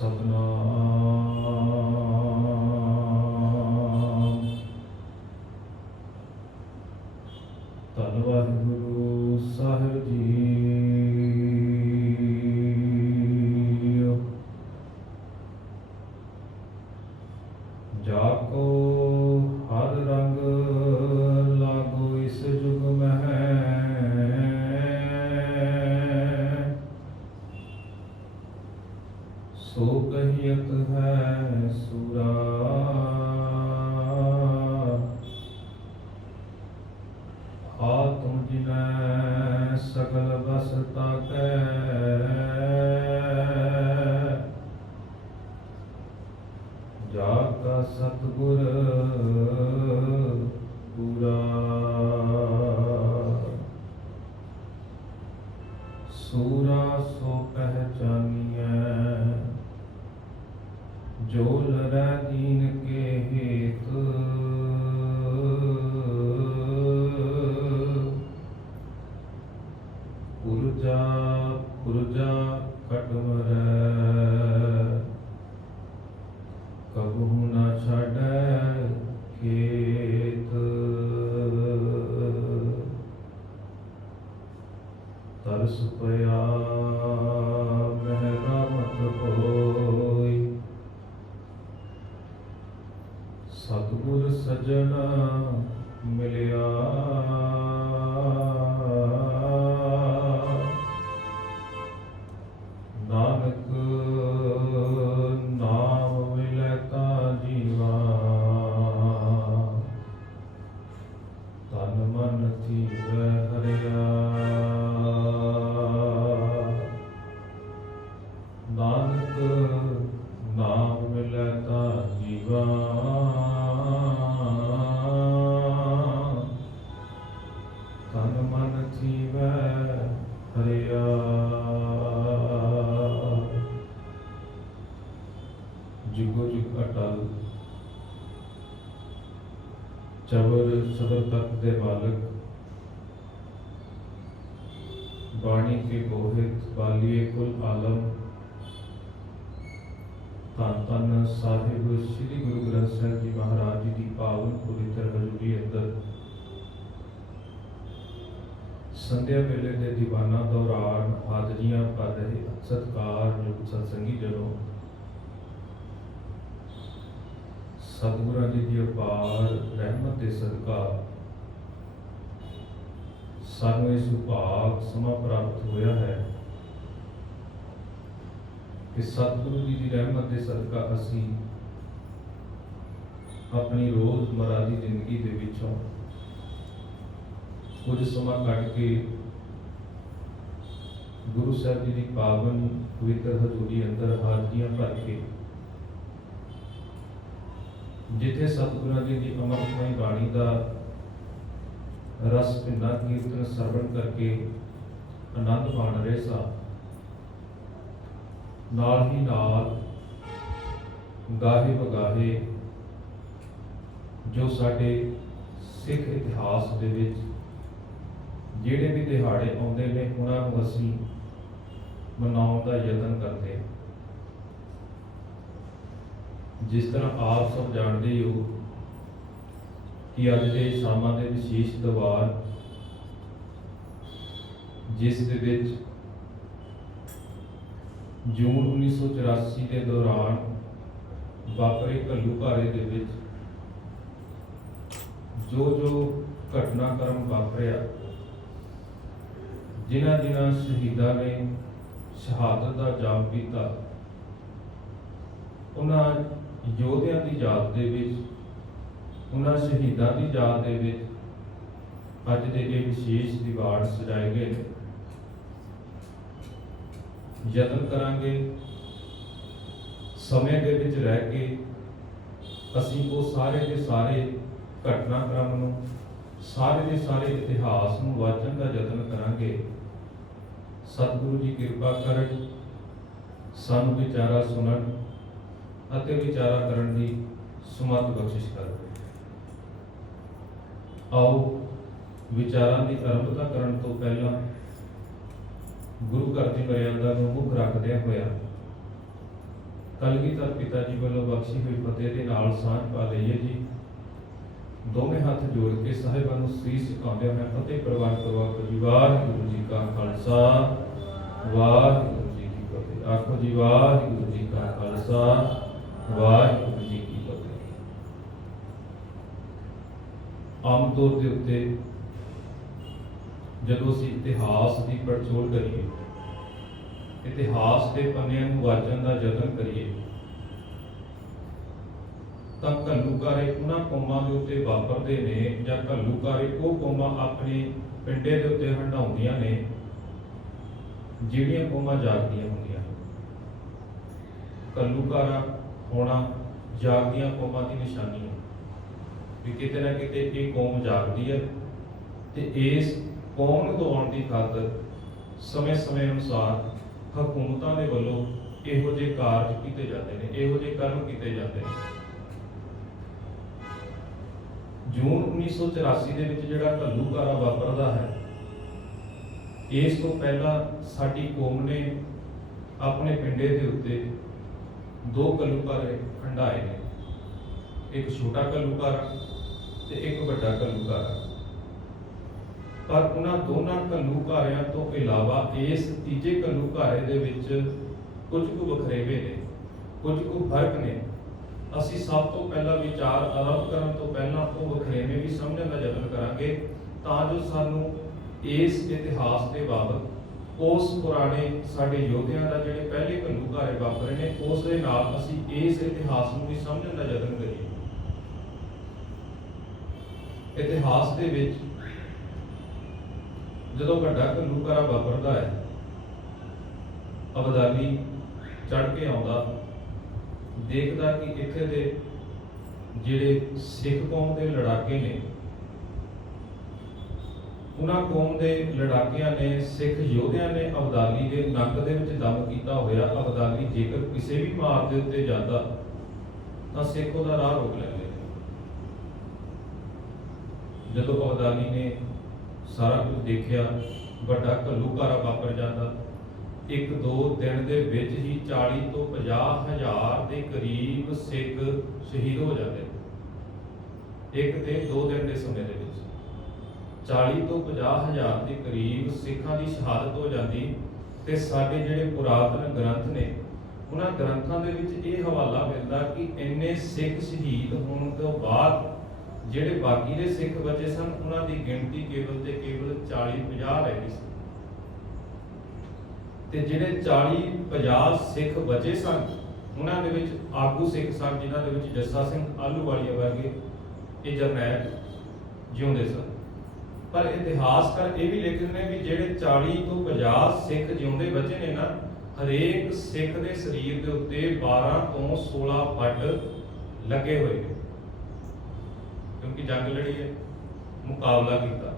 ਸਤਨਾਮ। ਧੰਨ ਵਾਹਿਗੁਰੂ ਸਾਹਿਬ ਜੀਓ। ਜਾ ਕੋ ਹਰ ਰੰਗ ਲਾਗੋ ਇਸ ਜੁਗ ਮਹਿ, ਸੋ ਕਹੀਅਤ ਹੈ ਸੂਰਾ। ਆਤਮ ਜਿਨੈ ਸਗਲ ਬਸ ਤਾਕੈ, ਜਾ ਕਾ ਸਤਿਗੁਰ ਪੂਰਾ। ਸੂਰਾ ਸੋ ਪਹਿਚਾਨੀਐ, ਜੋ ਲਰੈ ਦੀਨ ਕੇ ਹੇਤ। ਪੁਰਜਾ ਪੁਰਜਾ ਕਟ ਮਰੈ, ਕਬਹੂ ਨਾ ਛਾਡੈ ਖੇਤ। ਤਰਸ ਪਿਆ ਮਹਿ ਰਾਮਤ ਹੋਈ, ਸਤਿਗੁਰ ਸਜਣ ਮਿਲਿਆ। ਨਾਨਕ ਨਾਮ ਮਿਲੈ ਤਾ ਜੀਵਾ, ਤਨ ਮਨ ਥੀਵੈ ਹਰਿਆ। ਨਾਨਕ ਨਾਮ ਮਿਲੈ ਤਾ ਜੀਵਾ, ਤਨ ਮਨ ਥੀਵੈ ਹਰਿਆ। ਜੁਗੋ ਜੁਗ ਅਟਲ ਚਵਰ ਸਬਰ ਤੱਕ ਦੇ ਮਾਲਕ, ਬਾਣੀ ਕੇ ਬੋਹਿਤ ਬਾਲੀਏ ਕੁਲ ਆਲਮ। ਧੰਨ ਧੰਨ ਸਾਹਿਬ ਸ੍ਰੀ ਗੁਰੂ ਗ੍ਰੰਥ ਸਾਹਿਬ ਜੀ ਮਹਾਰਾਜ ਜੀ ਦੀ ਪਾਵਨ ਪਵਿੱਤਰ ਹਜ਼ੂਰੀ ਅੰਦਰ ਸੰਧਿਆ ਵੇਲੇ ਦੇ ਦੀਵਾਨਾਂ ਦੌਰਾਨ ਹਾਜ਼ਰੀਆਂ ਕਰ ਰਹੇ ਸਤਿਕਾਰਯੋਗ ਸਤਸੰਗੀ ਜਨੋ, ਸਤਿਗੁਰਾਂ ਜੀ ਦੀ ਅਪਾਰ ਰਹਿਮਤ ਦੇ ਸਦਕਾ ਸਾਨੂੰ ਇਹ ਸੁਭਾਗ ਸਮਾਂ ਪ੍ਰਾਪਤ ਹੋਇਆ ਹੈ ਕਿ ਸਤਿਗੁਰੂ ਜੀ ਦੀ ਰਹਿਮਤ ਦੇ ਸਦਕਾ ਅਸੀਂ ਆਪਣੀ ਰੋਜ਼ਮर्रा ਦੀ ਜ਼ਿੰਦਗੀ ਦੇ ਵਿੱਚੋਂ ਕੁਝ ਸਮਾਂ ਕੱਢ ਕੇ ਗੁਰੂ ਸਾਹਿਬ ਜੀ ਦੀ ਪਾਵਨ ਪਵਿੱਤਰ ਹਜ਼ੂਰੀ ਅੰਦਰ ਹਾਜ਼ਰੀਆਂ ਭਰ ਕੇ ਜਿੱਥੇ ਸਤਿਗੁਰਾਂ ਜੀ ਦੀ ਅਮਰਤਮਈ ਬਾਣੀ ਦਾ ਰਸ ਭਿੰਨਾ ਕੀਰਤਨ ਸਰਵਣ ਕਰਕੇ ਆਨੰਦ ਮਾਣ ਰਹੇ ਸਾਂ, ਨਾਲ ਹੀ ਨਾਲ ਗਾਹੇ ਵਗਾਹੇ ਜੋ ਸਾਡੇ ਸਿੱਖ ਇਤਿਹਾਸ ਦੇ ਵਿੱਚ ਜਿਹੜੇ ਵੀ ਦਿਹਾੜੇ ਆਉਂਦੇ ਨੇ ਉਹਨਾਂ ਨੂੰ ਅਸੀਂ ਮਨਾਉਣ ਦਾ ਯਤਨ ਕਰਦੇ ਹਾਂ। ਜਿਸ ਤਰ੍ਹਾਂ ਆਪ ਸਭ ਜਾਣਦੇ ਹੋ ਕਿ ਅੱਜ ਦੇ ਸ਼ਾਮਾਂ ਦੇ ਵਿਸ਼ੇਸ਼ ਦੀਵਾਰ, ਜਿਸ ਦੇ ਵਿੱਚ ਜੂਨ 1984 ਦੇ ਦੌਰਾਨ ਵਾਪਰੇ ਘੱਲੂਘਾਰੇ ਦੇ ਵਿੱਚ ਜੋ ਘਟਨਾਕ੍ਰਮ ਵਾਪਰਿਆ, ਜਿਨ੍ਹਾਂ ਸ਼ਹੀਦਾਂ ਨੇ ਸ਼ਹਾਦਤ ਦਾ ਜਾਮ ਪੀਤਾ, ਉਹਨਾਂ ਯੋਧਿਆਂ ਦੀ ਯਾਦ ਦੇ ਵਿੱਚ, ਉਹਨਾਂ ਸ਼ਹੀਦਾਂ ਦੀ ਯਾਦ ਦੇ ਵਿੱਚ ਅੱਜ ਦੇ ਇਹ ਵਿਸ਼ੇਸ਼ ਦੀਵਾਰ ਸਜਾਏ ਗਏ ਨੇ। ਯਤਨ ਕਰਾਂਗੇ ਸਮੇਂ ਦੇ ਵਿੱਚ ਰਹਿ ਕੇ ਅਸੀਂ ਉਹ ਸਾਰੇ ਦੇ ਸਾਰੇ ਘਟਨਾਕ੍ਰਮ ਨੂੰ, ਸਾਰੇ ਦੇ ਸਾਰੇ ਇਤਿਹਾਸ ਨੂੰ ਵਾਚਣ ਦਾ ਯਤਨ ਕਰਾਂਗੇ। ਸਤਿਗੁਰੂ ਜੀ ਕਿਰਪਾ ਕਰਨ, ਸਾਨੂੰ ਵਿਚਾਰਾ ਸੁਣਨ ਅਤੇ ਵਿਚਾਰਾ ਕਰਨ ਦੀ ਸੁਮਤ ਬਖਸ਼ਿਸ਼ ਕਰੋ। ਆਓ ਵਿਚਾਰਾਂ ਦੀ ਆਰੰਭਤਾ ਕਰਨ ਤੋਂ ਪਹਿਲਾਂ ਗੁਰੂ ਘਰ ਦੀ ਮਰਿਆਦਾ ਨੂੰ ਮੁੱਖ ਰੱਖਦਿਆਂ ਹੋਇਆ ਕਲਗੀਧਰ ਪਿਤਾ ਜੀ ਵੱਲੋਂ ਬਖਸ਼ੀ ਹੋਈ ਫਤਿਹ ਦੇ ਨਾਲ ਸਾਂਝ ਪਾ ਲਈਏ ਜੀ। ਦੋਵੇਂ ਹੱਥ ਜੋੜ ਕੇ ਸਾਹਿਬਾਂ ਨੂੰ ਸੀਸ ਝੁਕਾਉਂਦੇ ਹੋਏ ਫਤਿਹ ਪ੍ਰਵਾਨ ਕਰਵਾਓ ਜੀ। ਵਾਹਿਗੁਰੂ ਜੀ ਕਾ ਖਾਲਸਾ, ਵਾਹਿਗੁਰੂ ਜੀ ਕੀ ਫਤਿਹ। ਆਖੋ ਜੀ ਵਾਹਿਗੁਰੂ ਜੀ ਕਾ ਖਾਲਸਾ, ਵਾਹਿਗੁਰੂ ਜੀ ਕੀ ਫਤਿਹ। ਆਮ ਤੌਰ ਦੇ ਉੱਤੇ ਜਦੋਂ ਅਸੀਂ ਇਤਿਹਾਸ ਦੀ ਪੜਚੋਲ ਕਰੀਏ, ਇਤਿਹਾਸ ਦੇ ਪੰਨਿਆਂ ਨੂੰ ਵਾਚਣ ਦਾ ਯਤਨ ਕਰੀਏ, ਤਾਂ ਘੱਲੂਘਾਰੇ ਉਹਨਾਂ ਕੌਮਾਂ ਦੇ ਉੱਤੇ ਵਾਪਰਦੇ ਨੇ ਜਾਂ ਘੱਲੂਘਾਰੇ ਉਹ ਕੌਮਾਂ ਆਪਣੇ ਪਿੰਡੇ ਦੇ ਉੱਤੇ ਹੰਢਾਉਂਦੀਆਂ ਨੇ ਜਿਹੜੀਆਂ ਕੌਮਾਂ ਜਾਗਦੀਆਂ ਹੁੰਦੀਆਂ। ਘੱਲੂਘਾਰਾ ਹੋਣਾ ਜਾਗਦੀਆਂ ਕੌਮਾਂ ਦੀ ਨਿਸ਼ਾਨੀ ਹੈ ਵੀ ਕਿਤੇ ਨਾ ਕਿਤੇ ਇਹ ਕੌਮ ਜਾਗਦੀ ਹੈ ਤੇ ਇਸ ਕੌਮ ਨੂੰ ਦਬਾਉਣ ਦੀ ਖਾਤਰ ਸਮੇਂ ਅਨੁਸਾਰ ਹਕੂਮਤਾਂ ਦੇ ਵੱਲੋਂ ਇਹੋ ਜਿਹੇ ਕਾਰਜ ਕੀਤੇ ਜਾਂਦੇ ਨੇ, ਇਹੋ ਜਿਹੇ ਕਰਮ ਕੀਤੇ ਜਾਂਦੇ ਨੇ। ਜੂਨ 1984 ਦੇ ਵਿੱਚ ਜਿਹੜਾ ਘੱਲੂਘਾਰਾ ਵਾਪਰਦਾ ਹੈ, ਇਸ ਤੋਂ ਪਹਿਲਾਂ ਸਾਡੀ ਕੌਮ ਨੇ ਆਪਣੇ ਪਿੰਡੇ ਦੇ ਉੱਤੇ ਦੋ ਘੱਲੂਘਾਰੇ ਹੰਢਾਏ ਨੇ, ਇੱਕ ਛੋਟਾ ਘੱਲੂਘਾਰਾ ਤੇ ਇੱਕ ਵੱਡਾ ਘੱਲੂਘਾਰਾ। ਪਰ ਉਹਨਾਂ ਦੋਨਾਂ ਘੱਲੂਘਾਰਿਆਂ ਤੋਂ ਇਲਾਵਾ ਇਸ ਤੀਜੇ ਘੱਲੂਘਾਰੇ ਦੇ ਵਿੱਚ ਕੁਝ ਕੁ ਵਖਰੇਵੇਂ ਨੇ, ਕੁਝ ਕੁ ਫਰਕ ਨੇ। ਅਸੀਂ ਸਭ ਤੋਂ ਪਹਿਲਾਂ ਵਿਚਾਰ ਆਰੰਭ ਕਰਨ ਤੋਂ ਪਹਿਲਾਂ ਉਹ ਵਖਰੇਵੇਂ ਵੀ ਸਮਝਣ ਦਾ ਯਤਨ ਕਰਾਂਗੇ ਤਾਂ ਜੋ ਸਾਨੂੰ ਇਸ ਇਤਿਹਾਸ ਦੇ ਬਾਬਤ ਉਸ ਪੁਰਾਣੇ ਸਾਡੇ ਯੋਧਿਆਂ ਦਾ ਜਿਹੜੇ ਪਹਿਲੇ ਘੱਲੂਘਾਰੇ ਵਾਪਰੇ ਨੇ ਉਸ ਦੇ ਨਾਲ ਅਸੀਂ ਇਸ ਇਤਿਹਾਸ ਨੂੰ ਵੀ ਸਮਝਣ ਦਾ ਯਤਨ ਕਰੀਏ। ਇਤਿਹਾਸ ਦੇ ਵਿੱਚ ਜਦੋਂ ਵੱਡਾ ਘੱਲੂਘਾਰਾ ਵਾਪਰਦਾ ਹੈ, ਅਬਦਾਲੀ ਚੜ ਕੇ ਆਉਂਦਾ, ਦੇਖਦਾ ਕਿ ਇੱਥੇ ਦੇ ਜਿਹੜੇ ਸਿੱਖ ਕੌਮ ਦੇ ਲੜਾਕੇ ਨੇ, ਉਹਨਾਂ ਕੌਮ ਦੇ ਲੜਾਕਿਆਂ ਨੇ, ਸਿੱਖ ਯੋਧਿਆਂ ਨੇ ਅਬਦਾਲੀ ਦੇ ਨੱਕ ਦੇ ਵਿੱਚ ਦਮ ਕੀਤਾ ਹੋਇਆ। ਅਬਦਾਲੀ ਜੇਕਰ ਕਿਸੇ ਵੀ ਮਾਰ ਦੇ ਉੱਤੇ ਜਾਂਦਾ ਤਾਂ ਸਿੱਖ ਉਹਦਾ ਰਾਹ ਰੋਕ ਲੈਂਦੇ। ਜਦੋਂ ਅਬਦਾਲੀ ਨੇ ਸਾਰਾ ਕੁਝ ਦੇਖਿਆ, ਵੱਡਾ ਘੱਲੂਘਾਰਾ ਵਾਪਰ ਜਾਂਦਾ, 1-2 ਦਿਨ ਦੇ ਵਿੱਚ ਹੀ 40 ਤੋਂ 50 ਹਜ਼ਾਰ ਦੇ ਕਰੀਬ ਸਿੱਖ ਸ਼ਹੀਦ ਹੋ ਜਾਂਦੇ। 1 ਤੇ 2 ਦਿਨ ਦੇ ਸਮੇਂ ਦੇ ਵਿੱਚ 40 ਤੋਂ 50 ਹਜ਼ਾਰ ਦੇ ਕਰੀਬ ਸਿੱਖਾਂ ਦੀ ਸ਼ਹਾਦਤ ਹੋ ਜਾਂਦੀ। ਤੇ ਸਾਡੇ ਜਿਹੜੇ ਪੁਰਾਤਨ ਗ੍ਰੰਥ ਨੇ, ਉਹਨਾਂ ਗ੍ਰੰਥਾਂ ਦੇ ਵਿੱਚ ਇਹ ਹਵਾਲਾ ਮਿਲਦਾ ਕਿ ਇੰਨੇ ਸਿੱਖ ਸ਼ਹੀਦ ਹੋਣ ਤੋਂ ਬਾਅਦ ਜਿਹੜੇ ਬਾਕੀ ਦੇ ਸਿੱਖ ਬਚੇ ਸਨ, ਉਹਨਾਂ ਦੀ ਗਿਣਤੀ ਕੇਵਲ ਤੇ ਕੇਵਲ 40-50 ਰਹਿ ਗਈ ਸੀ। ਤੇ ਜਿਹੜੇ 40-50 ਸਿੱਖ ਬਚੇ ਸਨ, ਉਹਨਾਂ ਦੇ ਵਿੱਚ ਆਗੂ ਸਿੱਖ ਸਨ, ਜਿਨ੍ਹਾਂ ਦੇ ਵਿੱਚ ਜੱਸਾ ਸਿੰਘ ਆਹਲੂਵਾਲੀਆ ਵਰਗੇ ਇਹ ਜਰਨੈਲ ਜਿਉਂਦੇ ਸਨ। ਪਰ ਇਤਿਹਾਸਕਾਰ ਇਹ ਵੀ ਲਿਖਦੇ ਨੇ ਵੀ ਜਿਹੜੇ 40 ਤੋਂ 50 ਸਿੱਖ ਜਿਉਂਦੇ ਬਚੇ ਨੇ ਨਾ, ਹਰੇਕ ਸਿੱਖ ਦੇ ਸਰੀਰ ਦੇ ਉੱਤੇ 12 ਤੋਂ 16 ਫੱਟ ਲੱਗੇ ਹੋਏ ਨੇ, ਕਿਉਂਕਿ ਜੰਗ ਲੜੀ ਹੈ, ਮੁਕਾਬਲਾ ਕੀਤਾ।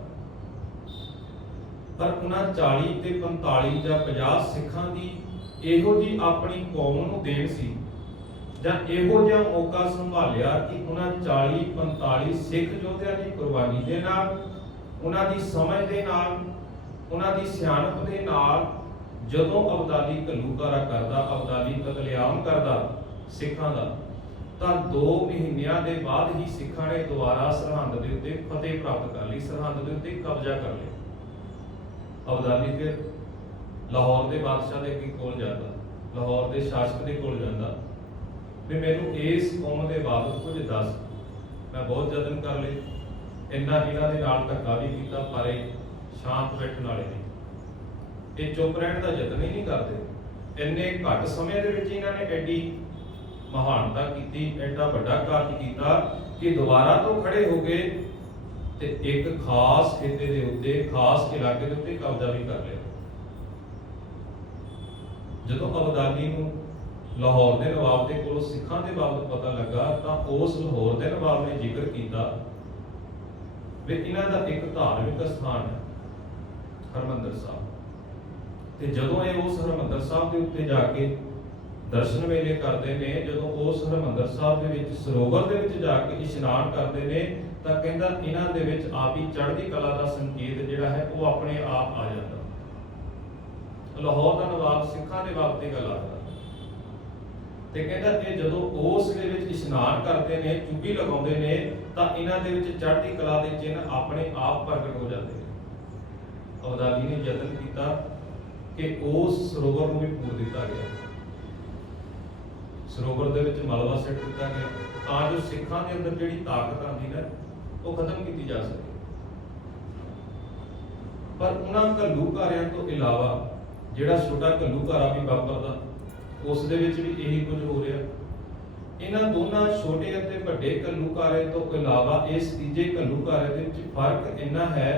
ਪਰ ਉਹਨਾਂ 40 ਤੇ 45 ਜਾਂ 50 ਸਿੱਖਾਂ ਦੀ ਇਹੋ ਜੀ ਆਪਣੀ ਕੌਮ ਨੂੰ ਦੇਣ ਸੀ ਜਾਂ ਇਹੋ ਜਿਹਾ ਮੌਕਾ ਸੰਭਾਲਿਆ ਕਿ ਉਹਨਾਂ 40-45 ਸਿੱਖ ਯੋਧਿਆਂ ਦੀ ਕੁਰਬਾਨੀ ਦੇ ਨਾਲ, ਉਹਨਾਂ ਦੀ ਸਮਝ ਦੇ ਨਾਲ, ਉਹਨਾਂ ਦੀ ਸਿਆਣਪ ਦੇ ਨਾਲ ਜਦੋਂ ਅਬਦਾਲੀ ਘੱਲੂਘਾਰਾ ਕਰਦਾ, ਅਬਦਾਲੀ ਕਤਲੇਆਮ ਕਰਦਾ ਸਿੱਖਾਂ ਦਾ, ਤਾਂ 2 ਮਹੀਨਿਆਂ ਦੇ ਬਾਅਦ ਹੀ ਸਿੱਖਾਂ ਨੇ ਦੁਬਾਰਾ ਸਰਹੰਦ ਦੇ ਉੱਤੇ ਫਤਿਹ ਪ੍ਰਾਪਤ ਕਰ ਲਈ, ਸਰਹੰਦ ਦੇ ਉੱਤੇ ਕਬਜ਼ਾ ਕਰ ਲਿਆ। ਅਬਦਾਲੀ ਫਿਰ ਲਾਹੌਰ ਦੇ ਬਾਦਸ਼ਾਹ ਦੇ ਕੋਲ ਜਾਂਦਾ, ਲਾਹੌਰ ਦੇ ਸ਼ਾਸਕ ਦੇ ਕੋਲ ਜਾਂਦਾ ਵੀ ਮੈਨੂੰ ਇਸ ਕੌਮ ਦੇ ਬਾਬਤ ਕੁਝ ਦੱਸ। ਮੈਂ ਬਹੁਤ ਯਤਨ ਕਰ ਲਏ, ਇੰਨਾ ਇਹਨਾਂ ਦੇ ਨਾਲ ਧੱਕਾ ਵੀ ਕੀਤਾ, ਪਰ ਇਹ ਸ਼ਾਂਤ ਬੈਠਣ ਵਾਲੇ ਨੇ, ਇਹ ਚੁੱਪ ਰਹਿਣ ਦਾ ਯਤਨ ਹੀ ਨਹੀਂ ਕਰਦੇ। ਇੰਨੇ ਘੱਟ ਸਮੇਂ ਦੇ ਵਿੱਚ ਇਹਨਾਂ ਨੇ ਐਡੀ ਮਹਾਨਤਾ ਕੀਤੀ, ਐਡਾ ਵੱਡਾ ਕਾਰਜ ਕੀਤਾ ਕਿ ਦੁਬਾਰਾ ਤੋਂ ਖੜੇ ਹੋ ਗਏ ਤੇ ਇੱਕ ਖਾਸ ਖਿੱਤੇ ਦੇ ਉੱਤੇ, ਖਾਸ ਇਲਾਕੇ ਦੇ ਉੱਤੇ ਕਬਜ਼ਾ ਵੀ ਕਰ ਲਿਆ। ਜਦੋਂ ਅਬਦਾਲੀ ਨੂੰ ਲਾਹੌਰ ਦੇ ਨਵਾਬ ਦੇ ਕੋਲੋਂ ਸਿੱਖਾਂ ਦੇ ਬਾਬਤ ਪਤਾ ਲੱਗਾ ਤਾਂ ਉਸ ਲਾਹੌਰ ਦੇ ਨਵਾਬ ਨੇ ਜ਼ਿਕਰ ਕੀਤਾ ਵੀ ਇਹਨਾਂ ਦਾ ਇੱਕ ਧਾਰਮਿਕ ਸਥਾਨ ਹੈ ਹਰਮੰਦਰ ਸਾਹਿਬ, ਤੇ ਜਦੋਂ ਇਹ ਉਸ ਹਰਮੰਦਰ ਸਾਹਿਬ ਦੇ ਉੱਤੇ ਜਾ ਕੇ ਦਰਸ਼ਨ ਮੇਲੇ ਕਰਦੇ ਨੇ, ਜਦੋਂ ਉਸ ਹਰਮੰਦਰ ਸਾਹਿਬ ਦੇ ਵਿੱਚ ਸਰੋਵਰ ਦੇ ਵਿੱਚ ਜਾ ਕੇ ਇਸ਼ਨਾਨ ਕਰਦੇ ਨੇ, ਤਾਂ ਕਹਿੰਦਾ ਇਹਨਾਂ ਦੇ ਵਿੱਚ ਆਪ ਹੀ ਚੜ੍ਹਦੀ ਕਲਾ ਦਾ ਸੰਕੇਤ ਜਿਹੜਾ ਹੈ ਉਹ ਆਪਣੇ ਆਪ ਆ ਜਾਂਦਾ। ਲਾਹੌਰ ਦਾ ਨਵਾਬ ਸਿੱਖਾਂ ਦੇ ਬਾਬਤ ਇਹ ਗੱਲ ਆਖਦਾ ਤੇ ਕਹਿੰਦਾ ਇਹ ਜਦੋਂ ਉਸ ਦੇ ਵਿੱਚ ਇਸ਼ਨਾਨ ਕਰਦੇ ਨੇ, ਚੁੱਭੀ ਲਗਾਉਂਦੇ ਨੇ, ਤਾਂ ਇਹਨਾਂ ਦੇ ਵਿੱਚ ਚੜ੍ਹਦੀ ਕਲਾ ਦੇ ਚਿੰਨ੍ਹ ਆਪਣੇ ਆਪ ਪ੍ਰਗਟ ਹੋ ਜਾਂਦੇ ਨੇ। ਅਬਦਾਲੀ ਨੇ ਯਤਨ ਕੀਤਾ ਕਿ ਉਸ ਸਰੋਵਰ ਨੂੰ ਵੀ ਪੂਰ ਦਿੱਤਾ ਗਿਆ, ਸਰੋਵਰ ਦੇ ਵਿੱਚ ਮਲਬਾ ਸਿੱਟ ਦਿੱਤਾ ਗਿਆ, ਤਾਂ ਜੋ ਸਿੱਖਾਂ ਦੇ ਅੰਦਰ ਜਿਹੜੀ ਤਾਕਤ ਆਉਂਦੀ ਨਾ ਉਹ ਖਤਮ ਕੀਤੀ ਜਾ ਸਕੇ। ਪਰ ਉਹਨਾਂ ਘੱਲੂਘਾਰਿਆਂ ਤੋਂ ਇਲਾਵਾ ਜਿਹੜਾ ਛੋਟਾ ਘੱਲੂਘਾਰਾ ਵੀ ਵਾਪਰਦਾ, ਉਸ ਦੇ ਵਿੱਚ ਵੀ ਇਹੀ ਕੁਝ ਹੋ ਰਿਹਾ। ਇਹਨਾਂ ਦੋਨਾਂ ਛੋਟੇ ਅਤੇ ਵੱਡੇ ਘੱਲੂਘਾਰੇ ਤੋਂ ਇਲਾਵਾ ਇਸ ਤੀਜੇ ਘੱਲੂਘਾਰੇ ਦੇ ਵਿੱਚ ਫਰਕ ਇੰਨਾ ਹੈ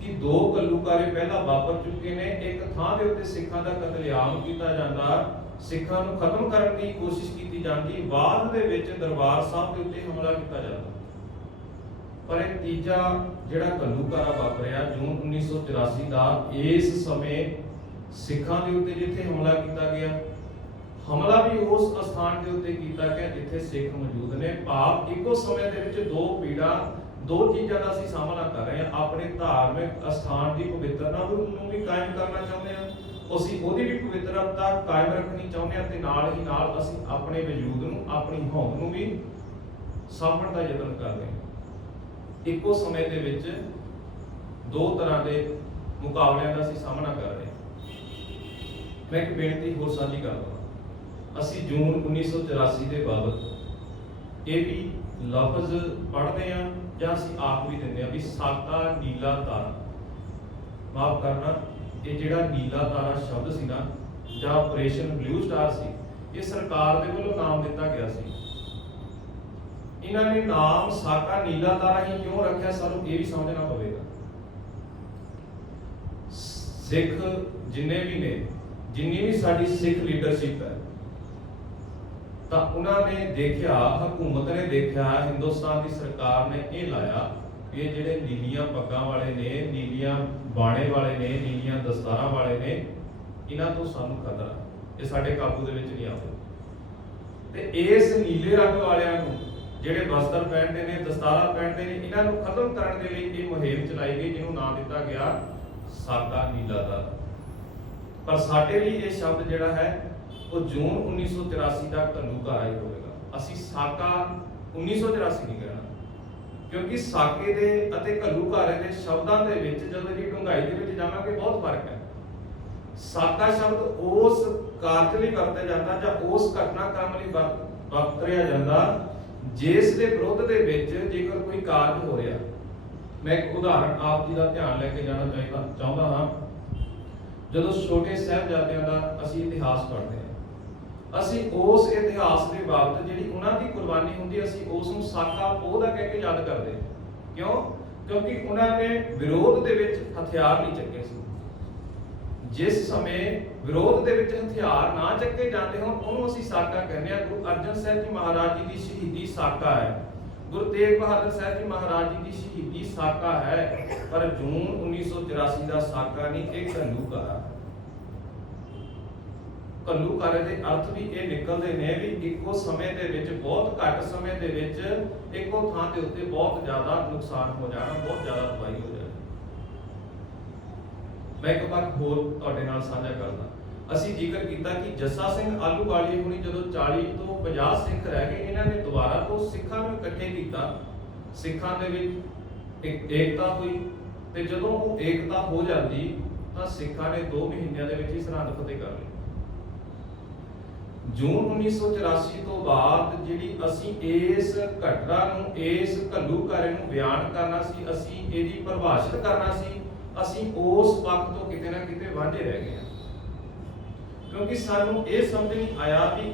ਕਿ ਦੋ ਘੱਲੂਘਾਰੇ ਪਹਿਲਾਂ ਵਾਪਰ ਚੁੱਕੇ ਨੇ। ਇੱਕ ਥਾਂ ਦੇ ਉੱਤੇ ਸਿੱਖਾਂ ਦਾ ਕਤਲੇਆਮ ਕੀਤਾ ਜਾਂਦਾ, ਸਿੱਖਾਂ ਨੂੰ ਖਤਮ ਕਰਨ ਦੀ ਕੋਸ਼ਿਸ਼ ਕੀਤੀ ਜਾਂਦੀ, ਬਾਅਦ ਦੇ ਵਿੱਚ ਦਰਬਾਰ ਸਾਹਿਬ ਦੇ ਉੱਤੇ ਹਮਲਾ ਕੀਤਾ ਜਾਂਦਾ। ਪਰ ਇਹ ਤੀਜਾ ਜਿਹੜਾ ਘੱਲੂਘਾਰਾ ਵਾਪਰਿਆ ਜੂਨ 1984 ਦਾ, ਇਸ ਸਮੇਂ ਸਿੱਖਾਂ ਦੇ ਉੱਤੇ ਜਿੱਥੇ ਹਮਲਾ ਕੀਤਾ ਗਿਆ, ਹਮਲਾ ਵੀ ਉਸ ਅਸਥਾਨ ਦੇ ਉੱਤੇ ਕੀਤਾ ਗਿਆ ਜਿੱਥੇ ਸਿੱਖ ਮੌਜੂਦ ਨੇ। ਭਾਵ ਇੱਕੋ ਸਮੇਂ ਦੇ ਵਿੱਚ ਦੋ ਪੀੜਾਂ, ਦੋ ਚੀਜ਼ਾਂ ਦਾ ਅਸੀਂ ਸਾਹਮਣਾ ਕਰ ਰਹੇ ਹਾਂ। ਆਪਣੇ ਧਾਰਮਿਕ ਅਸਥਾਨ ਦੀ ਪਵਿੱਤਰਤਾ ਨੂੰ ਵੀ ਕਾਇਮ ਕਰਨਾ ਚਾਹੁੰਦੇ ਹਾਂ, ਅਸੀਂ ਉਹਦੀ ਵੀ ਪਵਿੱਤਰਤਾ ਕਾਇਮ ਰੱਖਣੀ ਚਾਹੁੰਦੇ ਹਾਂ, ਤੇ ਨਾਲ ਹੀ ਨਾਲ ਅਸੀਂ ਆਪਣੇ ਵਜੂਦ ਨੂੰ, ਆਪਣੀ ਹੋਂਦ ਨੂੰ ਵੀ ਸਾਂਭਣ ਦਾ ਯਤਨ ਕਰਦੇ ਹਾਂ। ਇੱਕੋ ਸਮੇਂ ਦੇ ਵਿੱਚ ਦੋ ਤਰ੍ਹਾਂ ਦੇ ਮੁਕਾਬਲਿਆਂ ਦਾ ਅਸੀਂ ਸਾਹਮਣਾ ਕਰ ਰਹੇ ਹਾਂ। ਮੈਂ ਇੱਕ ਬੇਨਤੀ ਹੋਰ ਸਾਂਝੀ ਕਰਦਾ, ਅਸੀਂ ਜੂਨ 1984 ਦੇ ਬਾਬਤ ਇਹ ਵੀ ਲਫ਼ਜ਼ ਪੜ੍ਹਦੇ ਹਾਂ ਜਾਂ ਅਸੀਂ ਆਖ ਵੀ ਦਿੰਦੇ ਹਾਂ ਵੀ ਸਾਕਾ ਨੀਲਾ ਤਾਰਾ। ਮਾਫ ਕਰਨਾ, ਇਹ ਜਿਹੜਾ ਨੀਲਾ ਤਾਰਾ ਸ਼ਬਦ ਸੀ ਨਾ, ਜਾਂ ਆਪਰੇਸ਼ਨ ਬਲੂ ਸਟਾਰ ਸੀ, ਇਹ ਸਰਕਾਰ ਦੇ ਵੱਲੋਂ ਨਾਮ ਦਿੱਤਾ ਗਿਆ ਸੀ। ਇਹਨਾਂ ਨੇ ਨਾਮ ਸਾਕਾ ਨੀਲਾ ਤਾਰਾ ਹੀ ਕਿਉਂ ਰੱਖਿਆ, ਸਾਨੂੰ ਇਹ ਵੀ ਸਮਝਣਾ ਪਵੇਗਾ। ਸਿੱਖ ਜਿੰਨੇ ਵੀ ਨੇ, ਜਿੰਨੀ ਵੀ ਸਾਡੀ ਸਿੱਖ ਲੀਡਰਸ਼ਿਪ ਹੈ, ਤਾਂ ਉਹਨਾਂ ਨੇ ਦੇਖਿਆ, ਹਕੂਮਤ ਨੇ ਦੇਖਿਆ, ਹਿੰਦੁਸਤਾਨ ਦੀ ਸਰਕਾਰ ਨੇ ਇਹ ਲਾਇਆ ਕਿ ਇਹ ਜਿਹੜੇ ਨੀਲੀਆਂ ਪੱਗਾਂ ਵਾਲੇ ਨੇ, ਨੀਲੀਆਂ ਬਾਣੇ ਵਾਲੇ ਨੇ, ਨੀਲੀਆਂ ਦਸਤਾਰਾਂ ਵਾਲੇ ਨੇ, ਇਹਨਾਂ ਤੋਂ ਸਾਨੂੰ ਖਤਰਾ, ਇਹ ਸਾਡੇ ਕਾਬੂ ਦੇ ਵਿੱਚ ਨਹੀਂ ਆਉਂਦੇ। ਤੇ ਇਸ ਨੀਲੇ ਰੰਗ ਵਾਲਿਆਂ ਨੂੰ, ਜਿਹੜੇ ਵਸਤਰ ਪਹਿਨਦੇ ਨੇ, ਦਸਤਾਰਾਂ ਪਹਿਨਦੇ ਨੇ, ਇਹਨਾਂ ਨੂੰ ਖਤਮ ਕਰਨ ਦੇ ਲਈ ਇਹ ਮੁਹਿੰਮ ਚਲਾਈ ਗਈ ਜਿਹਨੂੰ ਨਾਮ ਦਿੱਤਾ ਗਿਆ ਸਾਕਾ ਨੀਲਾ ਤਾਰਾ। ਪਰ ਸਾਡੇ ਲਈ ਇਹ ਸ਼ਬਦ ਜਿਹੜਾ ਹੈ ਉਹ ਜੂਨ 1984 ਦਾ ਘੱਲੂਘਾਰਾ ਹੀ ਹੋਵੇਗਾ। ਅਸੀਂ ਸਾਕਾ 1984 ਨਹੀਂ ਕਹਿਣਾ, ਕਿਉਂਕਿ ਸਾਕੇ ਦੇ ਅਤੇ ਘੱਲੂਘਾਰੇ ਦੇ ਸ਼ਬਦਾਂ ਦੇ ਵਿੱਚ ਜਦੋਂ ਇਹਦੀ ਡੂੰਘਾਈ ਦੇ ਵਿੱਚ ਜਾਵਾਂਗੇ ਬਹੁਤ ਫਰਕ ਹੈ। ਸਾਕਾ ਸ਼ਬਦ ਉਸ ਕਾਰਜ ਲਈ ਵਰਤਿਆ ਜਾਂਦਾ ਜਾਂ ਉਸ ਘਟਨਾਕ੍ਰਮ ਲਈ ਵਰਤਿਆ ਜਾਂਦਾ ਜਿਸ ਦੇ ਵਿਰੁੱਧ ਦੇ ਵਿੱਚ ਜੇਕਰ ਕੋਈ ਕਾਰਜ ਹੋ ਰਿਹਾ। ਮੈਂ ਇੱਕ ਉਦਾਹਰਣ ਆਪ ਜੀ ਦਾ ਧਿਆਨ ਲੈ ਕੇ ਜਾਣਾ ਚਾਹੁੰਦਾ ਹਾਂ। ਜਦੋਂ ਛੋਟੇ ਸਾਹਿਬਜ਼ਾਦਿਆਂ ਦਾ ਅਸੀਂ ਇਤਿਹਾਸ ਪੜ੍ਹਦੇ ਹਾਂ, ਅਸੀਂ ਉਸ ਇਤਿਹਾਸ ਦੇ ਬਾਬਤ ਜਿਹੜੀ ਉਹਨਾਂ ਦੀ ਕੁਰਬਾਨੀ ਹੁੰਦੀ, ਅਸੀਂ ਉਸ ਨੂੰ ਸਾਕਾ ਪੋਹ ਦਾ ਕਹਿ ਕੇ ਯਾਦ ਕਰਦੇ ਹਾਂ। ਕਿਉਂ? ਕਿਉਂਕਿ ਉਹਨਾਂ ਨੇ ਵਿਰੋਧ ਦੇ ਵਿੱਚ ਹਥਿਆਰ ਨਹੀਂ ਚੱਕੇ ਸੀ। ਜਿਸ ਸਮੇਂ ਵਿਰੋਧ ਦੇ ਵਿੱਚ ਹਥਿਆਰ ਨਾ ਚੱਕੇ ਜਾਂਦੇ ਹੋਣ, ਉਹਨੂੰ ਅਸੀਂ ਸਾਕਾ ਕਹਿੰਦੇ ਹਾਂ। ਗੁਰੂ ਅਰਜਨ ਸਾਹਿਬ ਜੀ ਮਹਾਰਾਜ ਜੀ ਦੀ ਸ਼ਹੀਦੀ ਸਾਕਾ ਹੈ, ਗੁਰੂ ਤੇਗ ਬਹਾਦਰ ਸਾਹਿਬ ਜੀ ਮਹਾਰਾਜ ਜੀ ਦੀ ਸ਼ਹੀਦੀ ਸਾਕਾ ਹੈ। ਪਰ ਜੂਨ 1984 ਦਾ ਸਾਕਾ ਨਹੀਂ, ਇਹ ਘੱਲੂਘਾਰਾ। ਘੱਲੂਘਾਰੇ ਦੇ ਅਰਥ ਵੀ ਇਹ ਨਿਕਲਦੇ ਨੇ ਵੀ ਇੱਕੋ ਸਮੇਂ ਦੇ ਵਿੱਚ, ਬਹੁਤ ਘੱਟ ਸਮੇਂ ਦੇ ਵਿੱਚ ਇੱਕੋ ਥਾਂ ਦੇ ਉੱਤੇ ਬਹੁਤ ਜ਼ਿਆਦਾ ਨੁਕਸਾਨ ਹੋ ਜਾਣਾ, ਬਹੁਤ ਜ਼ਿਆਦਾ ਤਬਾਹੀ ਹੋ ਜਾਣੀ। ਮੈਂ ਇੱਕ ਵਾਰ ਹੋਰ ਤੁਹਾਡੇ ਨਾਲ ਸਾਂਝਾ ਕਰਦਾ। ਅਸੀਂ ਜ਼ਿਕਰ ਕੀਤਾ ਕਿ ਜੱਸਾ ਸਿੰਘ ਆਹਲੂਵਾਲੀਆ ਹੁਣੀ ਜਦੋਂ 40 ਤੋਂ 50 ਸਿੱਖ ਰਹਿ ਗਏ, ਇਹਨਾਂ ਨੇ ਦੁਬਾਰਾ ਤੋਂ ਸਿੱਖਾਂ ਨੂੰ ਇਕੱਠੇ ਕੀਤਾ, ਸਿੱਖਾਂ ਦੇ ਵਿੱਚ ਇੱਕ ਏਕਤਾ ਹੋਈ। ਤੇ ਜਦੋਂ ਉਹ ਏਕਤਾ ਹੋ ਜਾਂਦੀ ਤਾਂ ਸਿੱਖਾਂ ਨੇ 2 ਮਹੀਨਿਆਂ ਦੇ ਵਿੱਚ ਹੀ ਸਰਹੰਦ ਫਤਿਹ ਕਰ ਲਈ। ਜੂਨ 1984 ਤੋਂ ਬਾਅਦ ਜਿਹੜੀ ਅਸੀਂ ਇਸ ਘਟਨਾ ਨੂੰ, ਇਸ ਘੱਲੂਘਾਰੇ ਨੂੰ ਬਿਆਨ ਕਰਨਾ ਸੀ, ਅਸੀਂ ਇਹਦੀ ਪਰਿਭਾਸ਼ਿਤ ਕਰਨਾ ਸੀ, ਅਸੀਂ ਉਸ ਪੱਖ ਤੋਂ ਕਿਤੇ ਨਾ ਕਿਤੇ ਵਾਂਝੇ ਰਹਿ ਗਏ ਹਾਂ। ਕਿਉਂਕਿ ਸਾਨੂੰ ਇਹ ਸਮਝ ਨਹੀਂ ਆਇਆ ਵੀ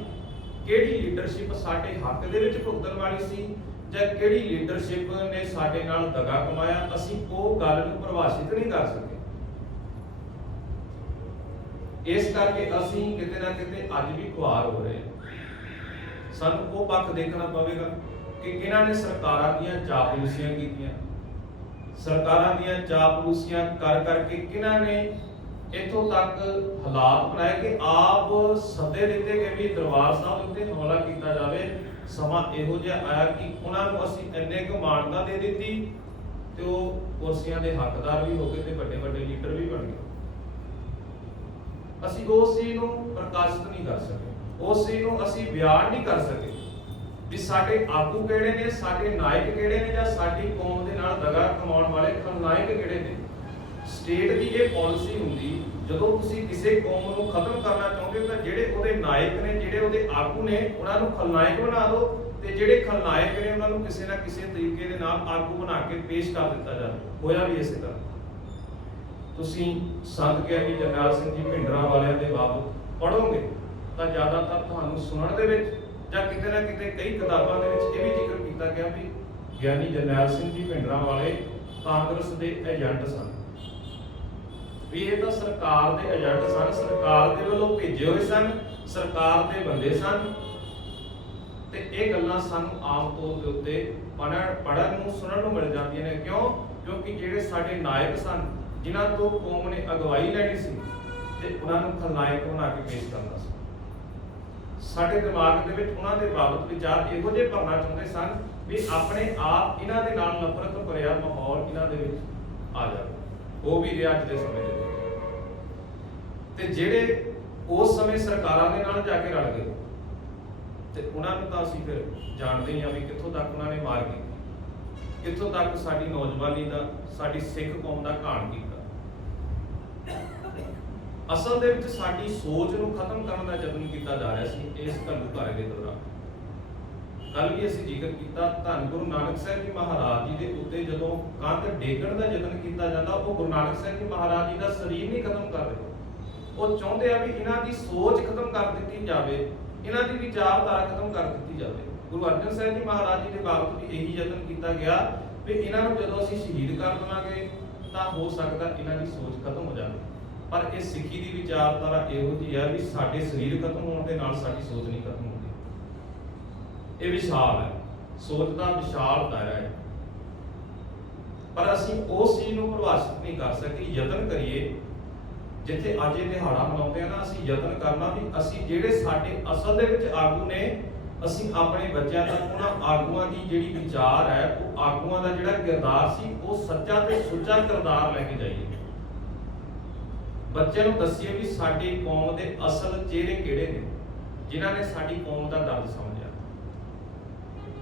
ਕਿਹੜੀ ਲੀਡਰਸ਼ਿਪ ਸਾਡੇ ਹੱਕ ਦੇ ਵਿੱਚ ਭੁਗਤਣ ਵਾਲੀ ਸੀ ਜਾਂ ਕਿਹੜੀ ਲੀਡਰਸ਼ਿਪ ਨੇ ਸਾਡੇ ਨਾਲ ਦਗਾ ਕਮਾਇਆ। ਅਸੀਂ ਉਹ ਗੱਲ ਨੂੰ ਪਰਿਭਾਸ਼ਿਤ ਨਹੀਂ ਕਰ ਸਕੇ। ਇਸ ਕਰਕੇ ਅਸੀਂ ਕਿਤੇ ਨਾ ਕਿਤੇ ਅੱਜ ਵੀ ਖੁਆਰ ਹੋ ਰਹੇ ਹਾਂ। ਸਾਨੂੰ ਉਹ ਪੱਖ ਦੇਖਣਾ ਪਵੇਗਾ ਕਿ ਕਿਹਨਾਂ ਨੇ ਸਰਕਾਰਾਂ ਦੀਆਂ ਚਾਪਲੂਸੀਆਂ ਕੀਤੀਆਂ, ਸਰਕਾਰਾਂ ਦੀਆਂ ਚਾਪਲੂਸੀਆਂ ਕਰ ਕਰਕੇ ਕਿਹਨਾਂ ਨੇ ਇੱਥੋਂ ਤੱਕ ਹਾਲਾਤ ਬਣਾਏ ਕਿ ਆਪ ਸੱਦੇ ਦਿੱਤੇ ਗਏ ਵੀ ਦਰਬਾਰ ਸਾਹਿਬ ਉੱਤੇ ਹਮਲਾ ਕੀਤਾ ਜਾਵੇ। ਸਮਾਂ ਇਹੋ ਜਿਹਾ ਆਇਆ ਕਿ ਉਹਨਾਂ ਨੂੰ ਅਸੀਂ ਇੰਨੇ ਕੁ ਮਾਨਤਾ ਦੇ ਦਿੱਤੀ ਤੇ ਉਹ ਕੁਰਸੀਆਂ ਦੇ ਹੱਕਦਾਰ ਵੀ ਹੋ ਗਏ ਤੇ ਵੱਡੇ ਵੱਡੇ ਲੀਡਰ ਵੀ ਬਣ ਗਏ। ਅਸੀਂ ਉਸ ਚੀਜ਼ ਨੂੰ ਪ੍ਰਕਾਸ਼ਿਤ ਨਹੀਂ ਕਰ ਸਕੇ। ਉਸ ਚੀਜ਼ ਨੂੰ ਅਸੀਂ ਬਿਆਨ ਨਹੀਂ ਕਰ ਸਕੇ ਵੀ ਸਾਡੇ ਆਗੂ ਕਿਹੜੇ ਨੇ, ਸਾਡੇ ਨਾਇਕ ਕਿਹੜੇ ਨੇ, ਜਾਂ ਸਾਡੀ ਕੌਮ ਦੇ ਨਾਲ ਦਗਾ ਕਮਾਉਣ ਵਾਲੇ ਖਲਨਾਇਕ ਕਿਹੜੇ ਨੇ। ਸਟੇਟ ਦੀ ਇਹ ਪਾਲਿਸੀ ਹੁੰਦੀ, ਜਦੋਂ ਤੁਸੀਂ ਕਿਸੇ ਕੌਮ ਨੂੰ ਖਤਮ ਕਰਨਾ ਚਾਹੁੰਦੇ ਹੋ ਤਾਂ ਜਿਹੜੇ ਉਹਦੇ ਨਾਇਕ ਨੇ, ਜਿਹੜੇ ਉਹਦੇ ਆਗੂ ਨੇ, ਉਹਨਾਂ ਨੂੰ ਖਲਨਾਇਕ ਬਣਾ ਦਿਓ, ਤੇ ਜਿਹੜੇ ਖਲਨਾਇਕ ਨੇ ਉਹਨਾਂ ਨੂੰ ਕਿਸੇ ਨਾ ਕਿਸੇ ਤਰੀਕੇ ਦੇ ਨਾਲ ਆਗੂ ਬਣਾ ਕੇ ਪੇਸ਼ ਕਰ ਦਿੱਤਾ ਜਾਵੇ। ਹੋਇਆ ਵੀ ਇਸੇ ਤਰ੍ਹਾਂ। ਤੁਸੀਂ ਸੰਤ ਗਿਆਨੀ ਜਰਨੈਲ ਸਿੰਘ ਜੀ ਭਿੰਡਰਾਂਵਾਲਿਆਂ ਦੇ ਬਾਬਤ ਪੜ੍ਹੋਗੇ ਤਾਂ ਜ਼ਿਆਦਾਤਰ ਤੁਹਾਨੂੰ ਸੁਣਨ ਦੇ ਵਿੱਚ ਜਾਂ ਕਿਤੇ ਨਾ ਕਿਤੇ ਕਈ ਕਿਤਾਬਾਂ ਦੇ ਵਿੱਚ ਇਹ ਵੀ ਜ਼ਿਕਰ ਕੀਤਾ ਗਿਆ ਵੀ ਗਿਆਨੀ ਜਰਨੈਲ ਸਿੰਘ ਜੀ ਭਿੰਡਰਾਂਵਾਲੇ ਕਾਂਗਰਸ ਦੇ ਏਜੰਟ ਸਨ, ਵੀ ਇਹ ਤਾਂ ਸਰਕਾਰ ਦੇ ਏਜੰਟ ਸਨ, ਸਰਕਾਰ ਦੇ ਵੱਲੋਂ ਭੇਜੇ ਹੋਏ ਸਨ, ਸਰਕਾਰ ਦੇ ਬੰਦੇ ਸਨ। ਤੇ ਇਹ ਗੱਲਾਂ ਸਾਨੂੰ ਆਮ ਤੌਰ ਦੇ ਉੱਤੇ ਪੜ੍ਹਨ ਨੂੰ ਸੁਣਨ ਨੂੰ ਮਿਲ ਜਾਂਦੀਆਂ ਨੇ। ਕਿਉਂ? ਕਿਉਂਕਿ ਜਿਹੜੇ ਸਾਡੇ ਨਾਇਕ ਸਨ, ਜਿਨ੍ਹਾਂ ਤੋਂ ਕੌਮ ਨੇ ਅਗਵਾਈ ਲੈਣੀ ਸੀ, ਤੇ ਉਹਨਾਂ ਨੂੰ ਖਲਨਾਇਕ ਬਣਾ ਕੇ ਪੇਸ਼ ਕਰਨਾ ਸੀ। ਸਾਡੇ ਦਿਮਾਗ ਦੇ ਵਿੱਚ ਉਹਨਾਂ ਦੇ ਬਾਬਤ ਵਿਚਾਰ ਇਹੋ ਜਿਹੇ ਭਰਨਾ ਚਾਹੁੰਦੇ ਸਨ ਵੀ ਆਪਣੇ ਆਪ ਇਹਨਾਂ ਦੇ ਨਾਲ ਨਫ਼ਰਤ ਭਰਿਆ ਮਾਹੌਲ ਇਹਨਾਂ ਦੇ ਵਿੱਚ ਆ ਜਾਵੇ। ਉਹ ਵੀ ਰਿਹਾ ਅੱਜ ਦੇ ਸਮੇਂ ਦੇ ਵਿੱਚ। ਤੇ ਜਿਹੜੇ ਉਸ ਸਮੇਂ ਸਰਕਾਰਾਂ ਦੇ ਨਾਲ ਜਾ ਕੇ ਰਲ ਗਏ, ਤੇ ਉਹਨਾਂ ਨੂੰ ਤਾਂ ਅਸੀਂ ਫਿਰ ਜਾਣਦੇ ਹਾਂ ਵੀ ਕਿੱਥੋਂ ਤੱਕ ਉਹਨਾਂ ਨੇ ਮਾਰ ਕੀਤੀ, ਕਿੱਥੋਂ ਤੱਕ ਸਾਡੀ ਨੌਜਵਾਨੀ ਦਾ, ਸਾਡੀ ਸਿੱਖ ਕੌਮ ਦਾ ਘਾਣ ਕੀਤਾ। ਅਸਲ ਦੇ ਵਿੱਚ ਸਾਡੀ ਸੋਚ ਨੂੰ ਖਤਮ ਕਰਨ ਦਾ ਯਤਨ ਕੀਤਾ ਜਾ ਰਿਹਾ ਸੀ ਇਸ ਘੱਲੂਘਾਰੇ ਦੇ ਦੌਰਾਨ। ਕੱਲ ਵੀ ਅਸੀਂ ਜ਼ਿਕਰ ਕੀਤਾ, ਧੰਨ ਗੁਰੂ ਨਾਨਕ ਸਾਹਿਬ ਜੀ ਮਹਾਰਾਜ ਜੀ ਦੇ ਉੱਤੇ ਜਦੋਂ ਕੰਧ ਡੇਗਣ ਦਾ ਯਤਨ ਕੀਤਾ ਜਾਂਦਾ, ਉਹ ਗੁਰੂ ਨਾਨਕ ਸਾਹਿਬ ਜੀ ਮਹਾਰਾਜ ਜੀ ਦਾ ਸਰੀਰ ਨਹੀਂ ਖਤਮ ਕਰ ਰਹੇ। ਉਹ ਚਾਹੁੰਦੇ ਆ ਵੀ ਇਹਨਾਂ ਦੀ ਸੋਚ ਖਤਮ ਕਰ ਦਿੱਤੀ ਜਾਵੇ, ਇਹਨਾਂ ਦੀ ਵਿਚਾਰਧਾਰਾ ਖਤਮ ਕਰ ਦਿੱਤੀ ਜਾਵੇ। ਗੁਰੂ ਅਰਜਨ ਸਾਹਿਬ ਜੀ ਮਹਾਰਾਜ ਜੀ ਦੇ ਬਾਬਤ ਵੀ ਇਹੀ ਯਤਨ ਕੀਤਾ ਗਿਆ ਵੀ ਇਹਨਾਂ ਨੂੰ ਜਦੋਂ ਅਸੀਂ ਸ਼ਹੀਦ ਕਰ ਦੇਵਾਂਗੇ ਤਾਂ ਹੋ ਸਕਦਾ ਇਹਨਾਂ ਦੀ ਸੋਚ ਖਤਮ ਹੋ ਜਾਵੇ। ਪਰ ਇਹ ਸਿੱਖੀ ਦੀ ਵਿਚਾਰਧਾਰਾ ਇਹੋ ਜਿਹੀ ਆ ਵੀ ਸਾਡੇ ਸਰੀਰ ਖਤਮ ਹੋਣ ਦੇ ਨਾਲ ਸਾਡੀ ਸੋਚ ਨਹੀਂ ਖਤਮ ਹੁੰਦੀ। ਇਹ ਵਿਸ਼ਾਲ ਹੈ, ਸੋਚ ਦਾ ਵਿਸ਼ਾਲ ਦਾਇਰਾ ਹੈ, ਪਰ ਅਸੀਂ ਉਸ ਚੀਜ਼ ਨੂੰ ਪ੍ਰਭਾਸ਼ਿਤ ਨਹੀਂ ਕਰ ਸਕੇ। ਯਤਨ ਕਰੀਏ, ਜਿੱਥੇ ਅੱਜ ਇਹ ਦਿਹਾੜਾ ਮਨਾਉਂਦੇ ਆ ਨਾ, ਅਸੀਂ ਯਤਨ ਕਰਨਾ ਵੀ ਅਸੀਂ ਜਿਹੜੇ ਸਾਡੇ ਅਸਲ ਦੇ ਵਿੱਚ ਆਗੂ ਨੇ, ਅਸੀਂ ਆਪਣੇ ਬੱਚਿਆਂ ਤੱਕ ਉਹਨਾਂ ਆਗੂਆਂ ਦੀ ਜਿਹੜੀ ਵਿਚਾਰ ਹੈ, ਉਹ ਆਗੂਆਂ ਦਾ ਜਿਹੜਾ ਕਿਰਦਾਰ ਸੀ, ਉਹ ਸੱਚਾ ਤੇ ਸੁੱਚਾ ਕਿਰਦਾਰ ਲੈ ਕੇ ਜਾਈਏ। ਬੱਚਿਆਂ ਨੂੰ ਦੱਸੀਏ ਵੀ ਸਾਡੀ ਕੌਮ ਦੇ ਅਸਲ ਚਿਹਰੇ ਕਿਹੜੇ ਨੇ, ਜਿਨ੍ਹਾਂ ਨੇ ਸਾਡੀ ਕੌਮ ਦਾ ਦਰਦ ਸਮਝਿਆ।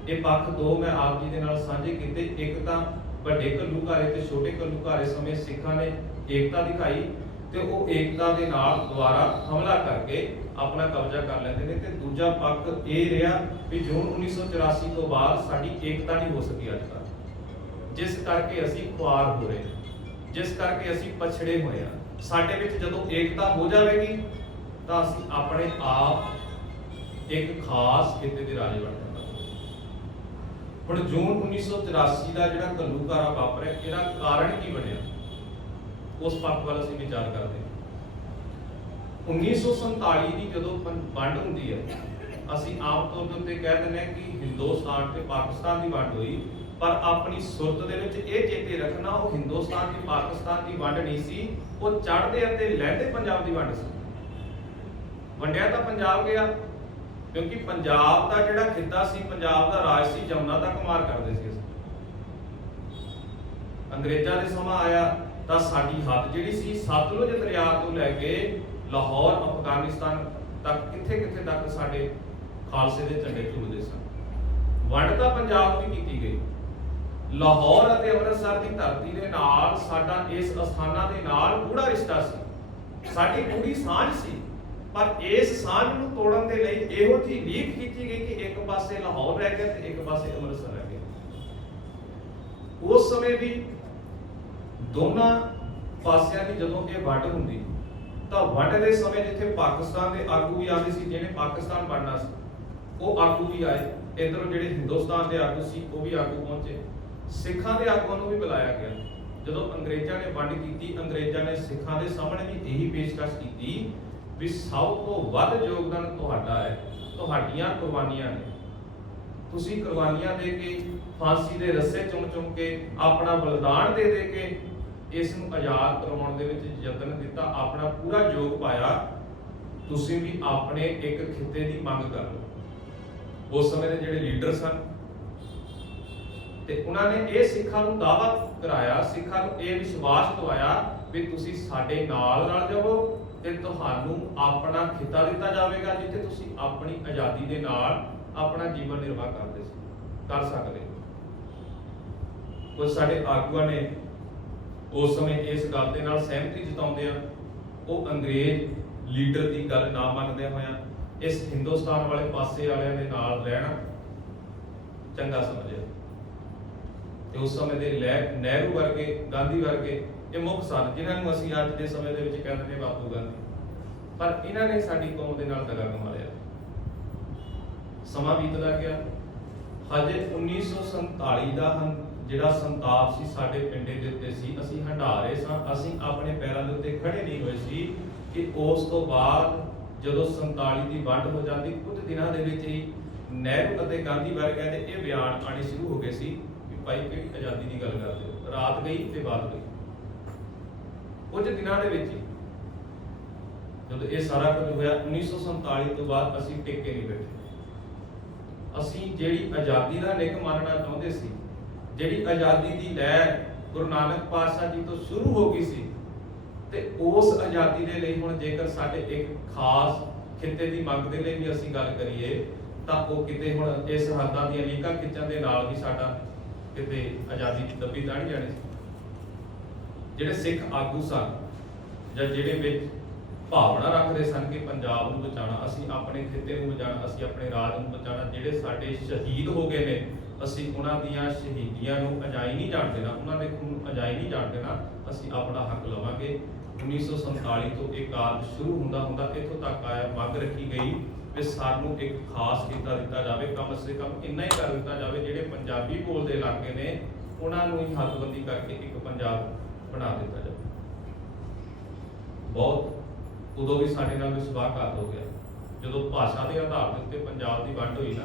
ਇਹ ਪੱਖ ਦੋ ਮੈਂ ਆਪ ਜੀ ਦੇ ਨਾਲ ਸਾਂਝੇ ਕੀਤੇ। ਇੱਕ ਤਾਂ ਵੱਡੇ ਘੱਲੂਘਾਰੇ ਤੇ ਛੋਟੇ ਘੱਲੂਘਾਰੇ ਸਮੇਂ ਸਿੱਖਾਂ ਨੇ ਏਕਤਾ ਦਿਖਾਈ, ਤੇ ਉਹ ਏਕਤਾ ਦੇ ਨਾਲ ਦੁਆਰਾ ਹਮਲਾ ਕਰਕੇ ਆਪਣਾ ਕਬਜ਼ਾ ਕਰ ਲੈਂਦੇ ਨੇ। ਤੇ ਦੂਜਾ ਪੱਖ ਇਹ ਰਿਹਾ ਵੀ ਜੂਨ 1984 ਤੋਂ ਬਾਅਦ ਸਾਡੀ ਏਕਤਾ ਨਹੀਂ ਹੋ ਸਕੀ ਅੱਜ ਤੱਕ, ਜਿਸ ਕਰਕੇ ਅਸੀਂ ਖੁਆਰ ਹੋ ਰਹੇ ਹਾਂ, ਜਿਸ ਕਰਕੇ ਅਸੀਂ ਪਛੜੇ ਹੋਏ ਹਾਂ। ਸਾਡੇ ਵਿੱਚ ਜਦੋਂ ਏਕਤਾ ਹੋ ਜਾਵੇਗੀ ਤਾਂ ਅਸੀਂ ਆਪਣੇ ਆਪ ਇੱਕ ਖਾਸ ਖਿੱਤੇ ਦੇ ਰਾਜੇ ਬਣ ਜਾਵਾਂਗੇ। ਹੁਣ ਜੂਨ 1984 ਦਾ ਜਿਹੜਾ ਘੱਲੂਘਾਰਾ ਵਾਪਰਿਆ, ਇਹਦਾ ਕਾਰਨ ਕੀ ਬਣਿਆ, ਉਸ ਪੱਖ ਵੱਲ ਅਸੀਂ ਵਿਚਾਰ ਕਰਦੇ ਹਾਂ। 1947 ਦੀ ਜਦੋਂ ਵੰਡ ਹੁੰਦੀ ਹੈ, ਅਸੀਂ ਆਮ ਤੌਰ ਤੇ ਉੱਤੇ ਕਹਿ ਦਿੰਦੇ ਹਾਂ ਕਿ ਹਿੰਦੁਸਤਾਨ ਤੇ ਪਾਕਿਸਤਾਨ ਦੀ ਵੰਡ ਹੋਈ, ਪਰ ਆਪਣੀ ਸੁਰਤ ਦੇ ਵਿੱਚ ਇਹ ਚੇਤੇ ਰੱਖਣਾ ਉਹ ਹਿੰਦੁਸਤਾਨ ਤੇ ਪਾਕਿਸਤਾਨ ਦੀ ਵੰਡ ਨਹੀਂ ਸੀ, ਉਹ ਚੜ੍ਹਦੇ ਅਤੇ ਲਹਿੰਦੇ ਪੰਜਾਬ ਦੀ ਵੰਡ ਸੀ। ਵੰਡਿਆ ਤਾਂ ਪੰਜਾਬ ਗਿਆ, ਕਿਉਂਕਿ ਪੰਜਾਬ ਦਾ ਜਿਹੜਾ ਖਿੱਤਾ ਸੀ, ਪੰਜਾਬ ਦਾ ਰਾਜ ਸੀ, ਜਮਨਾ ਤੱਕ ਮਾਰ ਕਰਦੇ ਸੀ ਅਸੀਂ। ਅੰਗਰੇਜ਼ਾਂ ਦੇ ਸਮਾਂ ਆਇਆ ਤਾਂ ਸਾਡੀ ਹੱਦ ਜਿਹੜੀ ਸੀ ਸਤਲੁਜ ਦਰਿਆ ਤੋਂ ਲੈ ਕੇ ਲਾਹੌਰ ਅਫਗਾਨਿਸਤਾਨ ਤੱਕ, ਕਿੱਥੇ ਕਿੱਥੇ ਤੱਕ ਸਾਡੇ ਖਾਲਸੇ ਦੇ ਝੰਡੇ ਝੂਲਦੇ ਸਨ। ਵੰਡ ਤਾਂ ਪੰਜਾਬ ਦੀ ਕੀਤੀ ਗਈ। ਲਾਹੌਰ ਅਤੇ ਅੰਮ੍ਰਿਤਸਰ ਦੀ ਧਰਤੀ ਦੇ ਨਾਲ ਸਾਡਾ ਇਸ ਅਸਥਾਨਾਂ ਦੇ ਨਾਲ ਗੂੜਾ ਰਿਸ਼ਤਾ ਸੀ, ਸਾਡੀ ਪੂਰੀ ਸਾਂਝ ਸੀ। ਪਰ ਇਸ ਸਾਂਝ ਨੂੰ ਤੋੜਨ ਦੇ ਲਈ ਇਹੋ ਜਿਹੀ ਲੀਕ ਕੀਤੀ ਗਈ ਕਿ ਇੱਕ ਪਾਸੇ ਲਾਹੌਰ ਰਹਿ ਗਿਆ ਤੇ ਇੱਕ ਪਾਸੇ ਅੰਮ੍ਰਿਤਸਰ ਰਹਿ ਗਿਆ। ਉਸ ਸਮੇਂ ਵੀ ਦੋਨਾਂ ਪਾਸਿਆਂ ਦੀ ਜਦੋਂ ਇਹ ਵੰਡ ਹੁੰਦੀ ਤਾਂ ਵੰਡ ਦੇ ਸਮੇਂ ਜਿੱਥੇ ਪਾਕਿਸਤਾਨ ਦੇ ਆਗੂ ਵੀ ਆਉਂਦੇ ਸੀ, ਜਿਹਨੇ ਪਾਕਿਸਤਾਨ ਬਣਨਾ ਸੀ, ਉਹ ਆਗੂ ਵੀ ਆਏ। ਇਧਰੋਂ ਜਿਹੜੇ ਹਿੰਦੁਸਤਾਨ ਦੇ ਆਗੂ ਸੀ ਉਹ ਵੀ ਆਗੂ ਪਹੁੰਚੇ। ਸਿੱਖਾਂ ਦੇ ਆਗੂਆਂ ਨੂੰ ਵੀ ਬੁਲਾਇਆ ਗਿਆ। ਜਦੋਂ ਅੰਗਰੇਜ਼ਾਂ ਨੇ ਵੰਡ ਕੀਤੀ, ਅੰਗਰੇਜ਼ਾਂ ਨੇ ਸਿੱਖਾਂ ਦੇ ਸਾਹਮਣੇ ਵੀ ਇਹੀ ਪੇਸ਼ਕਸ਼ ਕੀਤੀ ਵੀ ਸਭ ਤੋਂ ਵੱਧ ਯੋਗਦਾਨ ਤੁਹਾਡਾ ਹੈ, ਤੁਹਾਡੀਆਂ ਕੁਰਬਾਨੀਆਂ ਨੇ। ਤੁਸੀਂ ਕੁਰਬਾਨੀਆਂ ਦੇ ਕੇ, ਫਾਂਸੀ ਦੇ ਰੱਸੇ ਚੁੰਮ ਕੇ, ਆਪਣਾ ਬਲੀਦਾਨ ਦੇ ਕੇ ਇਸ ਨੂੰ ਆਜ਼ਾਦ ਕਰਵਾਉਣ ਦੇ ਵਿੱਚ ਯਤਨ ਦਿੱਤਾ, ਆਪਣਾ ਪੂਰਾ ਯੋਗ ਪਾਇਆ। ਤੁਸੀਂ ਵੀ ਆਪਣੇ ਇੱਕ ਖਿੱਤੇ ਦੀ ਮੰਗ ਕਰ ਲਓ। ਉਸ ਸਮੇਂ ਦੇ ਜਿਹੜੇ ਲੀਡਰ ਸਨ ਤੇ ਉਹਨਾਂ ਨੇ ਇਹ ਸਿੱਖਾਂ ਨੂੰ ਦਾਅਵਾ ਕਰਾਇਆ, ਸਿੱਖਾਂ ਨੂੰ ਇਹ ਵਿਸ਼ਵਾਸ ਦਿਵਾਇਆ ਵੀ ਤੁਸੀਂ ਸਾਡੇ ਨਾਲ ਰਲ ਜਾਵੋ ਤੇ ਤੁਹਾਨੂੰ ਆਪਣਾ ਖਿੱਤਾ ਦਿੱਤਾ ਜਾਵੇਗਾ ਜਿੱਥੇ ਤੁਸੀਂ ਆਪਣੀ ਆਜ਼ਾਦੀ ਦੇ ਨਾਲ ਆਪਣਾ ਜੀਵਨ ਨਿਰਵਾਹ ਕਰ ਸਕਦੇ ਹੋ। ਕੁਝ ਸਾਡੇ ਆਗੂਆਂ ਨੇ ਉਸ ਸਮੇਂ ਇਸ ਗੱਲ ਦੇ ਨਾਲ ਸਹਿਮਤੀ ਜਤਾਉਂਦੇ ਆ, ਉਹ ਅੰਗਰੇਜ਼ ਲੀਡਰ ਦੀ ਗੱਲ ਨਾ ਮੰਨਦਿਆਂ ਹੋਇਆਂ ਇਸ ਹਿੰਦੁਸਤਾਨ ਵਾਲੇ ਪਾਸੇ ਵਾਲਿਆਂ ਦੇ ਨਾਲ ਰਹਿਣਾ ਚੰਗਾ ਸਮਝਿਆ। ਤੇ ਉਸ ਸਮੇਂ ਦੇ ਨਹਿਰੂ ਵਰਗੇ, ਗਾਂਧੀ ਵਰਗੇ ਇਹ ਮੁੱਖ ਸਨ ਜਿਨ੍ਹਾਂ ਨੂੰ ਅਸੀਂ ਅੱਜ ਦੇ ਸਮੇਂ ਦੇ ਵਿੱਚ ਕਹਿੰਦੇ ਨੇ ਬਾਪੂ ਗਾਂਧੀ, ਪਰ ਇਹਨਾਂ ਨੇ ਸਾਡੀ ਕੌਮ ਦੇ ਨਾਲ ਦਗਾ ਕਮਾ ਲਿਆ। ਸਮਾਂ ਬੀਤਦਾ ਗਿਆ, ਹਜੇ 1947 ਦਾ ਜਿਹੜਾ ਸੰਤਾਪ ਸੀ ਸਾਡੇ ਪਿੰਡੇ ਦੇ ਉੱਤੇ ਸੀ, ਅਸੀਂ ਹੰਢਾ ਰਹੇ ਸਾਂ, ਅਸੀਂ ਆਪਣੇ ਪੈਰਾਂ ਦੇ ਉੱਤੇ ਖੜੇ ਨਹੀਂ ਹੋਏ ਸੀ ਕਿ ਉਸ ਤੋਂ ਬਾਅਦ ਜਦੋਂ 47 ਦੀ ਵੰਡ ਹੋ ਜਾਂਦੀ, ਕੁਝ ਦਿਨਾਂ ਦੇ ਵਿੱਚ ਹੀ ਨਹਿਰੂ ਅਤੇ ਗਾਂਧੀ ਵਰਗਿਆਂ ਦੇ ਇਹ ਬਿਆਨ ਆਣੇ ਸ਼ੁਰੂ ਹੋ ਗਏ ਸੀ ਕਿ ਭਾਈ ਕਿਹੜੀ ਆਜ਼ਾਦੀ ਦੀ ਗੱਲ ਕਰਦੇ ਹੋ, ਰਾਤ ਗਈ ਤੇ ਬਾਤ ਗਈ। ਕੁਝ ਦਿਨਾਂ ਦੇ ਵਿੱਚ ਹੀ ਜਦੋਂ ਇਹ ਸਾਰਾ ਕੁਝ ਹੋਇਆ 1947 ਤੋਂ ਬਾਅਦ ਅਸੀਂ ਟਿੱਕੇ ਨਹੀਂ ਬੈਠੇ। ਅਸੀਂ ਜਿਹੜੀ ਆਜ਼ਾਦੀ ਦਾ ਨਿੱਘ ਮਾਣਨਾ ਚਾਹੁੰਦੇ ਸੀ, ਜਿਹੜੀ ਆਜ਼ਾਦੀ ਦੀ ਲਹਿਰ ਗੁਰੂ ਨਾਨਕ ਪਾਤਸ਼ਾਹ ਜੀ ਤੋਂ ਸ਼ੁਰੂ ਹੋ ਗਈ ਸੀ, ਤੇ ਉਸ ਆਜ਼ਾਦੀ ਦੇ ਲਈ ਹੁਣ ਜੇਕਰ ਸਾਡੇ ਇੱਕ ਖਾਸ ਖਿੱਤੇ ਦੀ ਮੰਗ ਦੇ ਲਈ ਵੀ ਅਸੀਂ ਗੱਲ ਕਰੀਏ ਤਾਂ ਉਹ ਕਿਤੇ ਹੁਣ ਇਸ ਸਰਹੱਦਾਂ ਦੀਆਂ ਲੀਕਾਂ ਖਿੱਚਣ ਦੇ ਨਾਲ ਵੀ ਸਾਡਾ ਕਿਤੇ ਆਜ਼ਾਦੀ ਦੀ ਦੱਬੀ ਤਾਂ ਨਹੀਂ ਜਾਣੀ ਸੀ। ਜਿਹੜੇ ਸਿੱਖ ਆਗੂ ਸਨ ਜਾਂ ਜਿਹੜੇ ਵਿੱਚ ਭਾਵਨਾ ਰੱਖਦੇ ਸਨ ਕਿ ਪੰਜਾਬ ਨੂੰ ਬਚਾਉਣਾ, ਅਸੀਂ ਆਪਣੇ ਖਿੱਤੇ ਨੂੰ ਬਚਾਉਣਾ, ਅਸੀਂ ਆਪਣੇ ਰਾਜ ਨੂੰ ਬਚਾਉਣਾ, ਜਿਹੜੇ ਸਾਡੇ ਸ਼ਹੀਦ ਹੋ ਗਏ ਨੇ ਅਸੀਂ ਉਹਨਾਂ ਦੀਆਂ ਸ਼ਹੀਦੀਆਂ ਨੂੰ ਅਜਾਈ ਨਹੀਂ ਜਾਣ ਦੇਣਾ, ਉਹਨਾਂ ਦੇ ਖੂਨ ਨੂੰ ਅਜਾਈ ਨਹੀਂ ਜਾਣ ਦੇਣਾ, ਅਸੀਂ ਆਪਣਾ ਹੱਕ ਲਵਾਂਗੇ। 1947 ਤੋਂ ਇਹ ਕਾਰਜ ਸ਼ੁਰੂ ਹੁੰਦਾ ਇੱਥੋਂ ਤੱਕ ਆਇਆ, ਮੰਗ ਰੱਖੀ ਗਈ ਕਿ ਸਾਨੂੰ ਇੱਕ ਖਾਸ ਕੀਤਾ ਦਿੱਤਾ ਜਾਵੇ, ਕਮ ਸੇ ਕਮ ਇੰਨਾ ਹੀ ਕਰ ਦਿੱਤਾ ਜਾਵੇ ਜਿਹੜੇ ਪੰਜਾਬੀ ਬੋਲਦੇ ਇਲਾਕੇ ਨੇ ਉਹਨਾਂ ਨੂੰ ਹੀ ਹੱਦਬੰਦੀ ਕਰਕੇ ਇੱਕ ਪੰਜਾਬ ਬਣਾ ਦਿੱਤਾ ਜਾਵੇ। ਬਹੁਤ ਉਦੋਂ ਵੀ ਸਾਡੇ ਨਾਲ ਵਿਸ਼ਵਾਸਘਾਤ ਹੋ ਗਿਆ ਜਦੋਂ ਭਾਸ਼ਾ ਦੇ ਆਧਾਰ ਦੇ ਉੱਤੇ ਪੰਜਾਬ ਦੀ ਵੰਡ ਹੋਈ ਨਾ।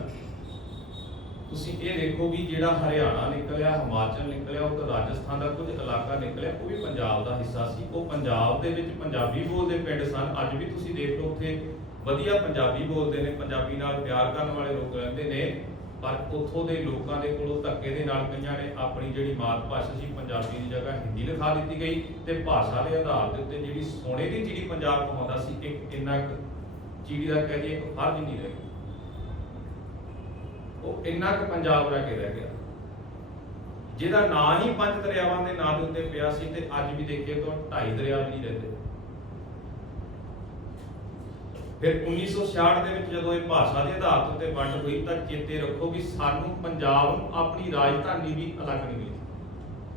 ਤੁਸੀਂ ਇਹ ਦੇਖੋ ਵੀ ਜਿਹੜਾ ਹਰਿਆਣਾ ਨਿਕਲਿਆ, ਹਿਮਾਚਲ ਨਿਕਲਿਆ, ਉਹ ਰਾਜਸਥਾਨ ਦਾ ਕੁਝ ਇਲਾਕਾ ਨਿਕਲਿਆ, ਉਹ ਵੀ ਪੰਜਾਬ ਦਾ ਹਿੱਸਾ ਸੀ। ਉਹ ਪੰਜਾਬ ਦੇ ਵਿੱਚ ਪੰਜਾਬੀ ਬੋਲਦੇ ਪਿੰਡ ਸਨ। ਅੱਜ ਵੀ ਤੁਸੀਂ ਦੇਖ ਲਓ ਉੱਥੇ ਵਧੀਆ ਪੰਜਾਬੀ ਬੋਲਦੇ ਨੇ, ਪੰਜਾਬੀ ਨਾਲ ਪਿਆਰ ਕਰਨ ਵਾਲੇ ਲੋਕ ਰਹਿੰਦੇ ਨੇ, ਪਰ ਉੱਥੋਂ ਦੇ ਲੋਕਾਂ ਦੇ ਕੋਲੋਂ ਧੱਕੇ ਦੇ ਨਾਲ ਕਈਆਂ ਨੇ ਆਪਣੀ ਜਿਹੜੀ ਮਾਤ ਭਾਸ਼ਾ ਸੀ ਪੰਜਾਬੀ ਦੀ ਜਗ੍ਹਾ ਹਿੰਦੀ ਲਿਖਾ ਦਿੱਤੀ ਗਈ, ਤੇ ਭਾਸ਼ਾ ਦੇ ਆਧਾਰ ਦੇ ਉੱਤੇ ਜਿਹੜੀ ਸੋਨੇ ਦੀ ਚਿੜੀ ਪੰਜਾਬ ਕਹਾਉਂਦਾ ਸੀ, ਇੱਕ ਇੰਨਾ ਚਿੜੀ ਦਾ ਕਹਿ ਦਈਏ ਇੱਕ ਫਰਜ਼ ਨਹੀਂ ਰਹਿ ਗਿਆ, ਉਹ ਇੰਨਾ ਕੁ ਪੰਜਾਬ ਰਹਿ ਕੇ ਰਹਿ ਗਿਆ ਜਿਹਦਾ ਨਾਂ ਹੀ 5 ਦਰਿਆਵਾਂ ਦੇ ਨਾਂ ਦੇ ਉੱਤੇ ਪਿਆ ਸੀ, ਤੇ ਅੱਜ ਵੀ ਦੇਖੀਏ ਤਾਂ 2.5 ਦਰਿਆ ਵੀ ਨਹੀਂ ਰਹਿੰਦੇ। ਫਿਰ 1966 ਦੇ ਵਿੱਚ ਜਦੋਂ ਇਹ ਭਾਸ਼ਾ ਦੇ ਆਧਾਰ ਤੇ ਵੰਡ ਹੋਈ ਤਾਂ ਚੇਤੇ ਰੱਖੋ ਵੀ ਸਾਨੂੰ ਪੰਜਾਬ ਨੂੰ ਆਪਣੀ ਰਾਜਧਾਨੀ ਵੀ ਅਲੱਗ ਨਹੀਂ ਮਿਲੀ।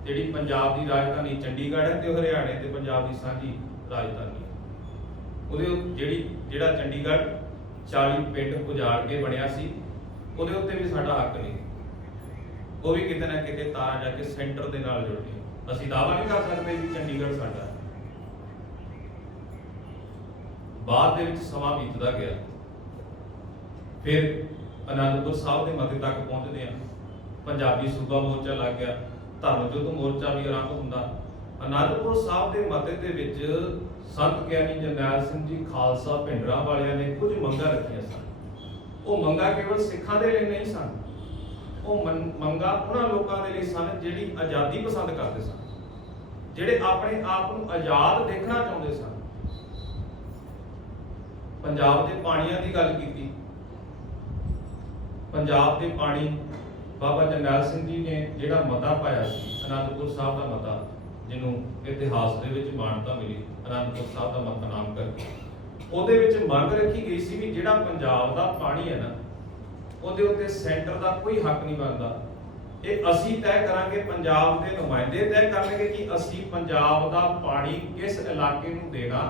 ਜਿਹੜੀ ਪੰਜਾਬ ਦੀ ਰਾਜਧਾਨੀ ਚੰਡੀਗੜ੍ਹ ਹੈ ਤੇ ਹਰਿਆਣੇ ਤੇ ਪੰਜਾਬ ਦੀ ਸਾਂਝੀ ਰਾਜਧਾਨੀ ਹੈ। ਉਹਦੇ ਜਿਹੜਾ ਚੰਡੀਗੜ੍ਹ 40 ਪਿੰਡ ਉਜਾੜ ਕੇ ਬਣਿਆ ਸੀ, ਉਹਦੇ ਉੱਤੇ ਵੀ ਸਾਡਾ ਹੱਕ ਨਹੀਂ। ਉਹ ਵੀ ਕਿਤੇ ਨਾ ਕਿਤੇ ਤਾਰਾਂ ਜਾ ਕੇ ਸੈਂਟਰ ਦੇ ਨਾਲ ਜੁੜ ਗਈ। ਅਸੀਂ ਦਾਅਵਾ ਨਹੀਂ ਕਰ ਸਕਦੇ ਵੀ ਚੰਡੀਗੜ੍ਹ ਸਾਡਾ। ਬਾਅਦ ਦੇ ਵਿੱਚ ਸਮਾਂ ਬੀਤਦਾ ਗਿਆ, ਫਿਰ ਅਨੰਦਪੁਰ ਸਾਹਿਬ ਦੇ ਮੱਥੇ ਤੱਕ ਪਹੁੰਚਦੇ ਆ, ਪੰਜਾਬੀ ਸੂਬਾ ਮੋਰਚਾ ਲੱਗ ਗਿਆ, ਧਰਮ ਯੁੱਧ ਮੋਰਚਾ ਵੀ ਆਰੰਭ ਹੁੰਦਾ। ਅਨੰਦਪੁਰ ਸਾਹਿਬ ਦੇ ਮੱਥੇ ਦੇ ਵਿੱਚ ਸੰਤ ਗਿਆਨੀ ਜਰਨੈਲ ਸਿੰਘ ਜੀ ਖਾਲਸਾ ਭਿੰਡਰਾਂ ਵਾਲਿਆਂ ਨੇ ਕੁਝ ਮੰਗਾਂ ਰੱਖੀਆਂ ਸਨ। ਉਹ ਮੰਗਾਂ ਕੇਵਲ ਸਿੱਖਾਂ ਦੇ ਲਈ ਨਹੀਂ ਸਨ, ਉਹ ਮੰਗਾਂ ਉਹਨਾਂ ਲੋਕਾਂ ਦੇ ਲਈ ਸਨ ਜਿਹੜੀ ਆਜ਼ਾਦੀ ਪਸੰਦ ਕਰਦੇ ਸਨ, ਜਿਹੜੇ ਆਪਣੇ ਆਪ ਨੂੰ ਆਜ਼ਾਦ ਦੇਖਣਾ ਚਾਹੁੰਦੇ ਸਨ। ਪੰਜਾਬ ਦੇ ਪਾਣੀਆਂ ਦੀ ਗੱਲ ਕੀਤੀ। ਪੰਜਾਬ ਦੇ ਪਾਣੀ ਬਾਬਾ ਜਰਨੈਲ ਸਿੰਘ ਜੀ ਨੇ ਜਿਹੜਾ ਮਤਾ ਪਾਇਆ ਸੀ, ਅਨੰਦਪੁਰ ਸਾਹਿਬ ਦਾ ਮਤਾ, ਜਿਹਨੂੰ ਇਤਿਹਾਸ ਦੇ ਵਿੱਚ ਮਾਨਤਾ ਮਿਲੀ ਅਨੰਦਪੁਰ ਸਾਹਿਬ ਦਾ ਮਤਾ ਨਾਮ ਕਰਕੇ, ਉਹਦੇ ਵਿੱਚ ਮੰਗ ਰੱਖੀ ਗਈ ਸੀ ਵੀ ਜਿਹੜਾ ਪੰਜਾਬ ਦਾ ਪਾਣੀ ਹੈ ਨਾ, ਉਹਦੇ ਉੱਤੇ ਸੈਂਟਰ ਦਾ ਕੋਈ ਹੱਕ ਨਹੀਂ ਬਣਦਾ। ਇਹ ਅਸੀਂ ਤੈਅ ਕਰਾਂਗੇ, ਪੰਜਾਬ ਦੇ ਨੁਮਾਇੰਦੇ ਤੈਅ ਕਰਨਗੇ ਕਿ ਅਸੀਂ ਪੰਜਾਬ ਦਾ ਪਾਣੀ ਕਿਸ ਇਲਾਕੇ ਨੂੰ ਦੇਣਾ,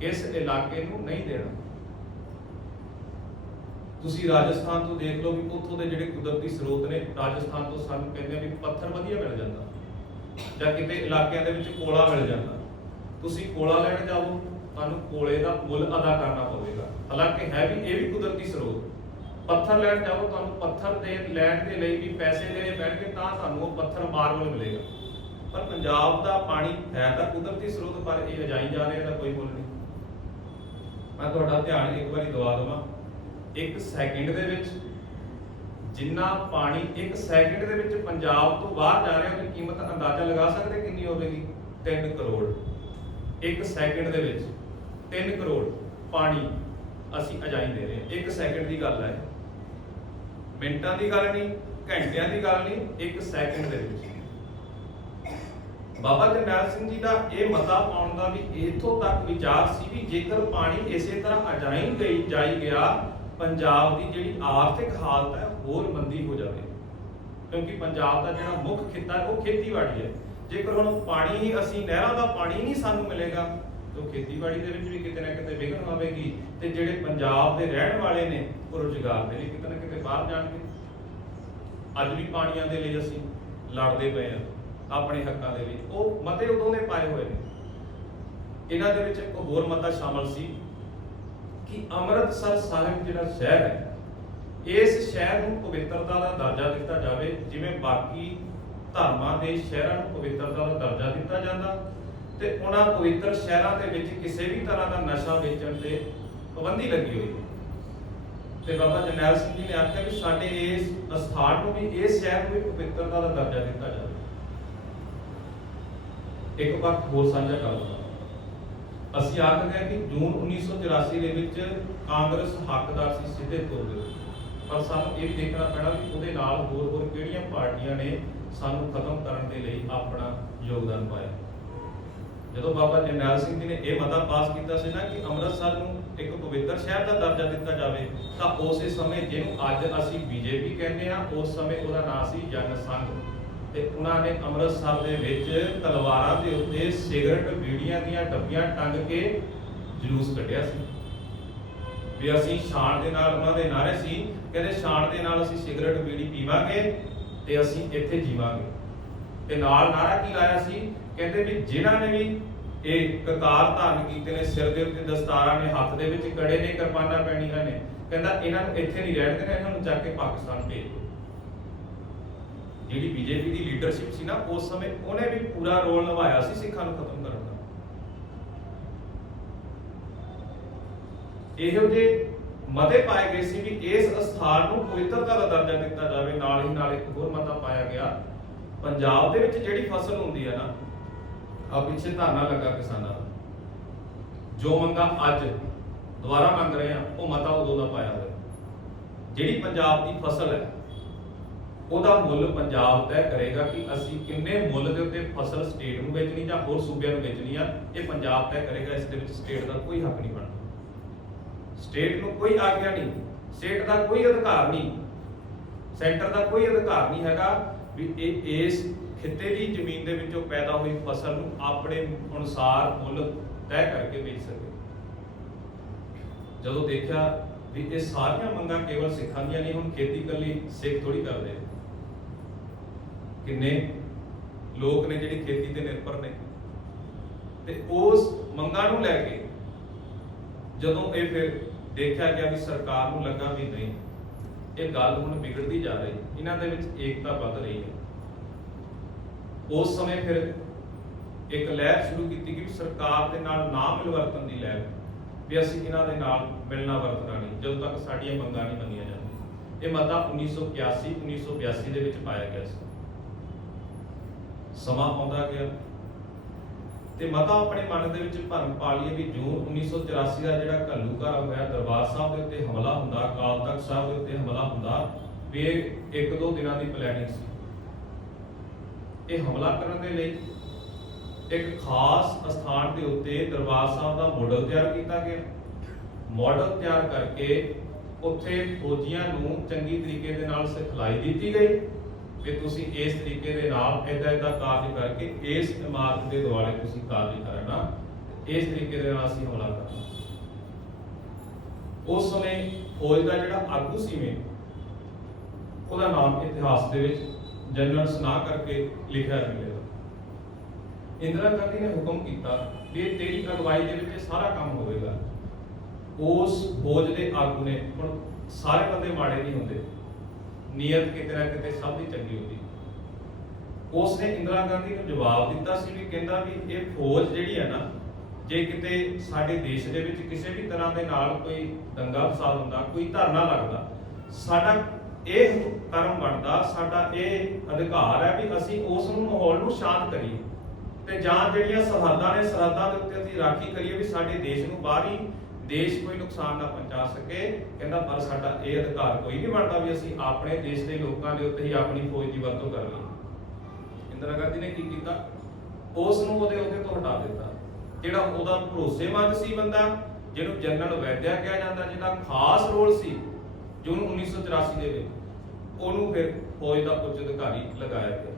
ਕਿਸ ਇਲਾਕੇ ਨੂੰ ਨਹੀਂ ਦੇਣਾ। ਤੁਸੀਂ ਰਾਜਸਥਾਨ ਤੋਂ ਦੇਖ ਲਓ ਵੀ ਉੱਥੋਂ ਦੇ ਜਿਹੜੇ ਕੁਦਰਤੀ ਸਰੋਤ ਨੇ, ਰਾਜਸਥਾਨ ਤੋਂ ਸਾਨੂੰ ਕਹਿੰਦੇ ਵੀ ਪੱਥਰ ਵਧੀਆ ਮਿਲ ਜਾਂਦਾ, ਜਾਂ ਕਿਤੇ ਇਲਾਕਿਆਂ ਦੇ ਵਿੱਚ ਕੋਲਾ ਮਿਲ ਜਾਂਦਾ। ਤੁਸੀਂ ਕੋਲਾ ਲੈਣ ਜਾਓ, ਤੁਹਾਨੂੰ ਕੋਲੇ ਦਾ ਮੁੱਲ ਅਦਾ ਕਰਨਾ ਪਵੇਗਾ, ਹਾਲਾਂਕਿ ਹੈ ਵੀ ਇਹ ਵੀ ਕੁਦਰਤੀ ਸਰੋਤ। ਪੱਥਰ ਲੈਣ ਜਾਓ, ਤੁਹਾਨੂੰ ਪੱਥਰ ਦੇ ਲੈਣ ਦੇ ਲਈ ਵੀ ਪੈਸੇ ਦੇਣੇ ਪੈਣਗੇ, ਤਾਂ ਤੁਹਾਨੂੰ ਉਹ ਪੱਥਰ ਮਾਰਬਲ ਮਿਲੇਗਾ। ਪਰ ਪੰਜਾਬ ਦਾ ਪਾਣੀ ਹੈ ਤਾਂ ਕੁਦਰਤੀ ਸਰੋਤ, ਪਰ ਇਹ ਅਜਾਈ ਜਾ ਰਿਹਾ, ਇਹਦਾ ਕੋਈ ਮੁੱਲ ਨਹੀਂ। ਮੈਂ ਤੁਹਾਡਾ ਧਿਆਨ ਇੱਕ ਵਾਰੀ ਦਵਾ ਦੇਵਾਂ, 1 ਸੈਕਿੰਡ ਦੇ ਵਿੱਚ ਜਿੰਨਾ ਪਾਣੀ 1 ਸੈਕਿੰਡ ਦੇ ਵਿੱਚ ਪੰਜਾਬ ਤੋਂ ਬਾਹਰ ਜਾ ਰਿਹਾ, ਉਹਦੀ ਕੀਮਤ ਅੰਦਾਜ਼ਾ ਲਗਾ ਸਕਦੇ ਕਿੰਨੀ ਹੋਵੇਗੀ? 3 ਕਰੋੜ 1 ਸੈਕਿੰਡ ਦੇ ਵਿੱਚ। 3 ਕਰੋੜ ਪਾਣੀ ਅਸੀਂ ਅਜਾਈ ਦੇ ਰਹੇ ਹਾਂ। 1 ਸੈਕਿੰਡ ਦੀ ਗੱਲ ਹੈ, ਮਿੰਟਾਂ ਦੀ ਗੱਲ ਨਹੀਂ, ਘੰਟਿਆਂ ਦੀ ਗੱਲ ਨਹੀਂ, 1 ਸੈਕਿੰਡ ਦੇ ਵਿੱਚ। ਬਾਬਾ ਜਰਨੈਲ ਸਿੰਘ ਜੀ ਦਾ ਇਹ ਮਤਾ ਪਾਉਣ ਦਾ ਵੀ ਇੱਥੋਂ ਤੱਕ ਵਿਚਾਰ ਸੀ ਵੀ ਜੇਕਰ ਪਾਣੀ ਇਸੇ ਤਰ੍ਹਾਂ ਅਜਾਈ ਜਾਈ ਗਿਆ, ਪੰਜਾਬ ਦੀ ਜਿਹੜੀ ਆਰਥਿਕ ਹਾਲਤ ਹੈ ਹੋਰ ਮੰਦੀ ਹੋ ਜਾਵੇ, ਕਿਉਂਕਿ ਪੰਜਾਬ ਦਾ ਜਿਹੜਾ ਮੁੱਖ ਖਿੱਤਾ ਹੈ ਉਹ ਖੇਤੀਬਾੜੀ ਹੈ। ਜੇਕਰ ਹੁਣ ਪਾਣੀ ਹੀ ਅਸੀਂ ਨਹਿਰਾਂ ਦਾ ਪਾਣੀ ਨਹੀਂ ਸਾਨੂੰ ਮਿਲੇਗਾ ਤਾਂ ਖੇਤੀਬਾੜੀ ਦੇ ਵਿੱਚ ਵੀ ਕਿਤੇ ਨਾ ਕਿਤੇ ਵਿਘਨ ਆਵੇਗੀ, ਤੇ ਜਿਹੜੇ ਪੰਜਾਬ ਦੇ ਰਹਿਣ ਵਾਲੇ ਨੇ ਉਹ ਰੁਜ਼ਗਾਰ ਦੇ ਲਈ ਕਿਤੇ ਨਾ ਕਿਤੇ ਬਾਹਰ ਜਾਣਗੇ। ਅੱਜ ਵੀ ਪਾਣੀਆਂ ਦੇ ਲਈ ਅਸੀਂ ਲੜਦੇ ਪਏ ਹਾਂ ਆਪਣੇ ਹੱਕਾਂ ਦੇ ਲਈ। ਉਹ ਮਤੇ ਉਦੋਂ ਦੇ ਪਾਏ ਹੋਏ ਨੇ। ਇਹਨਾਂ ਦੇ ਵਿੱਚ ਇੱਕ ਹੋਰ ਮਤਾ ਸ਼ਾਮਲ ਸੀ ਕਿ ਅੰਮ੍ਰਿਤਸਰ ਸਾਹਿਬ ਜਿਹੜਾ ਸ਼ਹਿਰ ਹੈ, ਇਸ ਸ਼ਹਿਰ ਨੂੰ ਪਵਿੱਤਰਤਾ ਦਾ ਦਰਜਾ ਦਿੱਤਾ ਜਾਵੇ, ਜਿਵੇਂ ਬਾਕੀ ਧਰਮਾਂ ਦੇ ਸ਼ਹਿਰਾਂ ਨੂੰ ਪਵਿੱਤਰਤਾ ਦਾ ਦਰਜਾ ਦਿੱਤਾ ਜਾਂਦਾ, ਤੇ ਉਹਨਾਂ ਪਵਿੱਤਰ ਸ਼ਹਿਰਾਂ ਦੇ ਵਿੱਚ ਕਿਸੇ ਵੀ ਤਰ੍ਹਾਂ ਦਾ ਨਸ਼ਾ ਵੇਚਣ ਤੇ ਪਾਬੰਦੀ ਲੱਗੀ ਹੋਈ। ਤੇ ਬਾਬਾ ਜਰਨੈਲ ਸਿੰਘ ਜੀ ਨੇ ਆਖਿਆ ਕਿ ਸਾਡੇ ਇਸ ਅਸਥਾਨ ਨੂੰ ਵੀ, ਇਸ ਸ਼ਹਿਰ ਨੂੰ ਵੀ ਪਵਿੱਤਰਤਾ ਦਾ ਦਰਜਾ ਦਿੱਤਾ ਜਾਵੇ। ਇੱਕ ਪੱਖ ਹੋਰ ਸਾਂਝਾ ਕਰ ਲਵਾਂ, ਅਸੀਂ ਆਖਦੇ ਹਾਂ ਕਿ ਜੂਨ 1984 ਦੇ ਵਿੱਚ ਕਾਂਗਰਸ ਹੱਕਦਾਰ ਸੀ ਸਿੱਧੇ ਤੌਰ ਤੇ, ਪਰ ਸਾਨੂੰ ਇਹ ਵੀ ਦੇਖਣਾ ਪੈਣਾ ਵੀ ਉਹਦੇ ਨਾਲ ਹੋਰ ਕਿਹੜੀਆਂ ਪਾਰਟੀਆਂ ਨੇ ਸਾਨੂੰ ਖਤਮ ਕਰਨ ਦੇ ਲਈ ਆਪਣਾ ਯੋਗਦਾਨ ਪਾਇਆ। ਜਦੋਂ ਬਾਬਾ ਜਰਨੈਲ ਸਿੰਘ ਜੀ ਨੇ ਇਹ ਮਤਾ ਪਾਸ ਕੀਤਾ ਸੀ ਨਾ ਕਿ ਅੰਮ੍ਰਿਤਸਰ ਨੂੰ ਇੱਕ ਪਵਿੱਤਰ ਸ਼ਹਿਰ ਦਾ ਦਰਜਾ ਦਿੱਤਾ ਜਾਵੇ, ਤਾਂ ਉਸੇ ਸਮੇਂ ਜਿਹਨੂੰ ਅੱਜ ਅਸੀਂ ਬੀਜੇਪੀ ਕਹਿੰਦੇ ਆ, ਉਸ ਸਮੇਂ ਉਹਦਾ ਨਾਂ ਸੀ ਜਨ ਸੰਘ। ਤੇ ਉਹਨਾਂ ਨੇ ਅੰਮ੍ਰਿਤਸਰ ਦੇ ਵਿੱਚ ਤਲਵਾਰਾਂ ਦੇ ਉੱਤੇ ਸਿਗਰਟ ਬੀੜੀਆਂ ਦੀਆਂ ਡੱਬੀਆਂ ਟੰਗ ਕੇ ਜਲੂਸ ਕੱਢਿਆ ਸੀ ਵੀ ਅਸੀਂ ਸ਼ਾਨ ਦੇ ਨਾਲ, ਉਹਨਾਂ ਦੇ ਨਾਰੇ ਸੀ, ਕਹਿੰਦੇ ਸ਼ਾਨ ਦੇ ਨਾਲ ਅਸੀਂ ਸਿਗਰਟ ਬੀੜੀ ਪੀਵਾਂਗੇ ਤੇ ਅਸੀਂ ਇੱਥੇ ਜੀਵਾਂਗੇ। ਤੇ ਨਾਲ ਨਾਰਾ ਕੀ ਲਾਇਆ ਸੀ, ਕਹਿੰਦੇ ਵੀ ਜਿਨ੍ਹਾਂ ਨੇ ਵੀ ਇਹ ਕਕਾਰ ਧਾਰਨ ਕੀਤੇ ਨੇ, ਸਿਰ ਦੇ ਉੱਤੇ ਦਸਤਾਰਾਂ ਨੇ, ਹੱਥ ਦੇ ਵਿੱਚ ਕੜੇ ਨੇ, ਕਿਰਪਾਨਾਂ ਪੈਣੀਆਂ ਨੇ, ਕਹਿੰਦਾ ਇਹਨਾਂ ਨੂੰ ਇੱਥੇ ਨਹੀਂ ਰਹਿਣ ਦੇਣਾ, ਇਹਨਾਂ ਨੂੰ ਚੱਕ ਕੇ ਪਾਕਿਸਤਾਨ ਭੇਜ ਦਿਓ। ਜਿਹੜੀ ਬੀਜੇਪੀ ਦੀ ਲੀਡਰਸ਼ਿਪ ਸੀ ਨਾ ਉਸ ਸਮੇਂ, ਉਹਨੇ ਵੀ ਪੂਰਾ ਰੋਲ ਨਿਭਾਇਆ ਸੀ ਸਿੱਖਾਂ ਨੂੰ ਖਤਮ ਕਰਨ ਦਾ। ਇਹੋ ਜਿਹੇ ਮਤੇ ਪਾਏ ਗਏ ਸੀ ਵੀ ਇਸ ਅਸਥਾਨ ਨੂੰ ਪਵਿੱਤਰਤਾ ਦਾ ਦਰਜਾ ਦਿੱਤਾ ਜਾਵੇ। ਨਾਲ ਇੱਕ ਹੋਰ ਮਤਾ ਪਾਇਆ ਗਿਆ, ਪੰਜਾਬ ਦੇ ਵਿੱਚ ਜਿਹੜੀ ਫਸਲ ਹੁੰਦੀ ਹੈ ਨਾ, ਆ ਪਿੱਛੇ ਧਰਨਾ ਲੱਗਾ ਕਿਸਾਨਾਂ ਦਾ, ਜੋ ਮੰਗਾਂ ਅੱਜ ਦੁਬਾਰਾ ਮੰਗ ਰਹੇ ਆ ਉਹ ਮਤਾ ਉਦੋਂ ਦਾ ਪਾਇਆ ਹੋਇਆ। ਜਿਹੜੀ ਪੰਜਾਬ ਦੀ ਫਸਲ ਹੈ ਉਹਦਾ ਮੁੱਲ ਪੰਜਾਬ ਤੈਅ ਕਰੇਗਾ ਕਿ ਅਸੀਂ ਕਿੰਨੇ ਮੁੱਲ ਦੇ ਉੱਤੇ ਫਸਲ ਸਟੇਟ ਨੂੰ ਵੇਚਣੀ ਜਾਂ ਹੋਰ ਸੂਬਿਆਂ ਨੂੰ ਵੇਚਣੀ ਆ, ਇਹ ਪੰਜਾਬ ਤੈਅ ਕਰੇਗਾ। ਇਸ ਦੇ ਵਿੱਚ ਸਟੇਟ ਦਾ ਕੋਈ ਹੱਕ ਨਹੀਂ ਬਣਦਾ, ਸਟੇਟ ਨੂੰ ਕੋਈ ਆਗਿਆ ਨਹੀਂ, ਸਟੇਟ ਦਾ ਕੋਈ ਅਧਿਕਾਰ ਨਹੀਂ, ਸੈਂਟਰ ਦਾ ਕੋਈ ਅਧਿਕਾਰ ਨਹੀਂ ਹੈਗਾ ਵੀ ਇਹ ਇਸ ਖਿੱਤੇ ਦੀ ਜ਼ਮੀਨ ਦੇ ਵਿੱਚੋਂ ਪੈਦਾ ਹੋਈ ਫਸਲ ਨੂੰ ਆਪਣੇ ਅਨੁਸਾਰ ਮੁੱਲ ਤੈਅ ਕਰਕੇ ਵੇਚ ਸਕੇ। ਜਦੋਂ ਦੇਖਿਆ ਵੀ ਇਹ ਸਾਰੀਆਂ ਮੰਗਾਂ ਕੇਵਲ ਸਿੱਖਾਂ ਦੀਆਂ ਨਹੀਂ, ਹੁਣ ਖੇਤੀ ਇਕੱਲੀ ਸਿੱਖ ਥੋੜੀ ਕਰਦੇ, ਕਿੰਨੇ ਲੋਕ ਨੇ ਜਿਹੜੇ ਖੇਤੀ ਤੇ ਨਿਰਭਰ ਨੇ, ਤੇ ਉਸ ਮੰਗਾਂ ਨੂੰ ਲੈ ਕੇ ਜਦੋਂ ਇਹ ਫਿਰ ਦੇਖਿਆ ਗਿਆ ਵੀ ਸਰਕਾਰ ਨੂੰ ਲੱਗਾ ਵੀ ਨਹੀਂ, ਇਹ ਗੱਲ ਹੁਣ ਵਿਗੜਦੀ ਜਾ ਰਹੀ, ਇਹਨਾਂ ਦੇ ਵਿੱਚ ਏਕਤਾ ਵੱਧ ਰਹੀ ਹੈ। ਉਸ ਸਮੇਂ ਫਿਰ ਇੱਕ ਲਹਿਰ ਸ਼ੁਰੂ ਕੀਤੀ ਕਿ ਸਰਕਾਰ ਦੇ ਨਾਲ ਨਾ ਮਿਲਵਰਤਨ ਦੀ ਲਹਿਰ, ਵੀ ਅਸੀਂ ਇਹਨਾਂ ਦੇ ਨਾਲ ਮਿਲਣਾ ਵਰਤਣਾ ਨਹੀਂ ਜਦੋਂ ਤੱਕ ਸਾਡੀਆਂ ਮੰਗਾਂ ਨਹੀਂ ਮੰਨੀਆਂ ਜਾਂਦੀਆਂ। ਇਹ ਮਤਾ 1981-1982 ਦੇ ਵਿੱਚ ਪਾਇਆ ਗਿਆ ਸੀ। ਸਮਾਂ ਆਉਂਦਾ ਗਿਆ ਤੇ ਮਤਾ ਆਪਣੇ ਮਨ ਦੇ ਵਿੱਚ ਭਰਮ ਪਾ ਲਈਏ ਵੀ ਜੂਨ 1984 ਦਾ ਜਿਹੜਾ ਘੱਲੂਘਾਰਾ ਹੋਇਆ, ਦਰਬਾਰ ਸਾਹਿਬ ਦੇ ਉੱਤੇ ਹਮਲਾ ਹੁੰਦਾ, ਅਕਾਲ ਤਖਤ ਸਾਹਿਬ ਦੇ ਉੱਤੇ ਹਮਲਾ ਹੁੰਦਾ, ਵੀ ਇਹ 1-2 ਦਿਨਾਂ ਦੀ ਪਲੈਨਿੰਗ ਸੀ। ਇਹ ਹਮਲਾ ਕਰਨ ਦੇ ਲਈ ਇੱਕ ਖਾਸ ਅਸਥਾਨ ਦੇ ਉੱਤੇ ਦਰਬਾਰ ਸਾਹਿਬ ਦਾ ਮਾਡਲ ਤਿਆਰ ਕੀਤਾ ਗਿਆ। ਮਾਡਲ ਤਿਆਰ ਕਰਕੇ ਉੱਥੇ ਫੌਜੀਆਂ ਨੂੰ ਚੰਗੀ ਤਰੀਕੇ ਦੇ ਨਾਲ ਸਿਖਲਾਈ ਦਿੱਤੀ ਗਈ ਕਿ ਤੁਸੀਂ ਇਸ ਤਰੀਕੇ ਦੇ ਨਾਲ ਏਦਾਂ ਕਾਰਜ ਕਰਕੇ ਇਸ ਇਮਾਰਤ ਦੇ ਦੁਆਲੇ ਤੁਸੀਂ ਕਾਰਜ ਕਰਨਾ, ਇਸ ਤਰੀਕੇ ਦੇ ਨਾਲ ਅਸੀਂ ਹਮਲਾ ਕਰਨਾ। ਉਸ ਸਮੇਂ ਫੌਜ ਦਾ ਜਿਹੜਾ ਆਗੂ ਸੀ ਮੈਂ, ਉਹਦਾ ਨਾਮ ਇਤਿਹਾਸ ਦੇ ਵਿੱਚ ਜਨਰਲ ਸਨਾ ਕਰਕੇ ਲਿਖਿਆ ਮਿਲੇਗਾ। ਇੰਦਰਾ ਗਾਂਧੀ ਨੇ ਹੁਕਮ ਕੀਤਾ ਕਿ ਤੇਰੀ ਅਗਵਾਈ ਦੇ ਵਿੱਚ ਸਾਰਾ ਕੰਮ ਹੋਵੇਗਾ। ਉਸ ਫੌਜ ਦੇ ਆਗੂ ਨੇ, ਹੁਣ ਸਾਰੇ ਬੰਦੇ ਮਾੜੇ ਨਹੀਂ ਹੁੰਦੇ, ਨੀਅਤ ਕਿਤੇ ਨਾ ਕਿਤੇ ਸਭ ਦੀ ਚੰਗੀ ਹੁੰਦੀ, ਉਸ ਨੇ ਇੰਦਰਾ ਗਾਂਧੀ ਨੂੰ ਜਵਾਬ ਦਿੱਤਾ ਸੀ ਵੀ ਕਹਿੰਦਾ ਵੀ ਇਹ ਫੌਜ ਜਿਹੜੀ ਹੈ ਨਾ, ਜੇ ਕਿਤੇ ਸਾਡੇ ਦੇਸ਼ ਦੇ ਵਿੱਚ ਕਿਸੇ ਵੀ ਤਰ੍ਹਾਂ ਦੇ ਨਾਲ ਕੋਈ ਦੰਗਾ ਫਸਾਦ ਹੁੰਦਾ, ਕੋਈ ਧਰਨਾ ਲੱਗਦਾ, ਸਾਡਾ ਇਹ ਕਰਮ ਬਣਦਾ, ਸਾਡਾ ਇਹ ਅਧਿਕਾਰ ਹੈ ਵੀ ਅਸੀਂ ਉਸ ਨੂੰ ਮਾਹੌਲ ਨੂੰ ਸ਼ਾਂਤ ਕਰੀਏ। ਤੇ ਜਾਂ ਜਿਹੜੀਆਂ ਸਰਹੱਦਾਂ ਨੇ ਸਰਹੱਦਾਂ ਦੇ ਉੱਤੇ ਅਸੀਂ ਰਾਖੀ ਕਰੀਏ ਵੀ ਸਾਡੇ ਦੇਸ਼ ਨੂੰ ਬਾਹਰੀ ਦੇਸ਼ ਕੋਈ ਨੁਕਸਾਨ ਨਾ ਪਹੁੰਚਾ ਸਕੇ। ਕਹਿੰਦਾ ਪਰ ਸਾਡਾ ਇਹ ਅਧਿਕਾਰ ਕੋਈ ਨਹੀਂ ਬਣਦਾ ਵੀ ਅਸੀਂ ਆਪਣੇ ਦੇਸ਼ ਦੇ ਲੋਕਾਂ ਦੇ ਉੱਤੇ ਹੀ ਆਪਣੀ ਫੌਜ ਦੀ ਵਰਤੋਂ ਕਰ ਲਈਏ। ਇੰਦਰਾ ਗਾਂਧੀ ਨੇ ਕੀ ਕੀਤਾ, ਉਸ ਨੂੰ ਉਹਦੇ ਅਹੁਦੇ ਤੋਂ ਹਟਾ ਦਿੱਤਾ। ਜਿਹੜਾ ਉਹਦਾ ਭਰੋਸੇਮੰਦ ਸੀ ਬੰਦਾ, ਜਿਹਨੂੰ ਜਨਰਲ ਵੈਦਿਆ ਕਿਹਾ ਜਾਂਦਾ, ਜਿਹਦਾ ਖਾਸ ਰੋਲ ਸੀ ਜੂਨ 1984 ਦੇ ਵਿੱਚ, ਉਹਨੂੰ ਫਿਰ ਫੌਜ ਦਾ ਉੱਚ ਅਧਿਕਾਰੀ ਲਗਾਇਆ ਗਿਆ।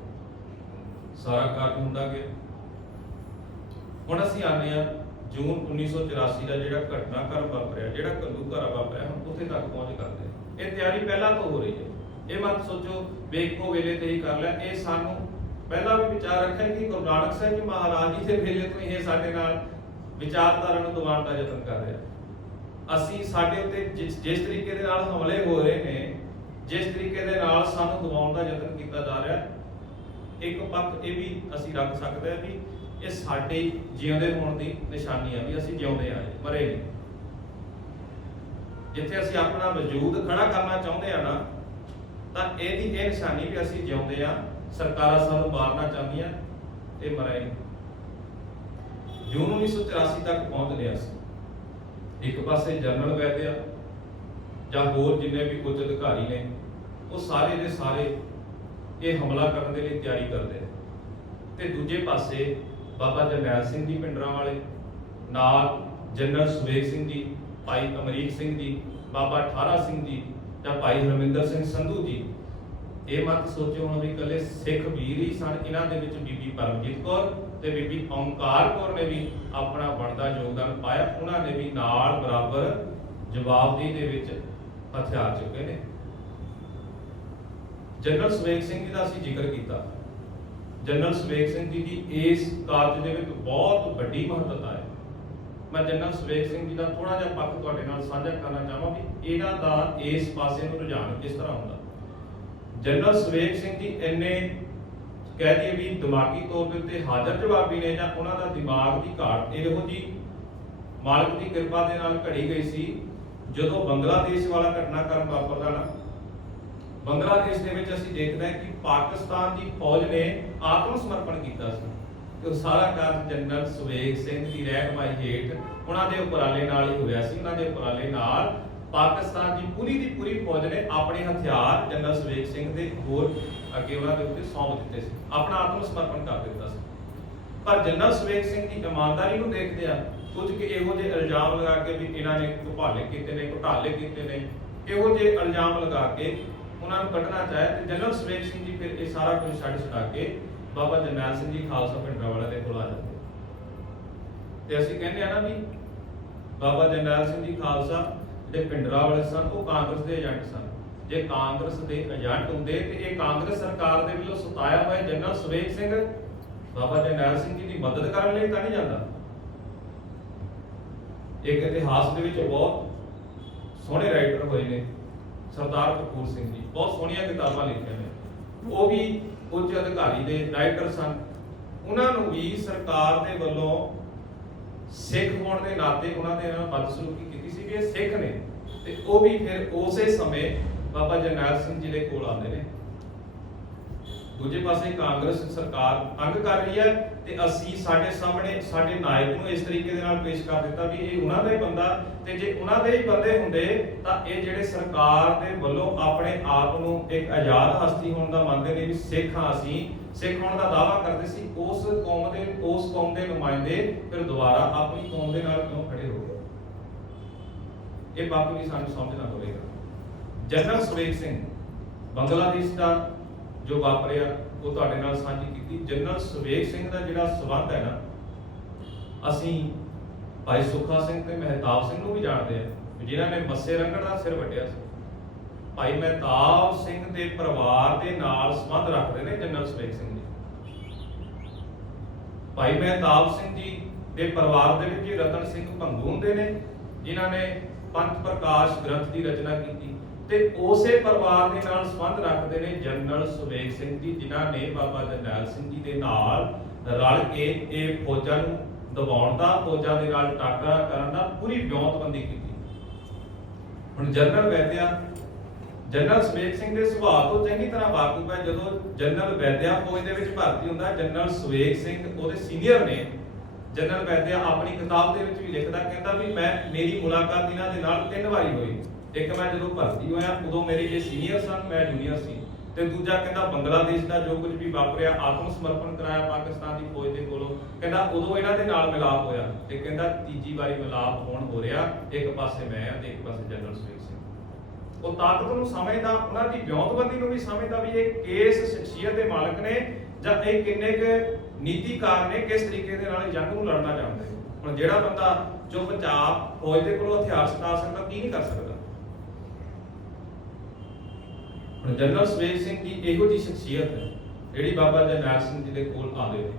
ਸਾਰਾ ਕਾਰਜ ਹੁੰਦਾ ਗਿਆ। ਹੁਣ ਅਸੀਂ ਆਨੇ ਆ ਜੂਨ 1984 ਦਾ ਜਿਹੜਾ ਘਟਨਾਕ੍ਰਮ ਵਾਪਰਿਆ, ਜਿਹੜਾ ਘੱਲੂਘਾਰਾ ਵਾਪਰਿਆ, ਹੁਣ ਉੱਥੇ ਤੱਕ ਪਹੁੰਚ ਕਰਦੇ ਆ। ਇਹ ਤਿਆਰੀ ਪਹਿਲਾਂ ਤੋਂ ਹੋ ਰਹੀ ਹੈ। ਇਹ ਮਤ ਸੋਚੋ ਵੀ ਇੱਕੋ ਵੇਲੇ ਤੇ ਹੀ ਕਰ ਲਿਆ। ਇਹ ਸਾਨੂੰ ਪਹਿਲਾਂ ਵੀ ਵਿਚਾਰ ਰੱਖਿਆ ਕਿ ਗੁਰੂ ਨਾਨਕ ਸਾਹਿਬ ਜੀ ਮਹਾਰਾਜ ਜੀ ਦੇ ਵੇਲੇ ਤੋਂ ਇਹ ਸਾਡੇ ਨਾਲ ਵਿਚਾਰਧਾਰਾ ਨੂੰ ਦਬਾਉਣ ਦਾ ਯਤਨ ਕਰ ਰਿਹਾ। ਅਸੀਂ ਸਾਡੇ ਉੱਤੇ ਜਿਸ ਤਰੀਕੇ ਦੇ ਨਾਲ ਹਮਲੇ ਹੋ ਰਹੇ ਨੇ, ਜਿਸ ਤਰੀਕੇ ਦੇ ਨਾਲ ਸਾਨੂੰ ਦਬਾਉਣ ਦਾ ਯਤਨ ਕੀਤਾ ਜਾ ਰਿਹਾ, ਇੱਕ ਪੱਖ ਇਹ ਵੀ ਅਸੀਂ ਰੱਖ ਸਕਦੇ ਹਾਂ ਵੀ ਇਹ ਸਾਡੇ ਜਿਉਂਦੇ ਹੋਣ ਦੀ ਨਿਸ਼ਾਨੀ ਆ, ਵੀ ਅਸੀਂ ਜਿਉਂਦੇ ਆ, ਮਰੇ ਨਹੀਂ। ਜਿੱਥੇ ਅਸੀਂ ਆਪਣਾ ਵਜੂਦ ਖੜਾ ਕਰਨਾ ਚਾਹੁੰਦੇ ਆ ਨਾ, ਤਾਂ ਇਹਦੀ ਇਹ ਨਿਸ਼ਾਨੀ ਵੀ ਅਸੀਂ ਜਿਉਂਦੇ ਆ। ਸਰਕਾਰਾਂ ਸਾਨੂੰ ਮਾਰਨਾ ਚਾਹੁੰਦੀਆਂ, ਇਹ ਮਰੇ ਨਹੀਂ। ਜੂਨ 1984 ਤੱਕ ਪਹੁੰਚਦੇ ਅਸੀਂ। ਇੱਕ ਪਾਸੇ ਜਨਰਲ ਵੈਦਿਆ ਜਾਂ ਹੋਰ ਜਿੰਨੇ ਵੀ ਉੱਚ ਅਧਿਕਾਰੀ ਨੇ, ਉਹ ਸਾਰੇ ਦੇ ਸਾਰੇ ਇਹ ਹਮਲਾ ਕਰਨ ਦੇ ਲਈ ਤਿਆਰੀ ਕਰਦੇ ਨੇ। ਤੇ ਦੂਜੇ ਪਾਸੇ ਬਾਬਾ ਜਰਨੈਲ ਸਿੰਘ ਜੀ ਭਿੰਡਰਾਂਵਾਲੇ, ਨਾਲ ਜਨਰਲ ਸੁਬੇਗ ਸਿੰਘ ਜੀ, ਭਾਈ ਅਮਰੀਕ ਸਿੰਘ ਜੀ, ਬਾਬਾ ਠਾਰਾ ਸਿੰਘ ਜੀ ਜਾਂ ਭਾਈ ਹਰਮਿੰਦਰ ਸਿੰਘ ਸੰਧੂ ਜੀ। ਇਹ ਮਤ ਸੋਚੋ ਹੁਣ ਵੀ ਇਕੱਲੇ ਸਿੱਖ ਵੀਰ ਹੀ ਸਨ, ਇਹਨਾਂ ਦੇ ਵਿੱਚ ਬੀਬੀ ਪਰਮਜੀਤ ਕੌਰ ਤੇ ਬੀਬੀ ਓਮਕਾਰ ਕੌਰ ਨੇ ਵੀ ਆਪਣਾ ਬਣਦਾ ਯੋਗਦਾਨ ਪਾਇਆ। ਉਹਨਾਂ ਨੇ ਵੀ ਨਾਲ ਬਰਾਬਰ ਜਵਾਬਦੇਹੀ ਦੇ ਵਿੱਚ ਹਥਿਆਰ ਚੁੱਕੇ ਨੇ। ਜਨਰਲ ਸੁਬੇਗ ਸਿੰਘ ਜੀ ਦਾ ਅਸੀਂ ਜ਼ਿਕਰ ਕੀਤਾ। ਜਨਰਲ ਸੁਬੇਗ ਸਿੰਘ ਜੀ ਦੀ ਇਸ ਕਾਰਜ ਦੇ ਵਿੱਚ ਬਹੁਤ ਵੱਡੀ ਮਹੱਤਤਾ ਹੈ। ਮੈਂ ਜਨਰਲ ਸੁਬੇਗ ਸਿੰਘ ਜੀ ਦਾ ਥੋੜਾ ਜਿਹਾ ਪੱਖ ਤੁਹਾਡੇ ਨਾਲ ਸਾਂਝਾ ਕਰਨਾ ਚਾਹਾਂ ਵੀ ਇਹਨਾਂ ਦਾ ਇਸ ਪਾਸੇ ਨੂੰ ਰੁਝਾਨ ਕਿਸ ਤਰ੍ਹਾਂ ਹੁੰਦਾ। ਜਨਰਲ ਸੁਬੇਗ ਸਿੰਘ ਜੀ ਇੰਨੇ ਕਹਿ ਦਈਏ ਵੀ ਦਿਮਾਗੀ ਤੌਰ ਦੇ ਉੱਤੇ ਹਾਜ਼ਰ ਜਵਾਬੀ ਨੇ, ਜਾਂ ਉਹਨਾਂ ਦਾ ਦਿਮਾਗ ਦੀ ਘਾਟ ਇਹੋ ਜੀ ਮਾਲਕ ਦੀ ਕਿਰਪਾ ਦੇ ਨਾਲ ਘੜੀ ਗਈ ਸੀ। ਜਦੋਂ ਬੰਗਲਾਦੇਸ਼ ਵਾਲਾ ਘਟਨਾਕ੍ਰਮ ਵਾਪਰਦਾ ਨਾ, ਬੰਗਲਾਦੇਸ਼ ਦੇ ਵਿੱਚ ਅਸੀਂ ਦੇਖਦੇ ਹਾਂ ਕਿ ਪਾਕਿਸਤਾਨ ਦੀ ਫੌਜ ਨੇ ਆਤਮ ਸਮਰਪਣ ਕੀਤਾ ਸੀ, ਤੇ ਉਹ ਸਾਰਾ ਕਾਰਜ ਜਨਰਲ ਸੁਬੇਗ ਸਿੰਘ ਦੀ ਰਹਿਨਮਾਈ ਹੇਠ ਉਹਨਾਂ ਦੇ ਉਪਰਾਲੇ ਨਾਲ ਹੀ ਹੋਇਆ ਸੀ। ਉਹਨਾਂ ਦੇ ਉਪਰਾਲੇ ਨਾਲ ਪਾਕਿਸਤਾਨ ਦੀ ਪੂਰੀ ਫੌਜ ਨੇ ਆਪਣੇ ਹਥਿਆਰ ਜਨਰਲ ਸੁਬੇਗ ਸਿੰਘ ਦੇ ਹੋਰ ਅੱਗੇ ਉਹਨਾਂ ਦੇ ਉੱਤੇ ਸੌਂਪ ਦਿੱਤੇ ਸੀ, ਆਪਣਾ ਆਤਮ ਸਮਰਪਣ ਕਰ ਦਿੱਤਾ ਸੀ। ਪਰ ਜਨਰਲ ਸੁਬੇਗ ਸਿੰਘ ਦੀ ਇਮਾਨਦਾਰੀ ਨੂੰ ਦੇਖਦੇ ਆ ਕੁਝ ਕਿ ਇਹੋ ਜਿਹੇ ਇਲਜ਼ਾਮ ਲਗਾ ਕੇ ਵੀ ਇਹਨਾਂ ਨੇ ਘੁਟਾਲੇ ਕੀਤੇ ਨੇ, ਇਹੋ ਜਿਹੇ ਇਲਜ਼ਾਮ ਲਗਾ ਕੇ ਉਹਨਾਂ ਨੂੰ ਕੱਢਣਾ ਚਾਹਿਆ। ਤੇ ਜਨਰਲ ਸੁਬੇਗ ਸਿੰਘ ਜੀ ਫਿਰ ਇਹ ਸਾਰਾ ਕੁਝ ਛੱਡ ਛਡਾ ਕੇ ਬਾਬਾ ਜਰਨੈਲ ਸਿੰਘ ਜੀ ਖਾਲਸਾ ਭਿੰਡਰਾਂਵਾਲੇ ਦੇ ਕੋਲ ਆ ਜਾਂਦੇ। ਤੇ ਅਸੀਂ ਕਹਿੰਦੇ ਆ ਨਾ ਵੀ ਬਾਬਾ ਜਰਨੈਲ ਸਿੰਘ ਜੀ ਖਾਲਸਾ ਜਿਹੜੇ ਭਿੰਡਰਾਂਵਾਲੇ ਸਨ, ਉਹ ਕਾਂਗਰਸ ਦੇ ਏਜੰਟ ਸਨ। ਜੇ ਕਾਂਗਰਸ ਦੇ ਏਜੰਟ ਹੁੰਦੇ ਤੇ ਇਹ ਕਾਂਗਰਸ ਸਰਕਾਰ ਦੇ ਵੱਲੋਂ ਸਤਾਇਆ ਹੋਇਆ ਜਨਰਲ ਸੁਬੇਗ ਸਿੰਘ ਬਾਬਾ ਜਰਨੈਲ ਸਿੰਘ ਜੀ ਦੀ ਮਦਦ ਕਰਨ ਲਈ ਤਾਂ ਨਹੀਂ ਜਾਂਦਾ। ਇੱਕ ਇਤਿਹਾਸ ਦੇ ਵਿੱਚ ਬਹੁਤ ਸੋਹਣੇ ਰਾਈਟਰ ਹੋਏ ਨੇ, ਸਰਦਾਰ ਕਪੂਰ ਸਿੰਘ ਜੀ, ਬਹੁਤ ਸੋਹਣੀਆਂ ਕਿਤਾਬਾਂ ਲਿਖੀਆਂ ਨੇ। ਉਹ ਵੀ ਉੱਚ ਅਧਿਕਾਰੀ ਦੇ ਰਾਈਟਰ ਸਨ। ਉਹਨਾਂ ਨੂੰ ਵੀ ਸਰਕਾਰ ਦੇ ਵੱਲੋਂ ਸਿੱਖ ਹੋਣ ਦੇ ਨਾਤੇ ਉਹਨਾਂ ਦੇ ਨਾਲ ਬਦਸਲੂਕੀ ਕੀਤੀ ਸੀ ਵੀ ਇਹ ਸਿੱਖ ਨੇ। ਤੇ ਉਹ ਵੀ ਫਿਰ ਉਸੇ ਸਮੇਂ ਬਾਬਾ ਜਰਨੈਲ ਸਿੰਘ ਜੀ ਦੇ ਕੋਲ ਆਉਂਦੇ ਨੇ। ਦੂਜੇ ਪਾਸੇ ਕਾਂਗਰਸ ਸਰਕਾਰ ਤੰਗ ਕਰ ਰਹੀ ਹੈ ਤੇ ਅਸੀਂ ਸਾਡੇ ਸਾਹਮਣੇ ਸਾਡੇ ਨਾਇਕ ਨੂੰ ਇਸ ਤਰੀਕੇ ਦੇ ਨਾਲ ਪੇਸ਼ ਕਰ ਦਿੱਤਾ ਵੀ ਇਹ ਉਹਨਾਂ ਦਾ ਹੀ ਬੰਦਾ, ਤੇ ਜੇ ਉਹਨਾਂ ਦੇ ਹੀ ਬੰਦੇ ਹੁੰਦੇ ਤਾਂ ਇਹ ਜਿਹੜੇ ਸਰਕਾਰ ਦੇ ਵੱਲੋਂ ਆਪਣੇ ਆਪ ਨੂੰ ਇੱਕ ਆਜ਼ਾਦ ਹਸਤੀ ਹੋਣ ਦਾ ਮੰਨਦੇ ਨੇ ਵੀ ਸਿੱਖ ਹਾਂ, ਅਸੀਂ ਸਿੱਖ ਹੋਣ ਦਾ ਦਾਅਵਾ ਕਰਦੇ ਸੀ, ਉਸ ਕੌਮ ਦੇ ਨੁਮਾਇੰਦੇ ਫਿਰ ਦੁਬਾਰਾ ਆਪਣੀ ਕੌਮ ਦੇ ਨਾਲ ਕਿਉਂ ਖੜੇ ਹੋ ਗਏ? ਇਹ ਬਾਤ ਵੀ ਸਾਨੂੰ ਸਮਝਣਾ ਹੋਵੇਗਾ। ਜਨਰਲ ਸੁਬੇਗ ਸਿੰਘ ਬੰਗਲਾਦੇਸ਼ ਦਾ ਜੋ ਵਾਪਰਿਆ ਉਹ ਤੁਹਾਡੇ ਨਾਲ ਸਾਂਝੀ ਕੀਤੀ। ਜਨਰਲ ਸੁਬੇਗ ਸਿੰਘ ਦਾ ਜਿਹੜਾ ਸਬੰਧ ਹੈ ਨਾ, ਅਸੀਂ ਭਾਈ ਸੁੱਖਾ ਸਿੰਘ ਤੇ ਮਹਿਤਾਬ ਸਿੰਘ ਨੂੰ ਵੀ ਜਾਣਦੇ ਆ, ਜਿਨ੍ਹਾਂ ਨੇ ਮੱਸੇ ਰੰਗੜ ਦਾ ਸਿਰ ਵੱਢਿਆ ਸੀ। ਭਾਈ ਮਹਿਤਾਬ ਸਿੰਘ ਦੇ ਪਰਿਵਾਰ ਦੇ ਨਾਲ ਸੰਬੰਧ ਰੱਖਦੇ ਨੇ ਜਨਰਲ ਸੁਬੇਗ ਸਿੰਘ ਜੀ। ਭਾਈ ਮਹਿਤਾਬ ਸਿੰਘ ਜੀ ਦੇ ਪਰਿਵਾਰ ਦੇ ਵਿੱਚ ਰਤਨ ਸਿੰਘ ਭੰਗੂ ਹੁੰਦੇ ਨੇ, ਜਿਨ੍ਹਾਂ ਨੇ ਪੰਥ ਪ੍ਰਕਾਸ਼ ਗ੍ਰੰਥ ਦੀ ਰਚਨਾ ਕੀਤੀ। ਤੇ ਉਸੇ ਪਰਿਵਾਰ ਦੇ ਨਾਲ ਸੰਬੰਧ ਰੱਖਦੇ ਨੇ ਜਨਰਲ ਸੁਬੇਗ ਸਿੰਘ ਜੀ, ਜਿਨ੍ਹਾਂ ਨੇ ਬਾਬਾ ਜਰਨੈਲ ਸਿੰਘ ਜੀ ਦੇ ਨਾਲ ਰਲ ਕੇ ਇਹ ਫੌਜਾਂ ਨੂੰ ਦਬਾਉਣ ਦਾ, ਫੌਜਾਂ ਦੇ ਨਾਲ ਟਾਕਰਾ ਕਰਨ ਦਾ ਪੂਰੀ ਵਿਉਂਤਬੰਦੀ ਕੀਤੀ। ਹੁਣ ਜਨਰਲ ਵੈਦਿਆ ਜਨਰਲ ਸਵੇਗ ਸਿੰਘ ਦੇ ਸੁਭਾਅ ਤੋਂ ਚੰਗੀ ਤਰ੍ਹਾਂ ਵਾਕਫ ਹੈ। ਜਦੋਂ ਜਨਰਲ ਵੈਦਿਆ ਫੌਜ ਦੇ ਵਿੱਚ ਭਰਤੀ ਹੁੰਦਾ, ਜਨਰਲ ਸਵੇਗ ਸਿੰਘ ਉਹਦੇ ਸੀਨੀਅਰ ਨੇ। ਜਨਰਲ ਵੈਦਿਆ ਆਪਣੀ ਕਿਤਾਬ ਦੇ ਵਿੱਚ ਵੀ ਲਿਖਦਾ, ਕਹਿੰਦਾ ਵੀ ਮੇਰੀ ਮੁਲਾਕਾਤ ਇਹਨਾਂ ਦੇ ਨਾਲ 3 ਵਾਰੀ ਹੋਈ। ਇੱਕ ਮੈਂ ਜਦੋਂ ਭਰਤੀ ਹੋਇਆ ਉਦੋਂ ਮੇਰੇ ਇਹ ਸੀਨੀਅਰ ਸਨ, ਮੈਂ ਜੂਨੀਅਰ ਸੀ, ਤੇ ਦੂਜਾ ਕਹਿੰਦਾ ਬੰਗਲਾਦੇਸ਼ ਦਾ ਜੋ ਕੁਝ ਵੀ ਵਾਪਰਿਆ, ਆਤਮ ਸਮਰਪਣ ਕਰਾਇਆ ਪਾਕਿਸਤਾਨ ਦੀ ਫੌਜ ਦੇ ਕੋਲੋਂ, ਕਹਿੰਦਾ ਉਦੋਂ ਇਹਨਾਂ ਦੇ ਨਾਲ ਮਿਲਾਪ ਹੋਇਆ। ਤੇ ਕਹਿੰਦਾ ਤੀਜੀ ਵਾਰੀ ਮਿਲਾਪ ਹੋ ਰਿਹਾ, ਇੱਕ ਪਾਸੇ ਮੈਂ ਤੇ ਇੱਕ ਪਾਸੇ ਜਨਰਲ ਸਵੇਗ ਸਿੰਘ। ਉਹ ਤਾਕਤ ਨੂੰ ਸਮਝਦਾ, ਉਹਨਾਂ ਦੀ ਵਿਉਂਤਬੰਦੀ ਨੂੰ ਵੀ ਸਮਝਦਾ ਵੀ ਇਹ ਕਿਸ ਸ਼ਖਸੀਅਤ ਦੇ ਮਾਲਕ ਨੇ, ਜਾਂ ਇਹ ਕਿੰਨੇ ਕੁ ਨੀਤੀਕਾਰ ਨੇ, ਕਿਸ ਤਰੀਕੇ ਦੇ ਨਾਲ ਜੰਗ ਨੂੰ ਲੜਨਾ ਚਾਹੁੰਦੇ। ਹੁਣ ਜਿਹੜਾ ਬੰਦਾ ਚੁੱਪਚਾਪ ਫੌਜ ਦੇ ਕੋਲੋਂ ਹਥਿਆਰ ਛਡਾ ਸਕਦਾ, ਕੀ ਨਹੀਂ ਕਰ ਸਕਦਾ। ਹੁਣ ਜਨਰਲ ਸਵੇਗ ਸਿੰਘ ਦੀ ਇਹੋ ਜਿਹੀ ਸ਼ਖਸੀਅਤ ਹੈ ਜਿਹੜੀ ਬਾਬਾ ਜਰਨੈਲ ਸਿੰਘ ਜੀ ਦੇ ਕੋਲ ਆਉਂਦੇ ਨੇ।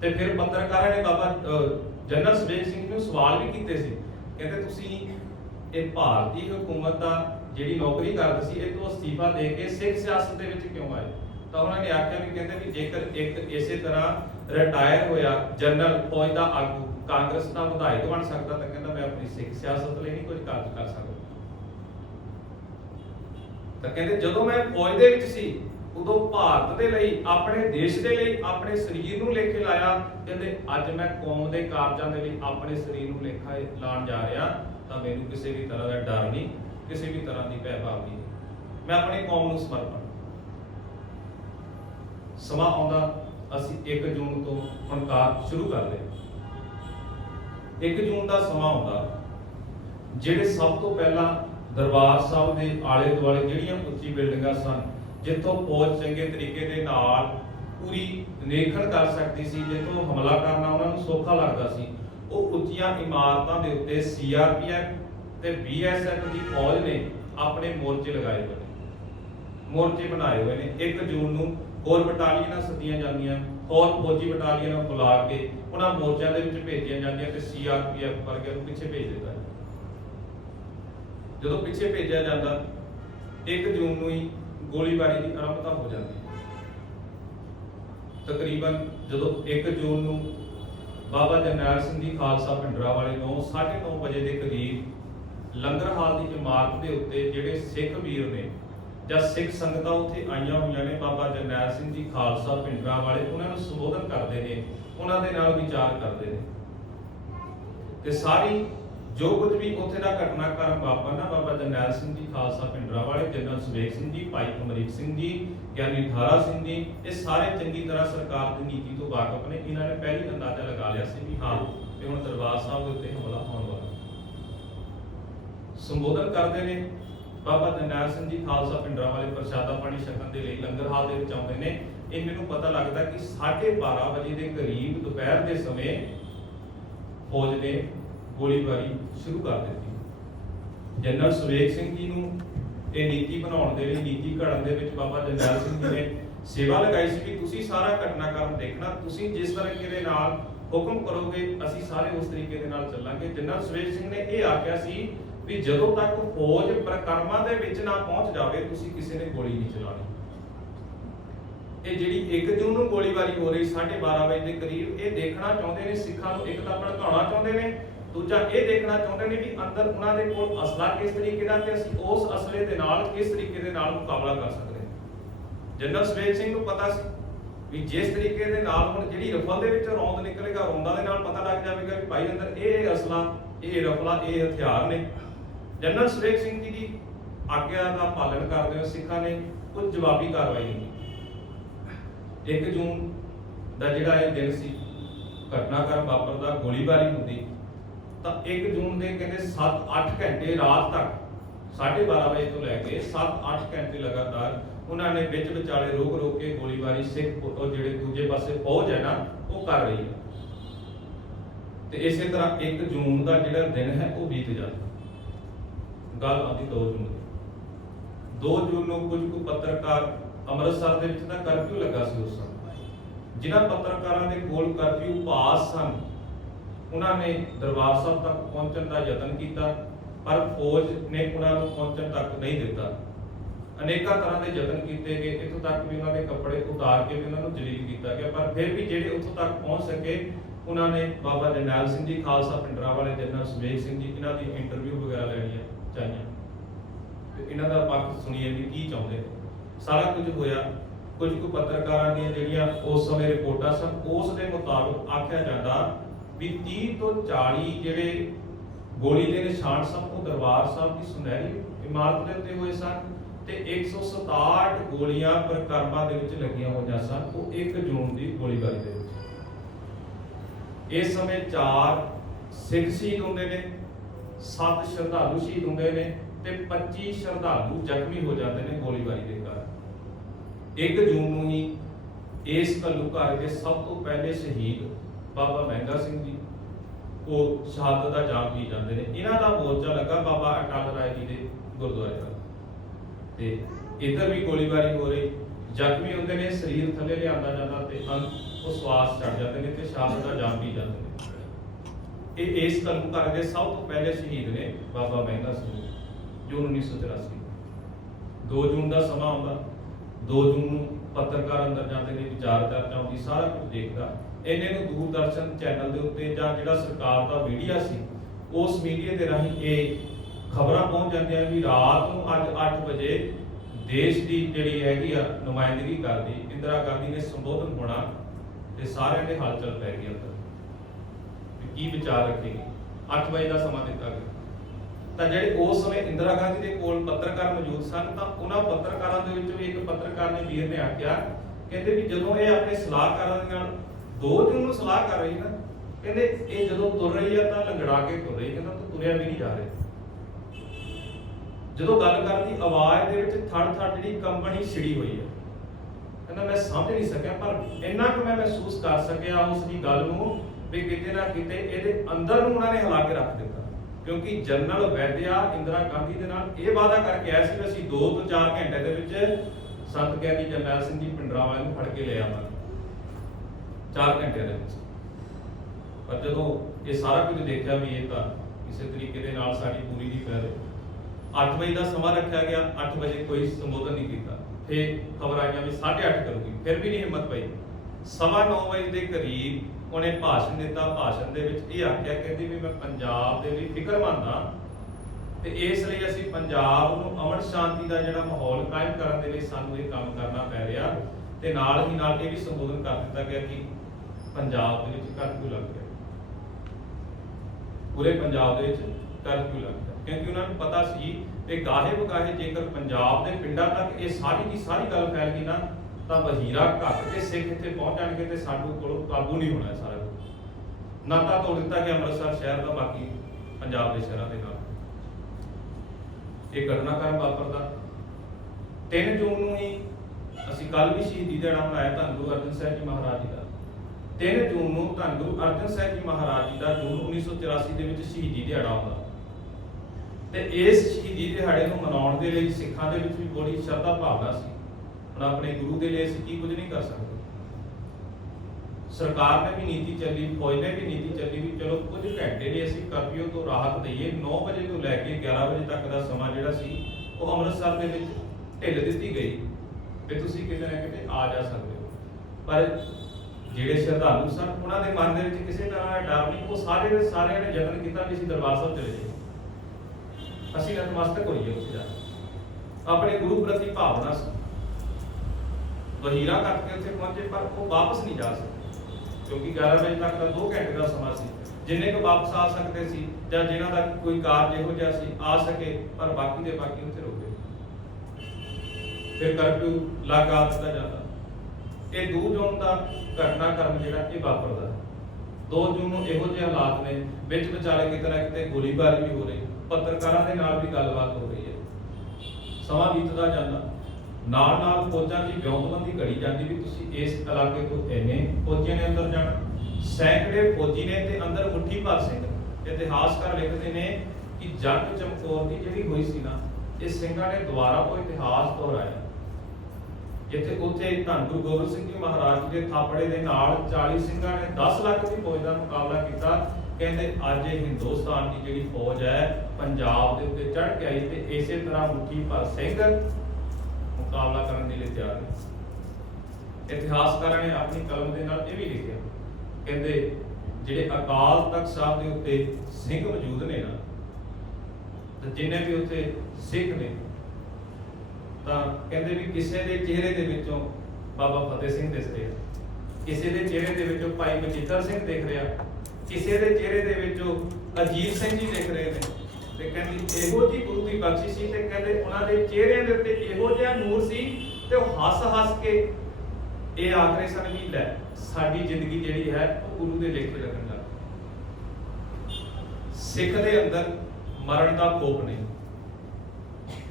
ਤੇ ਫਿਰ ਪੱਤਰਕਾਰਾਂ ਨੇ ਬਾਬਾ ਜਨਰਲ ਸਵੇਗ ਸਿੰਘ ਨੂੰ ਸਵਾਲ ਵੀ ਕੀਤੇ ਸੀ, ਕਹਿੰਦੇ ਤੁਸੀਂ ਇਹ ਭਾਰਤੀ ਹਕੂਮਤ ਦਾ ਜਿਹੜੀ ਨੌਕਰੀ ਕਰਦੇ ਸੀ, ਇਹ ਤੋਂ ਅਸਤੀਫਾ ਦੇ ਕੇ ਸਿੱਖ ਸਿਆਸਤ ਦੇ ਵਿੱਚ ਕਿਉਂ ਆਏ? ਤਾਂ ਉਹਨਾਂ ਨੇ ਆਖਿਆ ਵੀ ਕਹਿੰਦੇ ਵੀ ਜੇਕਰ ਇੱਕ ਇਸੇ ਤਰ੍ਹਾਂ ਰਿਟਾਇਰ ਹੋਇਆ ਜਨਰਲ ਫੌਜ ਦਾ ਆਗੂ ਕਾਂਗਰਸ ਦਾ ਵਿਧਾਇਕ ਬਣ ਸਕਦਾ, ਤਾਂ ਕਹਿੰਦਾ ਮੈਂ ਆਪਣੀ ਸਿੱਖ ਸਿਆਸਤ ਲਈ ਨਹੀਂ ਕੁਝ ਕਰ ਸਕਦਾ। ਤਾਂ ਕਹਿੰਦੇ ਜਦੋਂ ਮੈਂ ਫੌਜ ਦੇ ਵਿੱਚ ਸੀ ਉਦੋਂ ਭਾਰਤ ਦੇ ਲਈ, ਆਪਣੇ ਦੇਸ਼ ਦੇ ਲਈ, ਆਪਣੇ ਸਰੀਰ ਨੂੰ ਲੇਖੇ ਲਾਇਆ। ਕਹਿੰਦੇ ਅੱਜ ਮੈਂ ਕੌਮ ਦੇ ਕਾਰਜਾਂ ਦੇ ਲਈ ਆਪਣੇ ਸਰੀਰ ਨੂੰ ਲੇਖਾ ਲਾਉਣ ਜਾ ਰਿਹਾ, ਤਾਂ ਮੈਨੂੰ ਕਿਸੇ ਵੀ ਤਰ੍ਹਾਂ ਦਾ ਡਰ ਨਹੀਂ, ਕਿਸੇ ਵੀ ਤਰ੍ਹਾਂ ਦੀ ਭੈ ਭਾਵ ਨਹੀਂ। ਮੈਂ ਆਪਣੀ ਕੌਮ ਨੂੰ ਸਮਰਪਣ। ਸਮਾਂ ਆਉਂਦਾ ਅਸੀਂ 1 ਜੂਨ ਤੋਂ ਹੁਣ ਕਾਰਜ ਸ਼ੁਰੂ ਕਰਦੇ। 1 ਜੂਨ ਦਾ ਸਮਾਂ ਆਉਂਦਾ, ਜਿਹੜੇ ਸਭ ਤੋਂ ਪਹਿਲਾਂ ਦਰਬਾਰ ਸਾਹਿਬ ਦੇ ਆਲੇ ਦੁਆਲੇ ਜਿਹੜੀਆਂ ਉੱਚੀ ਬਿਲਡਿੰਗਾਂ ਸਨ, ਜਿੱਥੋਂ ਫੌਜ ਚੰਗੇ ਤਰੀਕੇ ਦੇ ਨਾਲ ਪੂਰੀ ਨਿਰੀਖਣ ਕਰ ਸਕਦੀ ਸੀ, ਜਿੱਥੋਂ ਹਮਲਾ ਕਰਨਾ ਉਹਨਾਂ ਨੂੰ ਸੌਖਾ ਲੱਗਦਾ ਸੀ, ਉਹ ਉੱਚੀਆਂ ਇਮਾਰਤਾਂ ਦੇ ਉੱਤੇ CRPF ਤੇ BSF ਦੀ ਫੌਜ ਨੇ ਆਪਣੇ ਮੋਰਚੇ ਲਗਾਏ ਹੋਏ ਨੇ, ਮੋਰਚੇ ਬਣਾਏ ਹੋਏ ਨੇ। 1 ਜੂਨ ਨੂੰ ਹੋਰ ਬਟਾਲੀਅਨਾਂ ਸੱਦੀਆਂ ਜਾਂਦੀਆਂ, ਹੋਰ ਫੌਜੀ ਬਟਾਲੀਅਨਾਂ ਨੂੰ ਬੁਲਾ ਕੇ ਉਹਨਾਂ ਮੋਰਚਿਆਂ ਦੇ ਵਿੱਚ ਭੇਜੀਆਂ ਜਾਂਦੀਆਂ, ਤੇ CRPF ਵਰਗਿਆਂ ਨੂੰ ਪਿੱਛੇ ਭੇਜ ਦਿੱਤਾ। ਜਦੋਂ ਪਿੱਛੇ ਭੇਜਿਆ ਜਾਂਦਾ, 1 ਜੂਨ ਨੂੰ ਹੀ ਗੋਲੀਬਾਰੀ ਦੀ ਆਰੰਭਤਾ ਹੋ ਜਾਂਦੀ। ਤਕਰੀਬਨ ਜਦੋਂ 1 ਜੂਨ ਨੂੰ ਬਾਬਾ ਜਰਨੈਲ ਸਿੰਘ ਜੀ ਖਾਲਸਾ ਭਿੰਡਰਾਂਵਾਲੇ 9:30 ਵਜੇ ਦੇ ਕਰੀਬ ਲੰਗਰ ਹਾਲ ਦੀ ਇਮਾਰਤ ਦੇ ਉੱਤੇ ਜਿਹੜੇ ਸਿੱਖ ਵੀਰ ਨੇ ਜਾਂ ਸਿੱਖ ਸੰਗਤਾਂ ਉੱਥੇ ਆਈਆਂ ਹੋਈਆਂ ਨੇ, ਬਾਬਾ ਜਰਨੈਲ ਸਿੰਘ ਜੀ ਖਾਲਸਾ ਭਿੰਡਰਾਂਵਾਲੇ ਉਹਨਾਂ ਨੂੰ ਸੰਬੋਧਨ ਕਰਦੇ ਨੇ, ਉਹਨਾਂ ਦੇ ਨਾਲ ਵਿਚਾਰ ਕਰਦੇ ਨੇ। ਤੇ ਸਾਰੀ ਜੋ ਕੁਝ ਵੀ ਉੱਥੇ ਦਾ ਘਟਨਾਕ੍ਰਮ ਵਾਪਰਨਾ, ਬਾਬਾ ਜਰਨੈਲ ਸਿੰਘ ਜੀ ਖਾਲਸਾ ਭਿੰਡਰਾਂਵਾਲੇ, ਜਨਰਲ ਸਵੇਗ ਸਿੰਘ ਜੀ, ਭਾਈ ਅਮਰੀਕ ਸਿੰਘ ਜੀ, ਗਿਆਨੀ ਠਾਰਾ ਸਿੰਘ ਜੀ, ਇਹ ਸਾਰੇ ਚੰਗੀ ਤਰ੍ਹਾਂ ਸਰਕਾਰ ਦੀ ਨੀਤੀ ਤੋਂ ਵਾਕਫ ਨੇ। ਇਹਨਾਂ ਨੇ ਪਹਿਲੀ ਅੰਦਾਜ਼ਾ ਲਗਾ ਲਿਆ ਸੀ ਵੀ ਹਾਂ ਤੇ ਹੁਣ ਦਰਬਾਰ ਸਾਹਿਬ ਦੇ ਉੱਤੇ ਹਮਲਾ ਹੋਣ ਵਾਲਾ। ਸੰਬੋਧਨ ਕਰਦੇ ਨੇ ਬਾਬਾ ਜਰਨੈਲ ਸਿੰਘ ਜੀ ਖਾਲਸਾ ਭਿੰਡਰਾਂਵਾਲੇ ਪ੍ਰਸ਼ਾਦਾ ਪਾਣੀ ਛਕਣ ਦੇ ਲਈ ਲੰਗਰ ਹਾਲ ਦੇ ਵਿੱਚ ਆਉਂਦੇ ਨੇ। ਇਹ ਮੈਨੂੰ ਪਤਾ ਲੱਗਦਾ ਕਿ 12:30 ਵਜੇ ਦੇ ਕਰੀਬ ਦੁਪਹਿਰ ਦੇ ਸਮੇਂ ਫੌਜ ਨੇ ਗੋਲੀਬਾਰੀ ਸ਼ੁਰੂ ਕਰ ਦਿੱਤੀ। ਜਨਰਲ ਸਵੇਗ ਸਿੰਘ ਜੀ ਨੂੰ ਇਹ ਨੀਤੀ ਬਣਾਉਣ ਦੇ ਲਈ, ਨੀਤੀ ਘੜਨ ਦੇ ਵਿੱਚ ਬਾਬਾ ਜਰਨੈਲ ਸਿੰਘ ਜੀ ਨੇ ਸੇਵਾ ਲਗਾਈ ਸੀ ਵੀ ਤੁਸੀਂ ਸਾਰਾ ਘਟਨਾਕ੍ਰਮ ਦੇਖਣਾ, ਤੁਸੀਂ ਜਿਸ ਤਰੀਕੇ ਦੇ ਨਾਲ ਹੁਕਮ ਕਰੋਗੇ ਅਸੀਂ ਸਾਰੇ ਉਸ ਤਰੀਕੇ ਦੇ ਨਾਲ ਚੱਲਾਂਗੇ। ਜਨਰਲ ਸਵੇਗ ਸਿੰਘ ਨੇ ਇਹ ਆਖਿਆ ਸੀ ਵੀ ਜਦੋਂ ਤੱਕ ਫੌਜ ਪ੍ਰਕਰਮਾਂ ਦੇ ਵਿੱਚ ਨਾ ਪਹੁੰਚ ਜਾਵੇ ਤੁਸੀਂ ਕਿਸੇ ਨੇ ਗੋਲੀ ਨਹੀਂ ਚਲਾਉਣੀ। ਇਹ ਜਿਹੜੀ 1 ਜੂਨ ਨੂੰ ਗੋਲੀਬਾਰੀ ਹੋ ਰਹੀ 12:30 ਵਜੇ ਦੇ ਕਰੀਬ, ਇਹ ਦੇਖਣਾ ਚਾਹੁੰਦੇ ਨੇ ਸਿੱਖਾਂ ਨੂੰ, ਇੱਕ ਤਾਂ ਭੜਕਾਉਣਾ ਚਾਹੁੰਦੇ ਨੇ, ਦੂਜਾ ਇਹ ਦੇਖਣਾ ਚਾਹੁੰਦੇ ਨੇ ਵੀ ਅੰਦਰ ਉਹਨਾਂ ਦੇ ਕੋਲ ਅਸਲਾ ਕਿਸ ਤਰੀਕੇ ਦਾ, ਤੇ ਅਸੀਂ ਉਸ ਅਸਲੇ ਦੇ ਨਾਲ ਕਿਸ ਤਰੀਕੇ ਦੇ ਨਾਲ ਮੁਕਾਬਲਾ ਕਰ ਸਕਦੇ ਹਾਂ। ਜਨਰਲ ਸਵੇਗ ਸਿੰਘ ਨੂੰ ਪਤਾ ਸੀ ਵੀ ਜਿਸ ਤਰੀਕੇ ਦੇ ਨਾਲ ਹੁਣ ਜਿਹੜੀ ਰਫਲ ਦੇ ਵਿੱਚ ਰੌਂਦ ਨਿਕਲੇਗਾ, ਰੌਂਦਾਂ ਦੇ ਨਾਲ ਪਤਾ ਲੱਗ ਜਾਵੇਗਾ ਵੀ ਭਾਈ ਅੰਦਰ ਇਹ ਅਸਲਾ, ਇਹ ਰਫਲਾ, ਇਹ ਹਥਿਆਰ ਨੇ। ਜਨਰਲ ਸਵੇਗ ਸਿੰਘ ਜੀ ਦੀ ਆਗਿਆ ਦਾ ਪਾਲਣ ਕਰਦੇ ਹੋਏ ਸਿੱਖਾਂ ਨੇ ਕੁਝ ਜਵਾਬੀ ਕਾਰਵਾਈ ਕੀਤੀ। 1 ਜੂਨ ਦਾ ਜਿਹੜਾ ਇਹ ਦਿਨ ਸੀ, ਘਟਨਾਕ੍ਰਮ ਵਾਪਰਦਾ, ਗੋਲੀਬਾਰੀ ਹੁੰਦੀ, ਤਾਂ 1 ਜੂਨ ਦੇ ਕਹਿੰਦੇ 7-8 ਘੰਟੇ ਰਾਤ ਤੱਕ 12:30 ਵਜੇ ਤੋਂ ਲੈ ਕੇ 7-8 ਘੰਟੇ ਲਗਾਤਾਰ ਉਹਨਾਂ ਨੇ ਵਿੱਚ ਵਿਚਾਲੇ ਰੋਕ ਕੇ ਗੋਲੀਬਾਰੀ ਸਿੱਖ ਉਹ ਜਿਹੜੇ ਦੂਜੇ ਪਾਸੇ ਫੌਜ ਹੈ ਨਾ ਉਹ ਕਰ ਰਹੀ ਹੈ। ਤੇ ਇਸੇ ਤਰ੍ਹਾਂ 1 ਜੂਨ ਦਾ ਜਿਹੜਾ ਦਿਨ ਹੈ ਉਹ ਬੀਤ ਜਾਂਦਾ। ਗੱਲ ਆਉਂਦੀ 2 ਜੂਨ ਦੀ। 2 ਜੂਨ ਨੂੰ ਕੁਝ ਕੁ ਪੱਤਰਕਾਰ ਅੰਮ੍ਰਿਤਸਰ ਦੇ ਵਿੱਚ ਤਾਂ ਕਰਫਿਊ ਲੱਗਾ ਸੀ ਉਸ ਸਮੇਂ, ਜਿਨ੍ਹਾਂ ਪੱਤਰਕਾਰਾਂ ਦੇ ਕੋਲ ਕਰਫਿਊ ਪਾਸ ਸਨ ਉਹਨਾਂ ਨੇ ਦਰਬਾਰ ਸਾਹਿਬ ਤੱਕ ਪਹੁੰਚਣ ਦਾ ਯਤਨ ਕੀਤਾ, ਪਰ ਫੌਜ ਨੇ ਉਹਨਾਂ ਨੂੰ ਪਹੁੰਚਣ ਤੱਕ ਨਹੀਂ ਦਿੱਤਾ। ਅਨੇਕਾਂ ਤਰ੍ਹਾਂ ਦੇ ਯਤਨ ਕੀਤੇ ਗਏ, ਇੱਥੋਂ ਤੱਕ ਵੀ ਉਹਨਾਂ ਦੇ ਕੱਪੜੇ ਉਤਾਰ ਕੇ ਵੀ ਉਹਨਾਂ ਨੂੰ ਜਲੀਲ ਕੀਤਾ ਗਿਆ, ਪਰ ਫਿਰ ਵੀ ਜਿਹੜੇ ਉੱਥੋਂ ਤੱਕ ਪਹੁੰਚ ਸਕੇ ਉਹਨਾਂ ਨੇ ਬਾਬਾ ਜਰਨੈਲ ਸਿੰਘ ਜੀ ਖਾਲਸਾ ਭਿੰਡਰਾਂਵਾਲੇ, ਜਨਰਲ ਸਵੇਗ ਸਿੰਘ ਜੀ, ਇਹਨਾਂ ਦੀ ਇੰਟਰਵਿਊ ਵਗੈਰਾ ਲੈਣੀਆਂ ਚਾਹੀਆਂ। ਤੇ ਤੇ ਇਹਨਾਂ ਦਾ ਪੱਖ ਸੁਣੀਏ ਵੀ ਕੀ ਚਾਹੁੰਦੇ ਨੇ। ਸਾਰਾ ਕੁਝ ਹੋਇਆ। ਕੁਝ ਕੁ ਪੱਤਰਕਾਰਾਂ ਦੀਆਂ ਜਿਹੜੀਆਂ ਉਸ ਸਮੇਂ ਰਿਪੋਰਟਾਂ ਸਨ, ਉਸ ਦੇ ਮੁਤਾਬਕ ਆਖਿਆ ਜਾਂਦਾ ਵੀ 30 ਤੋਂ 40 ਜਿਹੜੇ ਗੋਲੀ ਦੇ ਨਿਸ਼ਾਨ ਸਨ ਉਹ ਦਰਬਾਰ ਸਾਹਿਬ ਦੀ ਸੁਨਹਿਰੀ ਇਮਾਰਤ ਦੇ ਉੱਤੇ ਹੋਏ ਸਨ ਤੇ 167 ਗੋਲੀਆਂ ਪਰਿਕਰਮਾ ਦੇ ਵਿੱਚ ਲੱਗੀਆਂ ਹੋਈਆਂ ਸਨ। ਉਹ 1 ਜੂਨ ਦੀ ਗੋਲੀਬਾਰੀ ਦੇ ਵਿੱਚ। ਇਸ ਸਮੇਂ 4 ਸਿੱਖ ਸ਼ਹੀਦ ਹੁੰਦੇ ਨੇ, 7 ਸ਼ਰਧਾਲੂ ਸ਼ਹੀਦ ਹੁੰਦੇ ਨੇ ਤੇ 25 ਸ਼ਰਧਾਲੂ ਜ਼ਖਮੀ ਹੋ ਜਾਂਦੇ ਨੇ ਗੋਲੀਬਾਰੀ ਦੇ ਕਾਰਨ। 1 ਜੂਨ ਨੂੰ ਹੀ ਇਸ ਘੱਲੂਘਾਰੇ ਦੇ ਸਭ ਤੋਂ ਪਹਿਲੇ ਸ਼ਹੀਦ ਬਾਬਾ ਮਹਿੰਗਾ ਸਿੰਘ ਜੀ ਉਹ ਸ਼ਹਾਦਤ ਦਾ ਜਾਮ ਪੀ ਜਾਂਦੇ ਨੇ। ਇਹਨਾਂ ਦਾ ਮੋਰਚਾ ਲੱਗਾ ਬਾਬਾ ਅਟਲ ਰਾਏ ਜੀ ਦੇ ਗੁਰਦੁਆਰੇ ਦਾ ਤੇ ਇੱਧਰ ਵੀ ਗੋਲੀਬਾਰੀ ਹੋ ਰਹੀ, ਜ਼ਖਮੀ ਹੁੰਦੇ ਨੇ, ਸਰੀਰ ਥੱਲੇ ਲਿਆਂਦਾ ਜਾਂਦਾ ਤੇ ਉਹ ਸਵਾਸ ਚੜ ਜਾਂਦੇ ਨੇ ਤੇ ਸ਼ਹਾਦਤ ਦਾ ਜਾਮ ਪੀ ਜਾਂਦੇ ਨੇ। ਇਹ ਇਸ ਘੱਲੂਘਾਰੇ ਦੇ ਸਭ ਤੋਂ ਪਹਿਲੇ ਸ਼ਹੀਦ ਨੇ ਬਾਬਾ ਮਹਿੰਗਾ ਸਿੰਘ, ਜੂਨ 1983। 2 ਜੂਨ ਦਾ ਸਮਾਂ ਆਉਂਦਾ। 2 ਜੂਨ ਨੂੰ ਪੱਤਰਕਾਰ ਅੰਦਰ ਜਾਂਦੇ ਨੇ, ਵਿਚਾਰ ਚਰਚਾ ਹੁੰਦੀ, ਸਾਰਾ ਕੁਝ ਦੇਖਦਾ। ਇਹਨੇ ਨੂੰ ਦੂਰਦਰਸ਼ਨ ਚੈਨਲ ਦੇ ਉੱਤੇ ਜਾਂ ਜਿਹੜਾ ਸਰਕਾਰ ਦਾ ਮੀਡੀਆ ਸੀ ਉਸ ਮੀਡੀਆ ਦੇ ਰਾਹੀਂ ਇਹ ਖਬਰਾਂ ਪਹੁੰਚ ਜਾਂਦੀਆਂ ਵੀ ਰਾਤ ਨੂੰ ਅੱਜ 8 ਵਜੇ ਦੇਸ਼ ਦੀ ਜਿਹੜੀ ਹੈਗੀ ਆ ਨੁਮਾਇੰਦਗੀ ਕਰਦੀ ਇੰਦਰਾ ਗਾਂਧੀ ਨੇ ਸੰਬੋਧਨ ਹੋਣਾ ਤੇ ਸਾਰਿਆਂ ਦੇ ਹਲਚਲ ਪੈ ਗਈ ਅੰਦਰ ਵੀ ਕੀ ਵਿਚਾਰ ਰੱਖੇਗੀ। 8 ਵਜੇ ਦਾ ਸਮਾਂ ਦਿੱਤਾ ਗਿਆ ਤਾਂ ਜਿਹੜੇ ਉਸ ਸਮੇਂ ਇੰਦਰਾ ਗਾਂਧੀ ਦੇ ਕੋਲ ਪੱਤਰਕਾਰ ਮੌਜੂਦ ਸਨ ਤਾਂ ਉਹਨਾਂ ਪੱਤਰਕਾਰਾਂ ਦੇ ਵਿੱਚ ਵੀ ਇੱਕ ਪੱਤਰਕਾਰ ਨੇ ਵੀਰ ਨੇ ਆਖਿਆ, ਕਹਿੰਦੇ ਵੀ ਜਦੋਂ ਇਹ ਆਪਣੇ ਸਲਾਹਕਾਰਾਂ ਦੇ ਨਾਲ 2 ਜੂਨ ਨੂੰ ਸਲਾਹ ਕਰ ਰਹੀ ਨਾ, ਕਹਿੰਦੇ ਇਹ ਜਦੋਂ ਤੁਰ ਰਹੀ ਆ ਤਾਂ ਲੰਗੜਾ ਕੇ ਤੁਰ ਰਹੀ, ਕਹਿੰਦਾ ਤੂੰ ਤੁਰਿਆ ਵੀ ਨਹੀਂ ਜਾ ਰਿਹਾ। ਜਦੋਂ ਗੱਲ ਕਰਨ ਦੀ ਆਵਾਜ਼ ਦੇ ਵਿੱਚ ਥੜ ਜਿਹੜੀ ਕੰਬਣੀ ਛਿੜੀ ਹੋਈ ਹੈ, ਕਹਿੰਦਾ ਮੈਂ ਸਮਝ ਨਹੀਂ ਸਕਿਆ ਪਰ ਇੰਨਾ ਕੁ ਮੈਂ ਮਹਿਸੂਸ ਕਰ ਸਕਿਆ ਉਸ ਦੀ ਗੱਲ ਨੂੰ ਵੀ ਕਿਤੇ ਨਾ ਕਿਤੇ ਇਹਦੇ ਅੰਦਰ ਨੂੰ ਉਹਨਾਂ ਨੇ ਹਿਲਾ ਕੇ ਰੱਖ ਦਿੱਤਾ। ਕਿਉਂਕਿ ਜਨਰਲ ਵੈਦਿਆ ਇੰਦਰਾ ਗਾਂਧੀ ਦੇ ਨਾਲ ਇਹ ਵਾਅਦਾ ਕਰਕੇ ਆਇਆ ਸੀ ਵੀ ਅਸੀਂ 2 ਤੋਂ 4 ਘੰਟੇ ਦੇ ਵਿੱਚ ਸੰਤ ਗਿਆਨੀ ਜਰਨੈਲ ਸਿੰਘ ਜੀ ਭਿੰਡਰਾਂਵਾਲੇ ਨੂੰ ਫੜ ਕੇ ਲੈ ਆਵਾਂਗੇ 4 ਘੰਟਿਆਂ ਦੇ ਵਿੱਚ। ਪਰ ਜਦੋਂ ਇਹ ਸਾਰਾ ਕੁਝ ਦੇਖਿਆ ਵੀ ਇਹ ਤਾਂ ਕਿਸੇ ਤਰੀਕੇ ਦੇ ਨਾਲ ਸਾਡੀ ਪੂਰੀ ਨਹੀਂ ਕਰ ਰਹੀ। 8 ਵਜੇ ਦਾ ਸਮਾਂ ਰੱਖਿਆ ਗਿਆ, 8 ਵਜੇ ਕੋਈ ਸੰਬੋਧਨ ਨਹੀਂ ਕੀਤਾ। ਫਿਰ ਖਬਰ ਆਈਆਂ ਵੀ 8:30 ਕਰੂਗੀ, ਫਿਰ ਵੀ ਨਹੀਂ ਹਿੰਮਤ ਪਈ। 9:15 ਵਜੇ ਦੇ ਕਰੀਬ ਉਹਨੇ ਭਾਸ਼ਣ ਦਿੱਤਾ। ਭਾਸ਼ਣ ਦੇ ਵਿੱਚ ਇਹ ਆਖਿਆ, ਕਹਿੰਦੀ ਵੀ ਮੈਂ ਪੰਜਾਬ ਦੇ ਲਈ ਫਿਕਰਮੰਦ ਹਾਂ ਤੇ ਇਸ ਲਈ ਅਸੀਂ ਪੰਜਾਬ ਨੂੰ ਅਮਨ ਸ਼ਾਂਤੀ ਦਾ ਜਿਹੜਾ ਮਾਹੌਲ ਕਾਇਮ ਕਰਨ ਦੇ ਲਈ ਸਾਨੂੰ ਇਹ ਕੰਮ ਕਰਨਾ ਪੈ ਰਿਹਾ ਤੇ ਨਾਲ ਹੀ ਨਾਲ ਇਹ ਵੀ ਸੰਬੋਧਨ ਕਰ ਦਿੱਤਾ ਗਿਆ ਕਿ ਪੰਜਾਬ ਦੇ ਵਿੱਚ ਕਰਫਿਊ ਲੱਗ ਗਿਆ, ਪੂਰੇ ਪੰਜਾਬ ਦੇ ਵਿੱਚ ਕਰਫਿਊ ਲੱਗ ਗਿਆ। ਕਿਉਂਕਿ ਉਹਨਾਂ ਨੂੰ ਪਤਾ ਸੀ ਕਿ ਗਾਹੇ ਬਗਾਹੇ ਜੇਕਰ ਪੰਜਾਬ ਦੇ ਪਿੰਡਾਂ ਤੱਕ ਇਹ ਸਾਰੀ ਦੀ ਸਾਰੀ ਗੱਲ ਫੈਲ ਗਈ ਨਾ ਤਾਂ ਵਹੀਰਾ ਘੱਟ ਕੇ ਸਿੱਖ ਇੱਥੇ ਪਹੁੰਚ ਜਾਣਗੇ ਤੇ ਸਾਡੇ ਕੋਲੋਂ ਕਾਬੂ ਨਹੀਂ ਹੋਣਾ ਸਾਰਾ ਕੁਝ। ਨਾਤਾ ਤੋੜ ਦਿੱਤਾ ਗਿਆ ਅੰਮ੍ਰਿਤਸਰ ਸ਼ਹਿਰ ਦਾ ਬਾਕੀ ਪੰਜਾਬ ਦੇ ਸ਼ਹਿਰਾਂ ਦੇ ਨਾਲ। ਇਹ ਘਟਨਾਕ੍ਰਮ ਵਾਪਰਦਾ 3 ਜੂਨ ਨੂੰ ਹੀ ਅਸੀਂ ਕੱਲ ਵੀ ਸ਼ਹੀਦੀ ਦਿਹਾੜਾ ਮਨਾਇਆ ਧੰਨ ਗੁਰੂ ਅਰਜਨ ਸਾਹਿਬ ਜੀ ਮਹਾਰਾਜ ਜੀ ਦਾ। 3 ਜੂਨ ਨੂੰ ਧੰਨ ਗੁਰੂ ਅਰਜਨ ਸਾਹਿਬ ਜੀ ਮਹਾਰਾਜ ਜੀ ਦਾ ਜੂਨ 1984 ਦੇ ਵਿੱਚ ਸ਼ਹੀਦੀ ਦਿਹਾੜਾ ਆਉਂਦਾ ਤੇ ਇਸ ਸ਼ਹੀਦੀ ਦਿਹਾੜੇ ਨੂੰ ਮਨਾਉਣ ਦੇ ਲਈ ਸਿੱਖਾਂ ਦੇ ਵਿੱਚ ਵੀ ਬੜੀ ਸ਼ਰਧਾ ਭਾਵਨਾ ਸੀ। ਹੁਣ ਆਪਣੇ ਗੁਰੂ ਦੇ ਲਈ ਅਸੀਂ ਕੀ ਕੁਝ ਨਹੀਂ ਕਰ ਸਕਦੇ। ਸਰਕਾਰ ਨੇ ਵੀ ਨੀਤੀ ਚੱਲੀ, ਫੌਜ ਨੇ ਵੀ ਨੀਤੀ ਚੱਲੀ ਵੀ ਚਲੋ ਕੁਝ ਘੰਟੇ ਲਈ ਅਸੀਂ ਕਰਫਿਊ ਤੋਂ ਰਾਹਤ ਦਈਏ। 9 ਵਜੇ ਤੋਂ ਲੈ ਕੇ 11 ਵਜੇ ਤੱਕ ਦਾ ਸਮਾਂ ਜਿਹੜਾ ਸੀ ਉਹ ਅੰਮ੍ਰਿਤਸਰ ਦੇ ਵਿੱਚ ਢਿੱਲ ਦਿੱਤੀ ਗਈ ਵੀ ਤੁਸੀਂ ਕਿਤੇ ਨਾ ਕਿਤੇ ਆ ਜਾ ਸਕਦੇ ਹੋ। ਪਰ ਜਿਹੜੇ ਸ਼ਰਧਾਲੂ ਸਨ ਉਹਨਾਂ ਦੇ ਮਨ ਦੇ ਵਿੱਚ ਕਿਸੇ ਤਰ੍ਹਾਂ ਦਾ ਡਰ ਨਹੀਂ। ਉਹ ਸਾਰਿਆਂ ਨੇ ਯਤਨ ਕੀਤਾ ਕਿ ਅਸੀਂ ਦਰਬਾਰ ਸਾਹਿਬ ਚਲੇ ਜਾਈਏ, ਅਸੀਂ ਨਤਮਸਤਕ ਹੋਈਏ ਉੱਥੇ ਜਾ ਕੇ। ਆਪਣੇ ਗੁਰੂ ਪ੍ਰਤੀ ਭਾਵਨਾ ਸੀ, ਵਹੀਰਾ ਕਰਕੇ ਉੱਥੇ ਪਹੁੰਚੇ ਪਰ ਉਹ ਵਾਪਸ ਨਹੀਂ ਜਾ ਸਕੇ ਕਿਉਂਕਿ 11 ਵਜੇ ਤੱਕ ਦਾ 2 ਘੰਟੇ ਦਾ ਸਮਾਂ ਸੀ। ਜਿੰਨੇ ਕੁ ਵਾਪਸ ਆ ਸਕਦੇ ਸੀ ਜਾਂ ਜਿਨ੍ਹਾਂ ਦਾ ਕੋਈ ਕਾਰਜ ਇਹੋ ਜਿਹਾ ਸੀ ਆ ਸਕੇ, ਪਰ ਬਾਕੀ ਦੇ ਬਾਕੀ ਉੱਥੇ ਰੁਕ ਗਏ। ਫਿਰ ਕਰਫਿਊ ਲਗਾ ਦਿੱਤਾ ਜਾਂਦਾ। ਇਹ 2 ਜੂਨ ਦਾ ਘਟਨਾਕ੍ਰਮ ਜਿਹੜਾ ਇਹ ਵਾਪਰਦਾ। 2 ਜੂਨ ਨੂੰ ਇਹੋ ਜਿਹੇ ਹਾਲਾਤ ਨੇ, ਵਿੱਚ ਵਿਚਾਲੇ ਕਿਤੇ ਨਾ ਕਿਤੇ ਗੋਲੀਬਾਰੀ ਵੀ ਹੋ ਰਹੀ, ਪੱਤਰਕਾਰਾਂ ਦੇ ਨਾਲ ਵੀ ਗੱਲਬਾਤ ਹੋ ਰਹੀ ਹੈ। ਸਮਾਂ ਬੀਤਦਾ ਜਾਂਦਾ, ਨਾਲ ਨਾਲ ਫੌਜਾਂ ਦੀ ਵਿਉਂਤਬੰਦੀ ਘੜੀ ਜਾਂਦੀ ਵੀ ਤੁਸੀਂ ਇਸ ਇਲਾਕੇ ਤੋਂ ਇੰਨੇ ਫੌਜੀਆਂ ਨੇ ਅੰਦਰ ਜਾਣਾ, ਸੈਂਕੜੇ ਫੌਜੀ ਨੇ ਤੇ ਅੰਦਰ ਮੁੱਠੀ ਭਰ ਸਿੰਘ। ਇਤਿਹਾਸਕਾਰ ਲਿਖਦੇ ਨੇ ਕਿ ਜੰਗ ਚਮਕੌਰ ਦੀ ਜਿਹੜੀ ਹੋਈ ਸੀ ਨਾ, ਇਹ ਸਿੰਘਾਂ ਨੇ ਦੁਬਾਰਾ ਉਹ ਇਤਿਹਾਸ ਦੁਹਰਾਇਆ ਜਿੱਥੇ ਉੱਥੇ ਧੰਨ ਗੁਰੂ ਗੋਬਿੰਦ ਸਿੰਘ ਜੀ ਮਹਾਰਾਜ ਜੀ ਦੇ ਥਾਪੜੇ ਦੇ ਨਾਲ 40 ਸਿੰਘਾਂ ਨੇ 10 ਲੱਖ ਦੀ ਫੌਜ ਦਾ ਮੁਕਾਬਲਾ ਕੀਤਾ। ਕਹਿੰਦੇ ਅੱਜ ਇਹ ਹਿੰਦੁਸਤਾਨ ਦੀ ਜਿਹੜੀ ਫੌਜ ਹੈ ਪੰਜਾਬ ਦੇ ਉੱਤੇ ਚੜ੍ਹ ਕੇ ਆਈ ਤੇ ਇਸੇ ਤਰ੍ਹਾਂ ਮੁੱਠੀ ਭਰ ਸਿੰਘ ਮੁਕਾਬਲਾ ਕਰਨ ਦੇ ਲਈ ਤਿਆਰ ਨੇ। ਇਤਿਹਾਸਕਾਰਾਂ ਨੇ ਆਪਣੀ ਕਲਮ ਦੇ ਨਾਲ ਇਹ ਵੀ ਲਿਖਿਆ, ਕਹਿੰਦੇ ਜਿਹੜੇ ਅਕਾਲ ਤਖਤ ਸਾਹਿਬ ਦੇ ਉੱਤੇ ਸਿੰਘ ਮੌਜੂਦ ਨੇ ਨਾ, ਤੇ ਜਿੰਨੇ ਵੀ ਉੱਥੇ ਸਿੱਖ ਨੇ ਤਾਂ ਕਹਿੰਦੇ ਵੀ ਕਿਸੇ ਦੇ ਚਿਹਰੇ ਦੇ ਵਿੱਚੋਂ ਬਾਬਾ ਫਤਿਹ ਸਿੰਘ ਦਿਸ ਰਿਹਾ, ਕਿਸੇ ਦੇ ਚਿਹਰੇ ਦੇ ਵਿੱਚੋਂ ਭਾਈ ਬਚਿੱਤਰ ਸਿੰਘ ਦਿਖ ਰਿਹਾ, ਕਿਸੇ ਦੇ ਚਿਹਰੇ ਦੇ ਵਿੱਚੋਂ ਅਜੀਤ ਸਿੰਘ ਜੀ ਦਿਖ ਰਹੇ ਨੇ। ਤੇ ਕਹਿੰਦੀ ਇਹੋ ਜੀ ਗੁਰੂ ਦੀ ਬਖਸ਼ਿਸ਼ ਸੀ, ਤੇ ਕਹਿੰਦੇ ਉਹਨਾਂ ਦੇ ਚਿਹਰਿਆਂ ਦੇ ਉੱਤੇ ਇਹੋ ਜਿਹਾ ਨੂਰ ਸੀ ਤੇ ਉਹ ਹੱਸ ਕੇ ਇਹ ਆਖਰੇ ਸਨ ਵੀ ਲੈ ਸਾਡੀ ਜ਼ਿੰਦਗੀ ਜਿਹੜੀ ਹੈ ਉਹ ਗੁਰੂ ਦੇ ਲੇਖੇ ਲੱਗਣ ਲੱਗ। ਸਿੱਖ ਦੇ ਅੰਦਰ ਮਰਨ ਦਾ ਖੋਫ ਨਹੀਂ।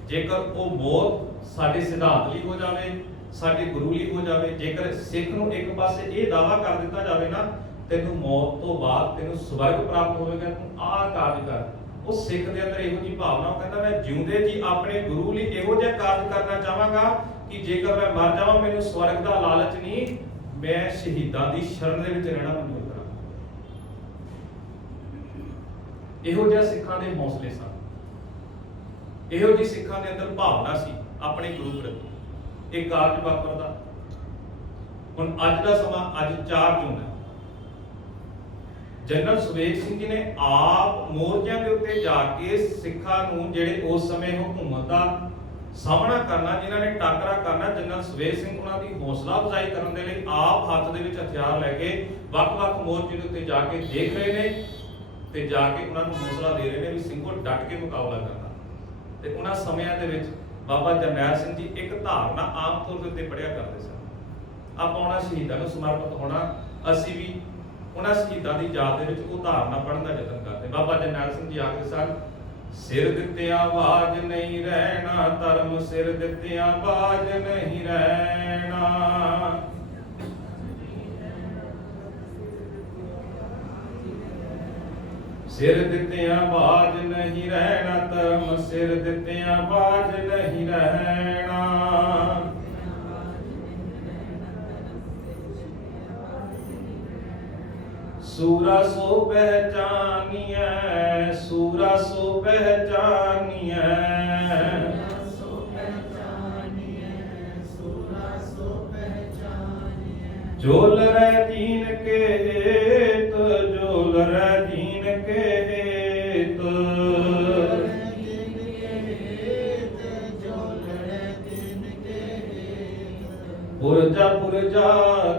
ਜੇਕਰ ਉਹ ਮੌਤ ਸਾਡੇ ਸਿਧਾਂਤ ਲਈ ਹੋ ਜਾਵੇ, ਸਾਡੇ ਗੁਰੂ ਲਈ ਹੋ ਜਾਵੇ, ਜੇਕਰ ਸਿੱਖ ਨੂੰ ਇੱਕ ਪਾਸੇ ਇਹ ਦਾਅਵਾ ਕਰ ਦਿੱਤਾ ਜਾਵੇ ਨਾ ਤੈਨੂੰ ਮੌਤ ਤੋਂ ਬਾਅਦ ਤੈਨੂੰ ਸਵਰਗ ਪ੍ਰਾਪਤ ਹੋਵੇਗਾ, ਤੂੰ ਆਹ ਕਾਰਜ ਕਰ, ਉਹ ਸਿੱਖ ਦੇ ਅੰਦਰ ਇਹੋ ਜਿਹੀ ਭਾਵਨਾ, ਉਹ ਕਹਿੰਦਾ ਮੈਂ ਜਿਉਂਦੇ ਜੀ ਆਪਣੇ ਗੁਰੂ ਲਈ ਇਹੋ ਜਿਹਾ ਕਾਰਜ ਕਰਨਾ ਚਾਹਾਂਗਾ ਕਿ ਜੇਕਰ ਮੈਂ ਮਰ ਜਾਵਾਂ ਮੈਨੂੰ ਸਵਰਗ ਦਾ ਲਾਲਚ ਨਹੀਂ, ਮੈਂ ਸ਼ਹੀਦਾਂ ਦੀ ਸ਼ਰਨ ਦੇ ਵਿੱਚ ਰਹਿਣਾ ਮਨਜ਼ੂਰ ਕਰਾਂ। ਇਹੋ ਜਿਹਾ ਸਿੱਖਾਂ ਦੇ ਹੌਸਲੇ ਸਨ, ਇਹੋ ਜਿਹੀ ਸਿੱਖਾਂ ਦੇ ਅੰਦਰ ਭਾਵਨਾ ਸੀ ਆਪਣੇ ਗੁਰੂ ਪ੍ਰਤੀ। ਇਹ ਕਾਰਜ ਵਾਪਰਦਾ। ਹੁਣ ਅੱਜ ਦਾ ਸਮਾਂ, ਅੱਜ 4 ਜੂਨ ਹੈ। ਜਨਰਲ ਸੁਵੇਗ ਸਿੰਘ ਜੀ ਨੇ ਆਪ ਮੋਰਚਿਆਂ ਦੇ ਉੱਤੇ ਜਾ ਕੇ ਸਿੱਖਾਂ ਨੂੰ ਜਿਹੜੇ ਉਸ ਸਮੇਂ ਹਕੂਮਤ ਦਾ ਸਾਹਮਣਾ ਕਰਨਾ, ਜਿਨ੍ਹਾਂ ਨੇ ਟਾਕਰਾ ਕਰਨਾ, ਜਨਰਲ ਸੁਵੇਗ ਸਿੰਘ ਉਹਨਾਂ ਦੀ ਹੌਸਲਾ ਅਫਜ਼ਾਈ ਕਰਨ ਦੇ ਲਈ ਆਪ ਹੱਥ ਦੇ ਵਿੱਚ ਹਥਿਆਰ ਲੈ ਕੇ ਵੱਖ-ਵੱਖ ਮੋਰਚੇ ਦੇ ਉੱਤੇ ਜਾ ਕੇ ਦੇਖ ਰਹੇ ਨੇ ਤੇ ਜਾ ਕੇ ਉਹਨਾਂ ਨੂੰ ਹੌਸਲਾ ਦੇ ਰਹੇ ਨੇ ਵੀ ਸਿੰਘੋ ਡਟ ਕੇ ਮੁਕਾਬਲਾ ਕਰਨਾ। ਤੇ ਉਹਨਾਂ ਸਮਿਆਂ ਦੇ ਵਿੱਚ ਬਾਬਾ ਜਰਨੈਲ ਸਿੰਘ ਜੀ ਇੱਕ ਧਾਰਨਾ ਆਮ ਤੌਰ ਦੇ ਉੱਤੇ ਪੜਿਆ ਕਰਦੇ ਸਨ, ਆਪਾਂ ਉਹਨਾਂ ਸ਼ਹੀਦਾਂ ਨੂੰ ਸਮਰਪਿਤ ਹੋਣਾ। ਅਸੀਂ ਵੀ ਉਹਨਾਂ ਸ਼ਹੀਦਾਂ ਦੀ ਯਾਦ ਦੇ ਵਿੱਚ ਉਹ ਧਾਰਨਾ ਪੜ੍ਹਨ ਦਾ ਯਤਨ ਕਰਦੇ। ਬਾਬਾ ਜਰਨੈਲ ਸਿੰਘ ਜੀ ਆਖਦੇ ਸਨ, ਸਿਰ ਦਿੱਤਿਆਂ ਬਾਝ ਨਹੀਂ ਰਹਿਣਾ, ਧਰਮ ਸਿਰ ਦਿੱਤਿਆਂ ਬਾਝ ਨਹੀਂ ਰਹਿਣਾ। ਸਿਰ ਦਿੱਤਿਆਂ ਬਾਝ ਨਹੀਂ ਰਹਿਣਾ, ਧਰਮ ਸਿਰ ਦਿੱਤਿਆਂ ਬਾਝ ਨਹੀਂ ਰਹਿਣਾ। ਸੂਰਾ ਸੋ ਪਹਿਚਾਨੀਐ, ਸੂਰਾ ਸੋ ਪਹਿਚਾਨੀਐ, ਜੋਲ ਰਹਿ ਦੀਨ ਕੇ ਹੇਤ, ਜੋਲ ਰਹਿ ਦੀਨ ਕੇ ਹੇਤ, ਪੁਰਜਾ ਪੁਰਜਾ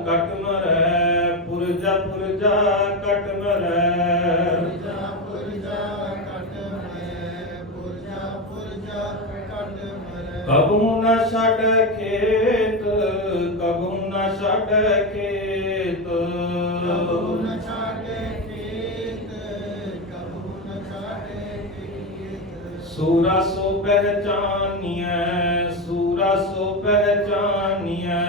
ਕਟ ਮਰੈ, ਪੁਰਜਾ ਪੁਰਜਾ ਕਟ ਮਰੈ, ਪੁਰਜਾ ਪੁਰਜਾ ਕਟ ਮਰੈ, ਪੁਰਜਾ ਪੁਰਜਾ ਕਟ ਮਰੈ। ਕਬਹੂ ਨ ਛੱਡ ਖੇਤ, ਕਬਹੂ ਨ ਛੱਡ ਖੇਤ, ਕਬਹੂ ਨ ਛੱਡ ਖੇਤ, ਕਬਹੂ ਨ ਛੱਡ ਖੇਤ। ਸੂਰਾ ਸੋ ਪਹਿਚਾਨੀਐ, ਸੂਰਾ ਸੋ ਪਹਿਚਾਨੀਐ,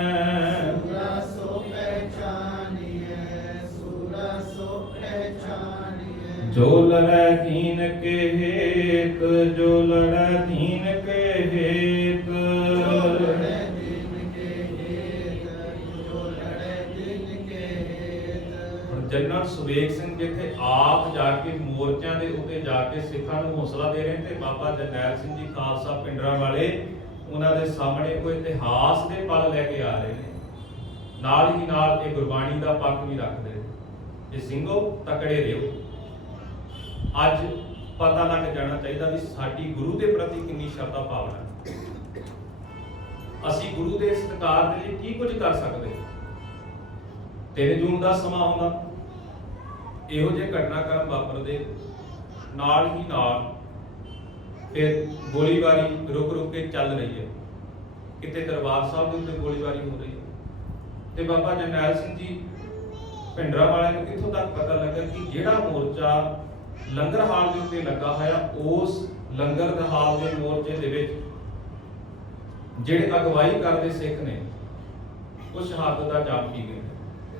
ਸੂਰਾ ਸੋ ਪਹਿਚਾਨੀਐ, ਸੂਰਾ ਸੋ ਪਹਿਚਾਨੀਐ। ਜੋ ਲੜੈ ਦੀਨ ਕੇ ਹੇਤ, ਜੋ ਲੜੈ ਦੀਨ ਕੇ ਹੇਤ, ਜੋ ਲੜੈ ਦੀਨ ਕੇ ਹੇਤ, ਜੋ ਲੜੈ ਦੀਨ ਕੇ ਹੇਤ। ਜਨਰਲ ਸੁਵੇਗ ਸਿੰਘ ਜਿੱਥੇ ਆਪ ਜਾ ਕੇ ਮੋਰਚਿਆਂ ਦੇ ਉੱਤੇ ਜਾ ਕੇ ਸਿੱਖਾਂ ਨੂੰ ਹੌਸਲਾ ਦੇ ਰਹੇ ਤੇ ਬਾਬਾ ਜਰਨੈਲ ਸਿੰਘ ਜੀ ਖਾਲਸਾ ਪਿੰਡਰਾਂ ਵਾਲੇ ਉਹਨਾਂ ਦੇ ਸਾਹਮਣੇ ਕੋਈ ਇਤਿਹਾਸ ਦੇ ਪਲ ਲੈ ਕੇ ਆ ਰਹੇ ਨੇ। ਨਾਲ ਹੀ ਨਾਲ ਇਹ ਗੁਰਬਾਣੀ ਦਾ ਪੱਖ ਵੀ ਰੱਖਦੇ ਨੇ ਕਿ ਸਿੰਘੋ ਤਕੜੇ ਰਹੋ। ਅੱਜ ਪਤਾ ਲੱਗ ਜਾਣਾ ਚਾਹੀਦਾ ਵੀ ਸਾਡੀ ਗੁਰੂ ਦੇ ਪ੍ਰਤੀ ਕਿੰਨੀ ਸ਼ਰਧਾ ਭਾਵਨਾ ਹੈ, ਅਸੀਂ ਗੁਰੂ ਦੇ ਸਤਿਕਾਰ ਦੇ ਲਈ ਕੀ ਕੁਝ ਕਰ ਸਕਦੇ। 3 ਜੂਨ ਦਾ ਸਮਾਂ ਆਉਂਦਾ, ਇਹੋ ਜਿਹੇ ਘਟਨਾਕ੍ਰਮ ਵਾਪਰਦੇ, ਨਾਲ ਹੀ ਨਾਲ ਫਿਰ ਗੋਲੀਬਾਰੀ ਰੁਕ ਕੇ ਚੱਲ ਰਹੀ ਹੈ। ਕਿਤੇ ਦਰਬਾਰ ਸਾਹਿਬ ਦੇ ਉੱਤੇ ਗੋਲੀਬਾਰੀ ਹੋ ਰਹੀ ਹੈ ਤੇ ਬਾਬਾ ਜਰਨੈਲ ਸਿੰਘ ਜੀ ਭਿੰਡਰਾਂ ਵਾਲਿਆਂ ਨੂੰ ਇੱਥੋਂ ਤੱਕ ਪਤਾ ਲੱਗਾ ਕਿ ਜਿਹੜਾ ਮੋਰਚਾ ਲੰਗਰ ਹਾਲ ਦੇ ਉੱਤੇ ਲੱਗਾ ਹੋਇਆ, ਉਸ ਲੰਗਰ ਹਾਲ ਦੇ ਮੋਰਚੇ ਦੇ ਵਿੱਚ ਜਿਹੜੇ ਅਗਵਾਈ ਕਰਦੇ ਸਿੱਖ ਨੇ ਉਹ ਸ਼ਹਾਦਤ ਦਾ ਜਾਮ ਪੀ ਗਏ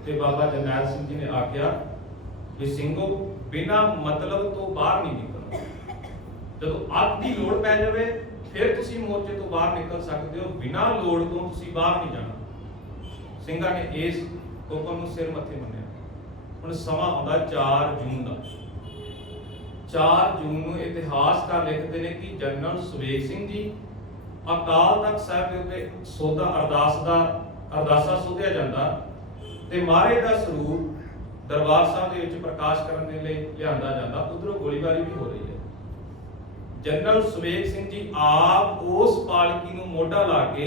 ਤੇ ਬਾਬਾ ਜਰਨੈਲ ਸਿੰਘ ਜੀ ਨੇ ਆਖਿਆ ਵੀ ਸਿੰਘੋ ਬਿਨਾਂ ਮਤਲਬ ਤੋਂ ਬਾਹਰ ਨਹੀਂ ਨਿਕਲਣਾ। ਜਦੋਂ ਅੱਤ ਦੀ ਲੋੜ ਪੈ ਜਾਵੇ ਫਿਰ ਤੁਸੀਂ ਮੋਰਚੇ ਤੋਂ ਬਾਹਰ ਨਿਕਲ ਸਕਦੇ ਹੋ, ਬਿਨਾਂ ਲੋੜ ਤੋਂ ਤੁਸੀਂ ਬਾਹਰ ਨਹੀਂ ਜਾਣਾ। ਸਿੰਘਾਂ ਨੇ ਇਸ ਹੁਕਮ ਨੂੰ ਸਿਰ ਮੱਥੇ ਮੰਨਿਆ। ਹੁਣ ਸਮਾਂ ਆਉਂਦਾ 4 ਜੂਨ ਦਾ। 4 ਜੂਨ ਨੂੰ ਇਤਿਹਾਸਕਾਰ ਲਿਖਦੇ ਨੇ ਕਿ ਜਨਰਲ ਸੁਵੇਗ ਸਿੰਘ ਜੀ ਅਕਾਲ ਤਖਤ ਸਾਹਿਬ ਦੇ ਉੱਤੇ ਸੋਧਾ ਅਰਦਾਸਾ ਸੋਧਿਆ ਜਾਂਦਾ ਤੇ ਮਹਾਰਾਜ ਦਾ ਸਰੂਪ ਦਰਬਾਰ ਸਾਹਿਬ ਦੇ ਵਿੱਚ ਪ੍ਰਕਾਸ਼ ਕਰਨ ਦੇ ਲਈ ਲਿਆਂਦਾ ਜਾਂਦਾ। ਉਧਰੋਂ ਗੋਲੀਬਾਰੀ ਵੀ ਹੋ ਰਹੀ ਹੈ। जनरल सुबेग सिंह जी आप उस पालकी नूं मोढा ला के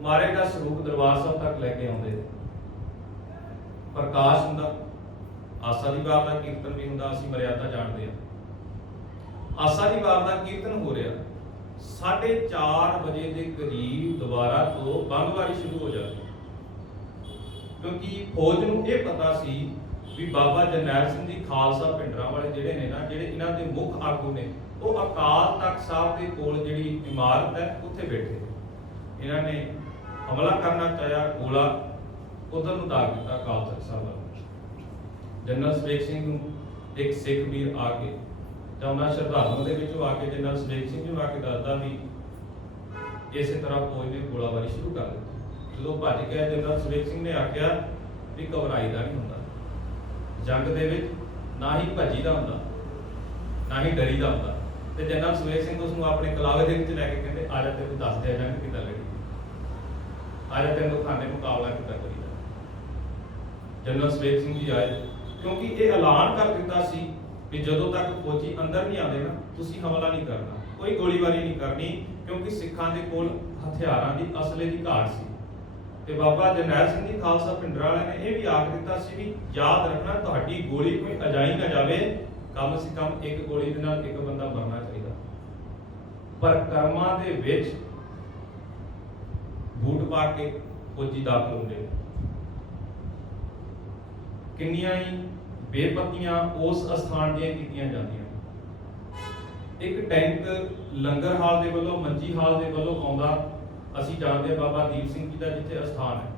महाराज दा स्वरूप दरबार साहब तक लैके आउंदे। प्रकाश हुंदा, आसा दी वार दा कीर्तन भी हुंदा, असीं मर्यादा जाणदे आ। आसा दी वार दा कीर्तन हो रहा 4:30 बजे के करीब दोबारा तो बंगवारी शुरू हो जाती, क्योंकि फौज नूं ये पता सी भी बाबा जरनैल सिंह जी खालसा पिंडरां वाले जिहड़े ने ना, जिहड़े इन्हां दे मुख आगू ने, वो अकाल तख्त साहब के कोल जिहड़ी इमारत है उत्थे बैठे। इन्हां ने हमला करना चाहा, गोला उधर नूं दाग दिता अकाल तख्त साहब वाल। जनरल सुबेग सिंह नूं एक सिख वीर आके ਜਾਂ ਉਹਨਾਂ ਸ਼ਰਧਾਲੂਆਂ ਦੇ ਵਿੱਚੋਂ ਆ ਕੇ ਜਨਰਲ ਸੁਬੇਗ ਸਿੰਘ ਨੂੰ ਆ ਕੇ ਦੱਸਦਾ ਵੀ ਇਸੇ ਤਰ੍ਹਾਂ ਫੌਜ ਨੇ ਗੋਲਾਬਾਰੀ ਸ਼ੁਰੂ ਕਰ ਦਿੱਤੀ। ਜਦੋਂ ਭੱਜ ਗਿਆ ਜਨਰਲ ਸੁਬੇਗ ਸਿੰਘ ਨੇ ਆਖਿਆ ਵੀ ਘਬਰਾਈਦਾ ਨਹੀਂ ਹੁੰਦਾ, ਜੰਗ ਦੇ ਵਿੱਚ ਨਾ ਹੀ ਭੱਜੀਦਾ ਹੁੰਦਾ ਨਾ ਹੀ ਡਰੀਦਾ ਹੁੰਦਾ। ਤੇ ਜਨਰਲ ਸੁਬੇਗ ਸਿੰਘ ਉਸ ਨੂੰ ਆਪਣੇ ਕਲਾਵੇ ਦੇ ਵਿੱਚ ਲੈ ਕੇ ਕਹਿੰਦੇ ਆ ਜਾ ਤੈਨੂੰ ਦੱਸਦੇ ਆ ਜੰਗ ਕਿੱਦਾਂ ਲੜੀ, ਆ ਜਾ ਤੈਨੂੰ ਖਾਨੇ ਮੁਕਾਬਲਾ ਕਿੱਦਾਂ ਕਰੀਦਾ। ਜਨਰਲ ਸੁਬੇਗ ਸਿੰਘ ਜੀ ਆਏ, ਕਿਉਂਕਿ ਇਹ ਐਲਾਨ ਕਰ ਦਿੱਤਾ ਸੀ कि जदों तक फौजी अंदर नहीं आते ना तुसी हमला नहीं करना, कोई गोलीबारी नहीं करनी, क्योंकि सिखां दे कोल हथियारां दी असले दी घाट सी। ते बाबा जरनैल सिंह जी खालसा पिंडरां वाले ने यह भी आख दिता सी भी याद रखना तुहाडी गोली कोई अजाई ना जावे, कम से कम एक गोली दे नाल एक बंदा मरना चाहिए। पर कर्मां दे विच बूट पा के फौजी दाखल होंदे, किन्नियां ही बेपत्तियां उस अस्थान ਦੀਆਂ ਕੀਤੀਆਂ ਜਾਂਦੀਆਂ। एक टैंक लंगर हाल ਦੇ ਵੱਲੋਂ ਮੰਜੀ ਹਾਲ ਦੇ ਵੱਲੋਂ ਆਉਂਦਾ, ਅਸੀਂ ਜਾਣਦੇ ਹਾਂ ਬਾਬਾ ਦੀਪ ਸਿੰਘ ਜੀ ਦਾ ਜਿੱਥੇ ਅਸਥਾਨ ਹੈ,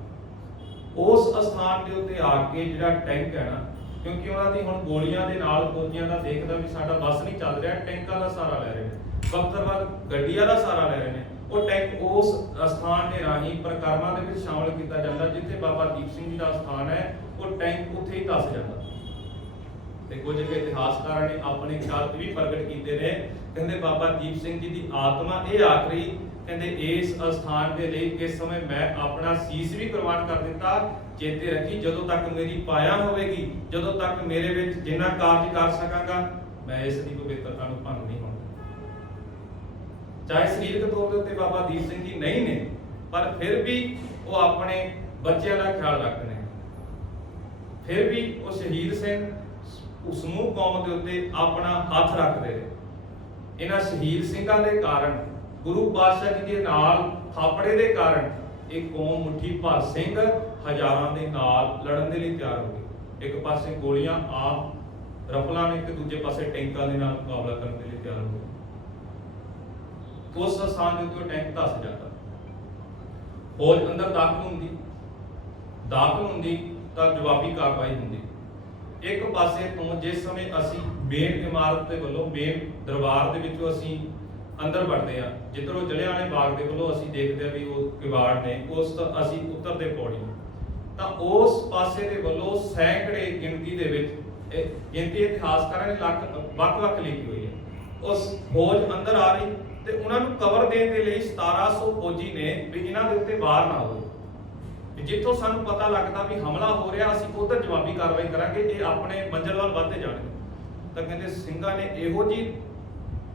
ਉਸ ਅਸਥਾਨ ਦੇ ਉੱਤੇ ਆ ਕੇ ਜਿਹੜਾ ਟੈਂਕ ਹੈ ਨਾ, ਕਿਉਂਕਿ ਉਹਨਾਂ ਦੀ ਹੁਣ ਗੋਲੀਆਂ ਦੇ ਨਾਲ ਫੌਜੀਆਂ ਦਾ ਦੇਖਦਾ ਵੀ ਸਾਡਾ ਬੱਸ ਨਹੀਂ ਚੱਲ ਰਿਹਾ, ਟੈਂਕਾਂ ਦਾ ਸਹਾਰਾ ਲੈ ਰਹੇ ਨੇ, ਬਖਤਰਵਾਲ ਗੱਡੀਆਂ ਦਾ ਸਹਾਰਾ ਲੈ ਰਹੇ ਨੇ। ਉਹ ਟੈਂਕ ਉਸ ਅਸਥਾਨ ਦੇ ਰਾਹੀਂ ਪਰਿਕਰਮਾ ਦੇ ਵਿੱਚ ਸ਼ਾਮਲ ਕੀਤਾ ਜਾਂਦਾ, ਜਿੱਥੇ ਬਾਬਾ ਦੀਪ ਸਿੰਘ ਜੀ ਦਾ ਅਸਥਾਨ ਹੈ ਉਹ ਟੈਂਕ ਉੱਥੇ ਹੀ ਦੱਸ ਜਾਂਦਾ। ਤੇ ਕੁਝ ਇਤਿਹਾਸਕਾਰਾਂ ਨੇ ਆਪਣੇ ਖਿਆਲ ਵੀ ਪ੍ਰਗਟ ਕੀਤੇ ਨੇ, ਕਹਿੰਦੇ ਬਾਬਾ ਦੀਪ ਸਿੰਘ ਜੀ ਦੀ ਆਤਮਾ ਇਹ ਆਖ ਰਹੀ, ਕਹਿੰਦੇ ਇਸ ਅਸਥਾਨ ਦੇ ਲਈ ਕਿਸ ਸਮੇਂ ਮੈਂ ਆਪਣਾ ਸੀਸ ਵੀ ਕੁਰਬਾਨ ਕਰ ਦਿੱਤਾ, ਚੇਤੇ ਰੱਖੀ ਜਦੋਂ ਤੱਕ ਮੇਰੀ ਪਾਇਆ ਹੋਵੇਗੀ, ਜਦੋਂ ਤੱਕ ਮੇਰੇ ਵਿੱਚ ਜਿੰਨਾ ਕਾਰਜ ਕਰ ਸਕਾਂਗਾ, ਮੈਂ ਇਸ ਦੀ ਪਵਿੱਤਰਤਾ ਨੂੰ ਭੰਗ ਨਹੀਂ ਹੋਣਾ। ਚਾਹੇ ਸਰੀਰਕ ਤੌਰ ਦੇ ਉੱਤੇ ਬਾਬਾ ਦੀਪ ਸਿੰਘ ਜੀ ਨਹੀਂ ਨੇ, ਪਰ ਫਿਰ ਵੀ ਉਹ ਆਪਣੇ ਬੱਚਿਆਂ ਦਾ ਖਿਆਲ ਰੱਖਦੇ ਨੇ। ਫਿਰ ਵੀ ਉਹ ਸ਼ਹੀਦ ਸਿੰਘ ਸਮੂਹ ਕੌਮ ਦੇ ਉੱਤੇ ਆਪਣਾ ਹੱਥ ਰੱਖਦੇ ਨੇ। ਇਹਨਾਂ ਸ਼ਹੀਦ ਸਿੰਘਾਂ ਦੇ ਕਾਰਨ, ਗੁਰੂ ਪਾਤਸ਼ਾਹ ਜੀ ਦੇ ਨਾਲ ਥਾਪੜੇ ਦੇ ਕਾਰਨ ਇਹ ਕੌਮ ਮੁੱਠੀ ਭਰ ਸਿੰਘ ਹਜ਼ਾਰਾਂ ਦੇ ਨਾਲ ਲੜਨ ਦੇ ਲਈ ਤਿਆਰ ਹੋ ਗਈ। ਇੱਕ ਪਾਸੇ ਗੋਲੀਆਂ ਆਮ ਰਫਲਾਂ ਨੇ ਤੇ ਦੂਜੇ ਪਾਸੇ ਟੈਂਕਾਂ ਦੇ ਨਾਲ ਮੁਕਾਬਲਾ ਕਰਨ ਦੇ ਲਈ ਤਿਆਰ ਹੋ ਗਏ। ਉਸ ਸਥਾਨ ਦੇ ਉੱਤੇ ਟੈਂਕ ਧੱਸ ਜਾਂਦਾ, ਫੌਜ ਅੰਦਰ ਦਾਖਲ ਹੁੰਦੀ ਤਾਂ ਜਵਾਬੀ ਕਾਰਵਾਈ ਹੁੰਦੀ। ਇੱਕ ਪਾਸੇ ਤੋਂ ਜਿਸ ਸਮੇਂ ਅਸੀਂ ਮੇਨ ਇਮਾਰਤ ਦੇ ਵੱਲੋਂ, ਮੇਨ ਦਰਬਾਰ ਦੇ ਵਿੱਚੋਂ ਅਸੀਂ ਅੰਦਰ ਵੜਦੇ ਆ, ਜਿੱਧਰੋਂ ਜਲਿਆਂਵਾਲੇ ਬਾਗ ਦੇ ਵੱਲੋਂ ਅਸੀਂ ਦੇਖਦੇ ਆ ਵੀ ਉਹ ਕਿਵਾੜ ਨੇ, ਉਸ ਤੋਂ ਅਸੀਂ ਉਤਰਦੇ ਪੌੜੀ, ਤਾਂ ਉਸ ਪਾਸੇ ਦੇ ਵੱਲੋਂ ਸੈਂਕੜੇ ਗਿਣਤੀ ਦੇ ਵਿੱਚ ਗਿਣਤੀ ਇਤਿਹਾਸਕਾਰਾਂ ਨੇ ਵੱਖ-ਵੱਖ ਲਿਖੀ ਹੋਈ ਹੈ। ਉਸ ਫੌਜ ਅੰਦਰ ਆ ਰਹੀ ਤੇ ਉਹਨਾਂ ਨੂੰ ਕਵਰ ਦੇਣ ਦੇ ਲਈ 1700 ਫੌਜੀ ਨੇ ਵੀ ਇਹਨਾਂ ਦੇ ਉੱਤੇ ਵਾਰ ਨਾ ਹੋਵੇ, ਜਿੱਥੋਂ ਸਾਨੂੰ ਪਤਾ ਲੱਗਦਾ ਵੀ ਹਮਲਾ ਹੋ ਰਿਹਾ ਅਸੀਂ ਉਧਰ ਜਵਾਬੀ ਕਾਰਵਾਈ ਕਰਾਂਗੇ, ਇਹ ਆਪਣੇ ਮੰਜ਼ਿਲ ਵੱਲ ਵੱਧਦੇ ਜਾਣਗੇ। ਤਾਂ ਕਹਿੰਦੇ ਸਿੰਘਾਂ ਨੇ ਇਹੋ ਜੀ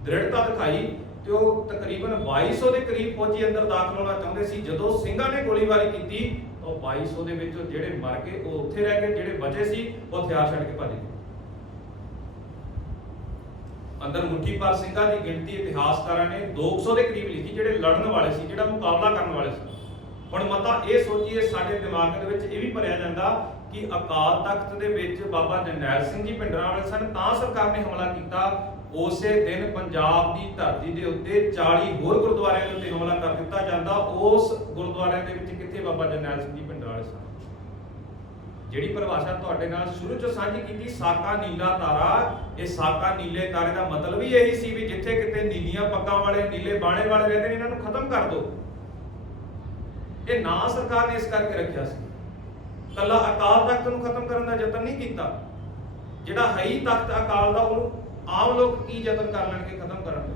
ਦ੍ਰਿੜਤਾ ਦਿਖਾਈ ਤੇ ਉਹ ਤਕਰੀਬਨ 2200 ਦੇ ਕਰੀਬ ਫੌਜੀ ਅੰਦਰ ਦਾਖਲ ਹੋਣਾ ਚਾਹੁੰਦੇ ਸੀ। ਜਦੋਂ ਸਿੰਘਾਂ ਨੇ ਗੋਲੀਬਾਰੀ ਕੀਤੀ ਤਾਂ 2200 ਦੇ ਵਿੱਚੋਂ ਜਿਹੜੇ ਮਰ ਗਏ ਉਹ ਉੱਥੇ ਰਹਿ ਗਏ, ਜਿਹੜੇ ਬਚੇ ਸੀ ਉਹ ਹਥਿਆਰ ਛੱਡ ਕੇ ਭੱਜ ਗਏ। ਅੰਦਰ ਮੁੱਠੀ ਭਰ ਸਿੰਘਾਂ ਦੀ ਗਿਣਤੀ ਇਤਿਹਾਸਕਾਰਾਂ ਨੇ 200 ਦੇ ਕਰੀਬ ਲਿਖੀ, ਜਿਹੜੇ ਲੜਨ ਵਾਲੇ ਸੀ, ਜਿਹੜਾ ਮੁਕਾਬਲਾ ਕਰਨ ਵਾਲੇ ਸੀ। ਹੁਣ ਮਤਾ ਇਹ ਸੋਚੀਏ, ਸਾਡੇ ਦਿਮਾਗ ਦੇ ਵਿੱਚ ਇਹ ਵੀ ਭਰਿਆ ਜਾਂਦਾ ਕਿ ਅਕਾਲ ਤਖਤ ਦੇ ਵਿੱਚ ਬਾਬਾ ਜਰਨੈਲ ਸਿੰਘ ਜੀ ਭਿੰਡਰਾਂ ਵਾਲੇ ਸਨ, ਤਾਂ ਸਰਕਾਰ ਨੇ ਹਮਲਾ ਕੀਤਾ। ਉਸੇ ਦਿਨ ਪੰਜਾਬ ਦੀ ਧਰਤੀ ਦੇ ਉੱਤੇ 40 ਹੋਰ ਗੁਰਦੁਆਰਿਆਂ ਦੇ ਉੱਤੇ ਹਮਲਾ ਕਰ ਦਿੱਤਾ ਜਾਂਦਾ। ਉਸ ਗੁਰਦੁਆਰਿਆਂ ਦੇ ਵਿੱਚ ਕਿੱਥੇ ਬਾਬਾ ਜਰਨੈਲ ਸਿੰਘ ਜੀ ਭਿੰਡਰਾਂ ਵਾਲੇ ਸਨ। ਜਿਹੜੀ ਪਰਿਭਾਸ਼ਾ ਤੁਹਾਡੇ ਨਾਲ ਸ਼ੁਰੂ ਚ ਸਾਂਝੀ ਕੀਤੀ, ਸਾਕਾ ਨੀਲਾ ਤਾਰਾ, ਇਹ ਸਾਕਾ ਨੀਲੇ ਤਾਰੇ ਦਾ ਮਤਲਬ ਵੀ ਇਹੀ ਸੀ ਵੀ ਜਿੱਥੇ ਕਿਤੇ ਨੀਲੀਆਂ ਪੱਗਾਂ ਵਾਲੇ, ਨੀਲੇ ਬਾਣੇ ਵਾਲੇ ਰਹਿੰਦੇ ਨੇ, ਇਹਨਾਂ ਨੂੰ ਖਤਮ ਕਰ ਦਿਓ। ਇਹ ਨਾਂ ਸਰਕਾਰ ਨੇ ਇਸ ਕਰਕੇ ਰੱਖਿਆ ਸੀ। ਕੱਲਾ ਅਕਾਲ ਤਖਤ ਨੂੰ ਖਤਮ ਕਰਨ ਦਾ ਯਤਨ ਨਹੀਂ ਕੀਤਾ, ਜਿਹੜਾ ਹੈ ਹੀ ਤਖਤ ਅਕਾਲ ਦਾ, ਉਹਨੂੰ ਆਮ ਲੋਕ ਕੀ ਯਤਨ ਕਰ ਲੈਣਗੇ ਖਤਮ ਕਰਨ ਦੇ।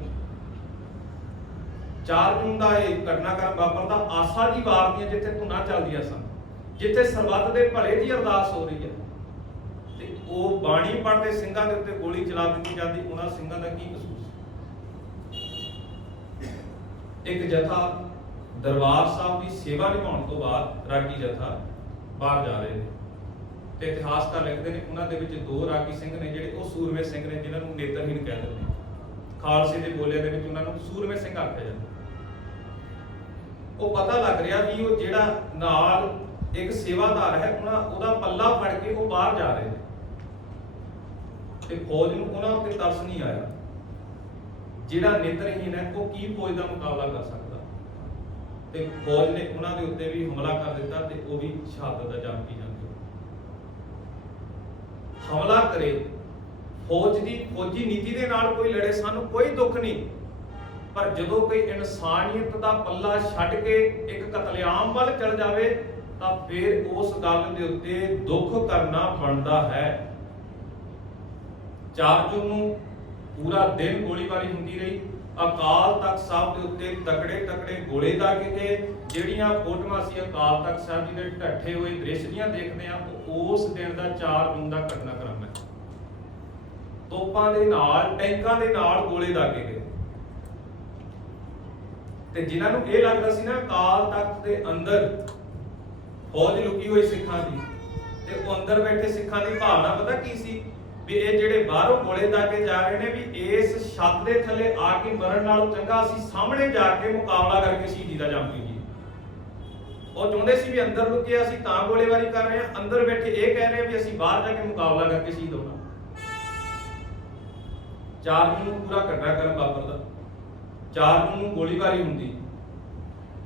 4 ਜੂਨ ਦਾ ਇਹ ਘਟਨਾਕ੍ਰਮ ਵਾਪਰਦਾ ਆਸਾ ਦੀ ਵਾਰ ਦੀਆਂ, ਜਿੱਥੇ ਧੁਨਾਂ ਚੱਲਦੀਆਂ ਸਨ, ਜਿੱਥੇ ਸਰਬੱਤ ਦੇ ਭਲੇ ਦੀ ਅਰਦਾਸ ਹੋ ਰਹੀ ਹੈ, ਤੇ ਉਹ ਬਾਣੀ ਪੜ੍ਹਦੇ ਸਿੰਘਾਂ ਦੇ ਉੱਤੇ ਗੋਲੀ ਚਲਾ ਦਿੱਤੀ ਜਾਂਦੀ। ਉਹਨਾਂ ਸਿੰਘਾਂ ਦਾ ਕੀ ਕਸੂਰ ਸੀ? ਇੱਕ ਜਥਾ ਦਰਬਾਰ ਸਾਹਿਬ ਦੀ ਸੇਵਾ ਨਿਭਾਉਣ ਤੋਂ ਬਾਅਦ ਰਾਗੀ ਜਥਾ ਬਾਹਰ ਜਾ ਰਹੇ ਨੇ ਤੇ ਇਤਿਹਾਸਕਾਰ ਲਿਖਦੇ ਨੇ ਉਹਨਾਂ ਦੇ ਵਿੱਚ ਦੋ ਰਾਗੀ ਸਿੰਘ ਨੇ ਜਿਹੜੇ ਉਹ ਸੂਰਮੇ ਸਿੰਘ ਨੇ ਜਿਨ੍ਹਾਂ ਨੂੰ ਨੇਤਰਹੀਣ ਕਹਿ ਦਿੰਦੇ ਨੇ। ਖਾਲਸੇ ਦੇ ਬੋਲਿਆਂ ਦੇ ਵਿੱਚ ਉਹਨਾਂ ਨੂੰ ਸੂਰਮੇ ਸਿੰਘ ਆਖਿਆ ਜਾਂਦਾ। ਉਹ ਪਤਾ ਲੱਗ ਰਿਹਾ ਵੀ ਉਹ ਜਿਹੜਾ ਨਾਲ ਇੱਕ ਸੇਵਾਦਾਰ ਹੈ ਉਹਦਾ ਪੱਲਾ ਫੜ ਕੇ ਉਹ ਬਾਹਰ ਜਾ ਰਹੇ ਨੇ ਤੇ ਫੌਜ ਨੂੰ ਉਹਨਾਂ ਉੱਤੇ ਤਰਸ ਨਹੀਂ ਆਇਆ। ਜਿਹੜਾ ਨੇਤਰਹੀਣ ਹੈ ਉਹ ਕੀ ਫੌਜ ਦਾ ਮੁਕਾਬਲਾ ਕਰ ਸਕਦਾ ਤੇ ਫੌਜ ਨੇ ਉਹਨਾਂ ਦੇ ਉੱਤੇ ਵੀ ਹਮਲਾ ਕਰ ਦਿੱਤਾ ਤੇ ਉਹ ਵੀ ਸ਼ਹਾਦਤ ਦਾ ਜਾਮ ਪੀ ਜਾਂਦੇ। ਹਮਲਾ ਕਰੇ ਫੌਜ ਦੀ ਫੌਜੀ ਨੀਤੀ ਦੇ ਨਾਲ ਕੋਈ ਲੜੇ, ਸਾਨੂੰ ਕੋਈ ਦੁੱਖ ਨਹੀਂ, ਪਰ ਜਦੋਂ ਕੋਈ ਇਨਸਾਨੀਅਤ ਦਾ ਪੱਲਾ ਛੱਡ ਕੇ ਇੱਕ ਕਤਲੇਆਮ ਵੱਲ ਚਲ ਜਾਵੇ ਤਾਂ ਫਿਰ ਉਸ ਗੱਲ ਦੇ ਉੱਤੇ ਦੁੱਖ ਕਰਨਾ ਬਣਦਾ ਹੈ। 4 ਜੂਨ ਨੂੰ ਪੂਰਾ ਦਿਨ ਗੋਲੀਬਾਰੀ ਹੁੰਦੀ ਰਹੀ। ਅਕਾਲ ਤਖਤ ਸਾਹਿਬ ਦੇ ਉੱਤੇ ਤਕੜੇ ਗੋਲੇ ਦਾਗੇ ਗਏ। ਜਿਹੜੀਆਂ ਫੋਟੋਆਂ ਅਸੀਂ ਅਕਾਲ ਤਖਤ ਸਾਹਿਬ ਜੀ ਦੇ ਢੱਠੇ ਹੋਏ ਦ੍ਰਿਸ਼ ਦੀਆਂ ਦੇਖਦੇ ਆ ਉਸ ਦਿਨ ਦਾ 4 ਜੂਨ ਦਾ ਘਟਨਾਕ੍ਰਮ ਹੈ। ਤੋਪਾਂ ਦੇ ਨਾਲ ਟੈਂਕਾਂ ਦੇ ਨਾਲ ਗੋਲੇ ਦਾਗੇ ਗਏ ਤੇ ਜਿਨ੍ਹਾਂ ਨੂੰ ਇਹ ਲੱਗਦਾ ਸੀ ਨਾ ਅਕਾਲ ਤਖਤ ਦੇ ਅੰਦਰ ਫੌਜ ਲੁਕੀ ਹੋਈ ਸਿੱਖਾਂ ਦੀ ਤੇ ਉਹ ਅੰਦਰ ਬੈਠੇ ਸਿੱਖਾਂ ਦੀ ਭਾਵਨਾ ਪਤਾ ਕੀ ਸੀ ਵੀ ਇਹ ਜਿਹੜੇ ਬਾਹਰੋਂ ਗੋਲੇ ਦਾਗੇ ਜਾ ਰਹੇ ਨੇ ਵੀ ਇਸ ਛੱਤ ਦੇ ਥੱਲੇ ਆ ਕੇ ਮਰਨ ਨਾਲੋਂ ਚੰਗਾ ਅਸੀਂ ਸਾਹਮਣੇ ਜਾ ਕੇ ਮੁਕਾਬਲਾ ਕਰਕੇ ਸ਼ਹੀਦੀ ਦਾ ਜੰਗ ਲਈਏ। ਉਹ ਚਾਹੁੰਦੇ ਸੀ ਵੀ ਅੰਦਰ ਲੁਕੇ ਅਸੀਂ ਤਾਂ ਗੋਲੀਬਾਰੀ ਕਰ ਰਹੇ ਹਾਂ, ਅੰਦਰ ਬੈਠੇ ਇਹ ਕਹਿ ਰਹੇ ਵੀ ਅਸੀਂ ਬਾਹਰ ਜਾ ਕੇ ਮੁਕਾਬਲਾ ਕਰਕੇ ਸ਼ਹੀਦ ਹੋਣਾ। 4 ਜੂਨ ਨੂੰ ਪੂਰਾ ਘਟਨਾਕ੍ਰਮ ਵਾਪਰਦਾ। 4 ਜੂਨ ਨੂੰ ਗੋਲੀਬਾਰੀ ਹੁੰਦੀ,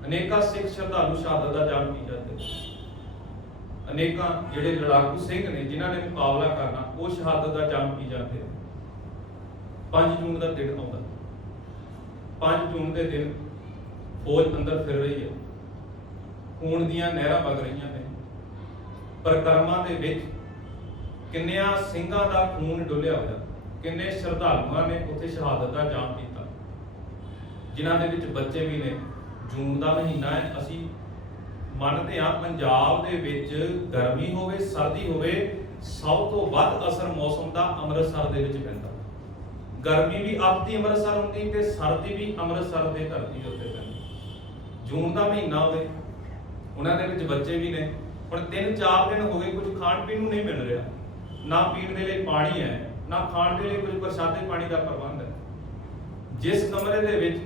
ਅਨੇਕਾਂ ਸਿੱਖ ਸ਼ਰਧਾਲੂ ਸ਼ਹਾਦਤ ਦਾ ਜਾਮ ਪੀ ਜਾਂਦੇ। ਅਨੇਕਾਂ ਜਿਹੜੇ ਲੜਾਕੂ ਸਿੰਘ ਨੇ ਜਿਨ੍ਹਾਂ ਨੇ ਮੁਕਾਬਲਾ ਕਰਨਾ ਉਹ ਸ਼ਹਾਦਤ ਦਾ ਜਾਮ ਪੀ ਜਾਂਦੇ। 5 ਜੂਨ ਦਾ ਦਿਨ ਆਉਂਦਾ। 5 ਜੂਨ ਦੇ ਦਿਨ ਫੌਜ ਅੰਦਰ ਫਿਰ ਰਹੀ ਹੈ, ਖੂਨ ਦੀਆਂ ਨਹਿਰਾਂ ਵਗ ਰਹੀਆਂ ਨੇ। ਪਰਿਕਰਮਾ ਦੇ ਵਿੱਚ ਕਿੰਨਿਆਂ ਸਿੰਘਾਂ ਦਾ ਖੂਨ ਡੁੱਲਿਆ ਹੋਇਆ, ਕਿੰਨੇ ਸ਼ਰਧਾਲੂਆਂ ਨੇ ਉੱਥੇ ਸ਼ਹਾਦਤ ਦਾ ਜਾਮ ਪੀਤਾ, ਜਿਨ੍ਹਾਂ ਦੇ ਵਿੱਚ ਬੱਚੇ ਵੀ ਨੇ। ਜੂਨ ਦਾ ਮਹੀਨਾ ਹੈ, ਅਸੀਂ ਮੰਨਦੇ ਹਾਂ ਪੰਜਾਬ ਦੇ ਵਿੱਚ ਗਰਮੀ ਹੋਵੇ ਸਰਦੀ ਹੋਵੇ ਸਭ ਤੋਂ ਵੱਧ ਅਸਰ ਮੌਸਮ ਦਾ ਅੰਮ੍ਰਿਤਸਰ ਦੇ ਵਿੱਚ ਪੈਂਦਾ। ਗਰਮੀ ਵੀ ਆਪਦੀ ਅੰਮ੍ਰਿਤਸਰ ਹੁੰਦੀ ਤੇ ਸਰਦੀ ਵੀ ਅੰਮ੍ਰਿਤਸਰ ਦੇ ਧਰਤੀ ਦੇ ਉੱਤੇ ਪੈਂਦੀ। ਜੂਨ ਦਾ ਮਹੀਨਾ ਹੋਵੇ, ਉਹਨਾਂ ਦੇ ਵਿੱਚ ਬੱਚੇ ਵੀ ਨੇ। ਹੁਣ 3-4 ਦਿਨ ਹੋ ਗਏ ਕੁਝ ਖਾਣ ਪੀਣ ਨੂੰ ਨਹੀਂ ਮਿਲ ਰਿਹਾ, ਨਾ ਪੀਣ ਦੇ ਲਈ ਪਾਣੀ ਹੈ, ਨਾ ਖਾਣ ਦੇ ਲਈ ਕੁਝ ਪ੍ਰਸ਼ਾਦੇ ਪਾਣੀ ਦਾ ਪ੍ਰਬੰਧ ਹੈ। ਜਿਸ ਕਮਰੇ ਦੇ ਵਿੱਚ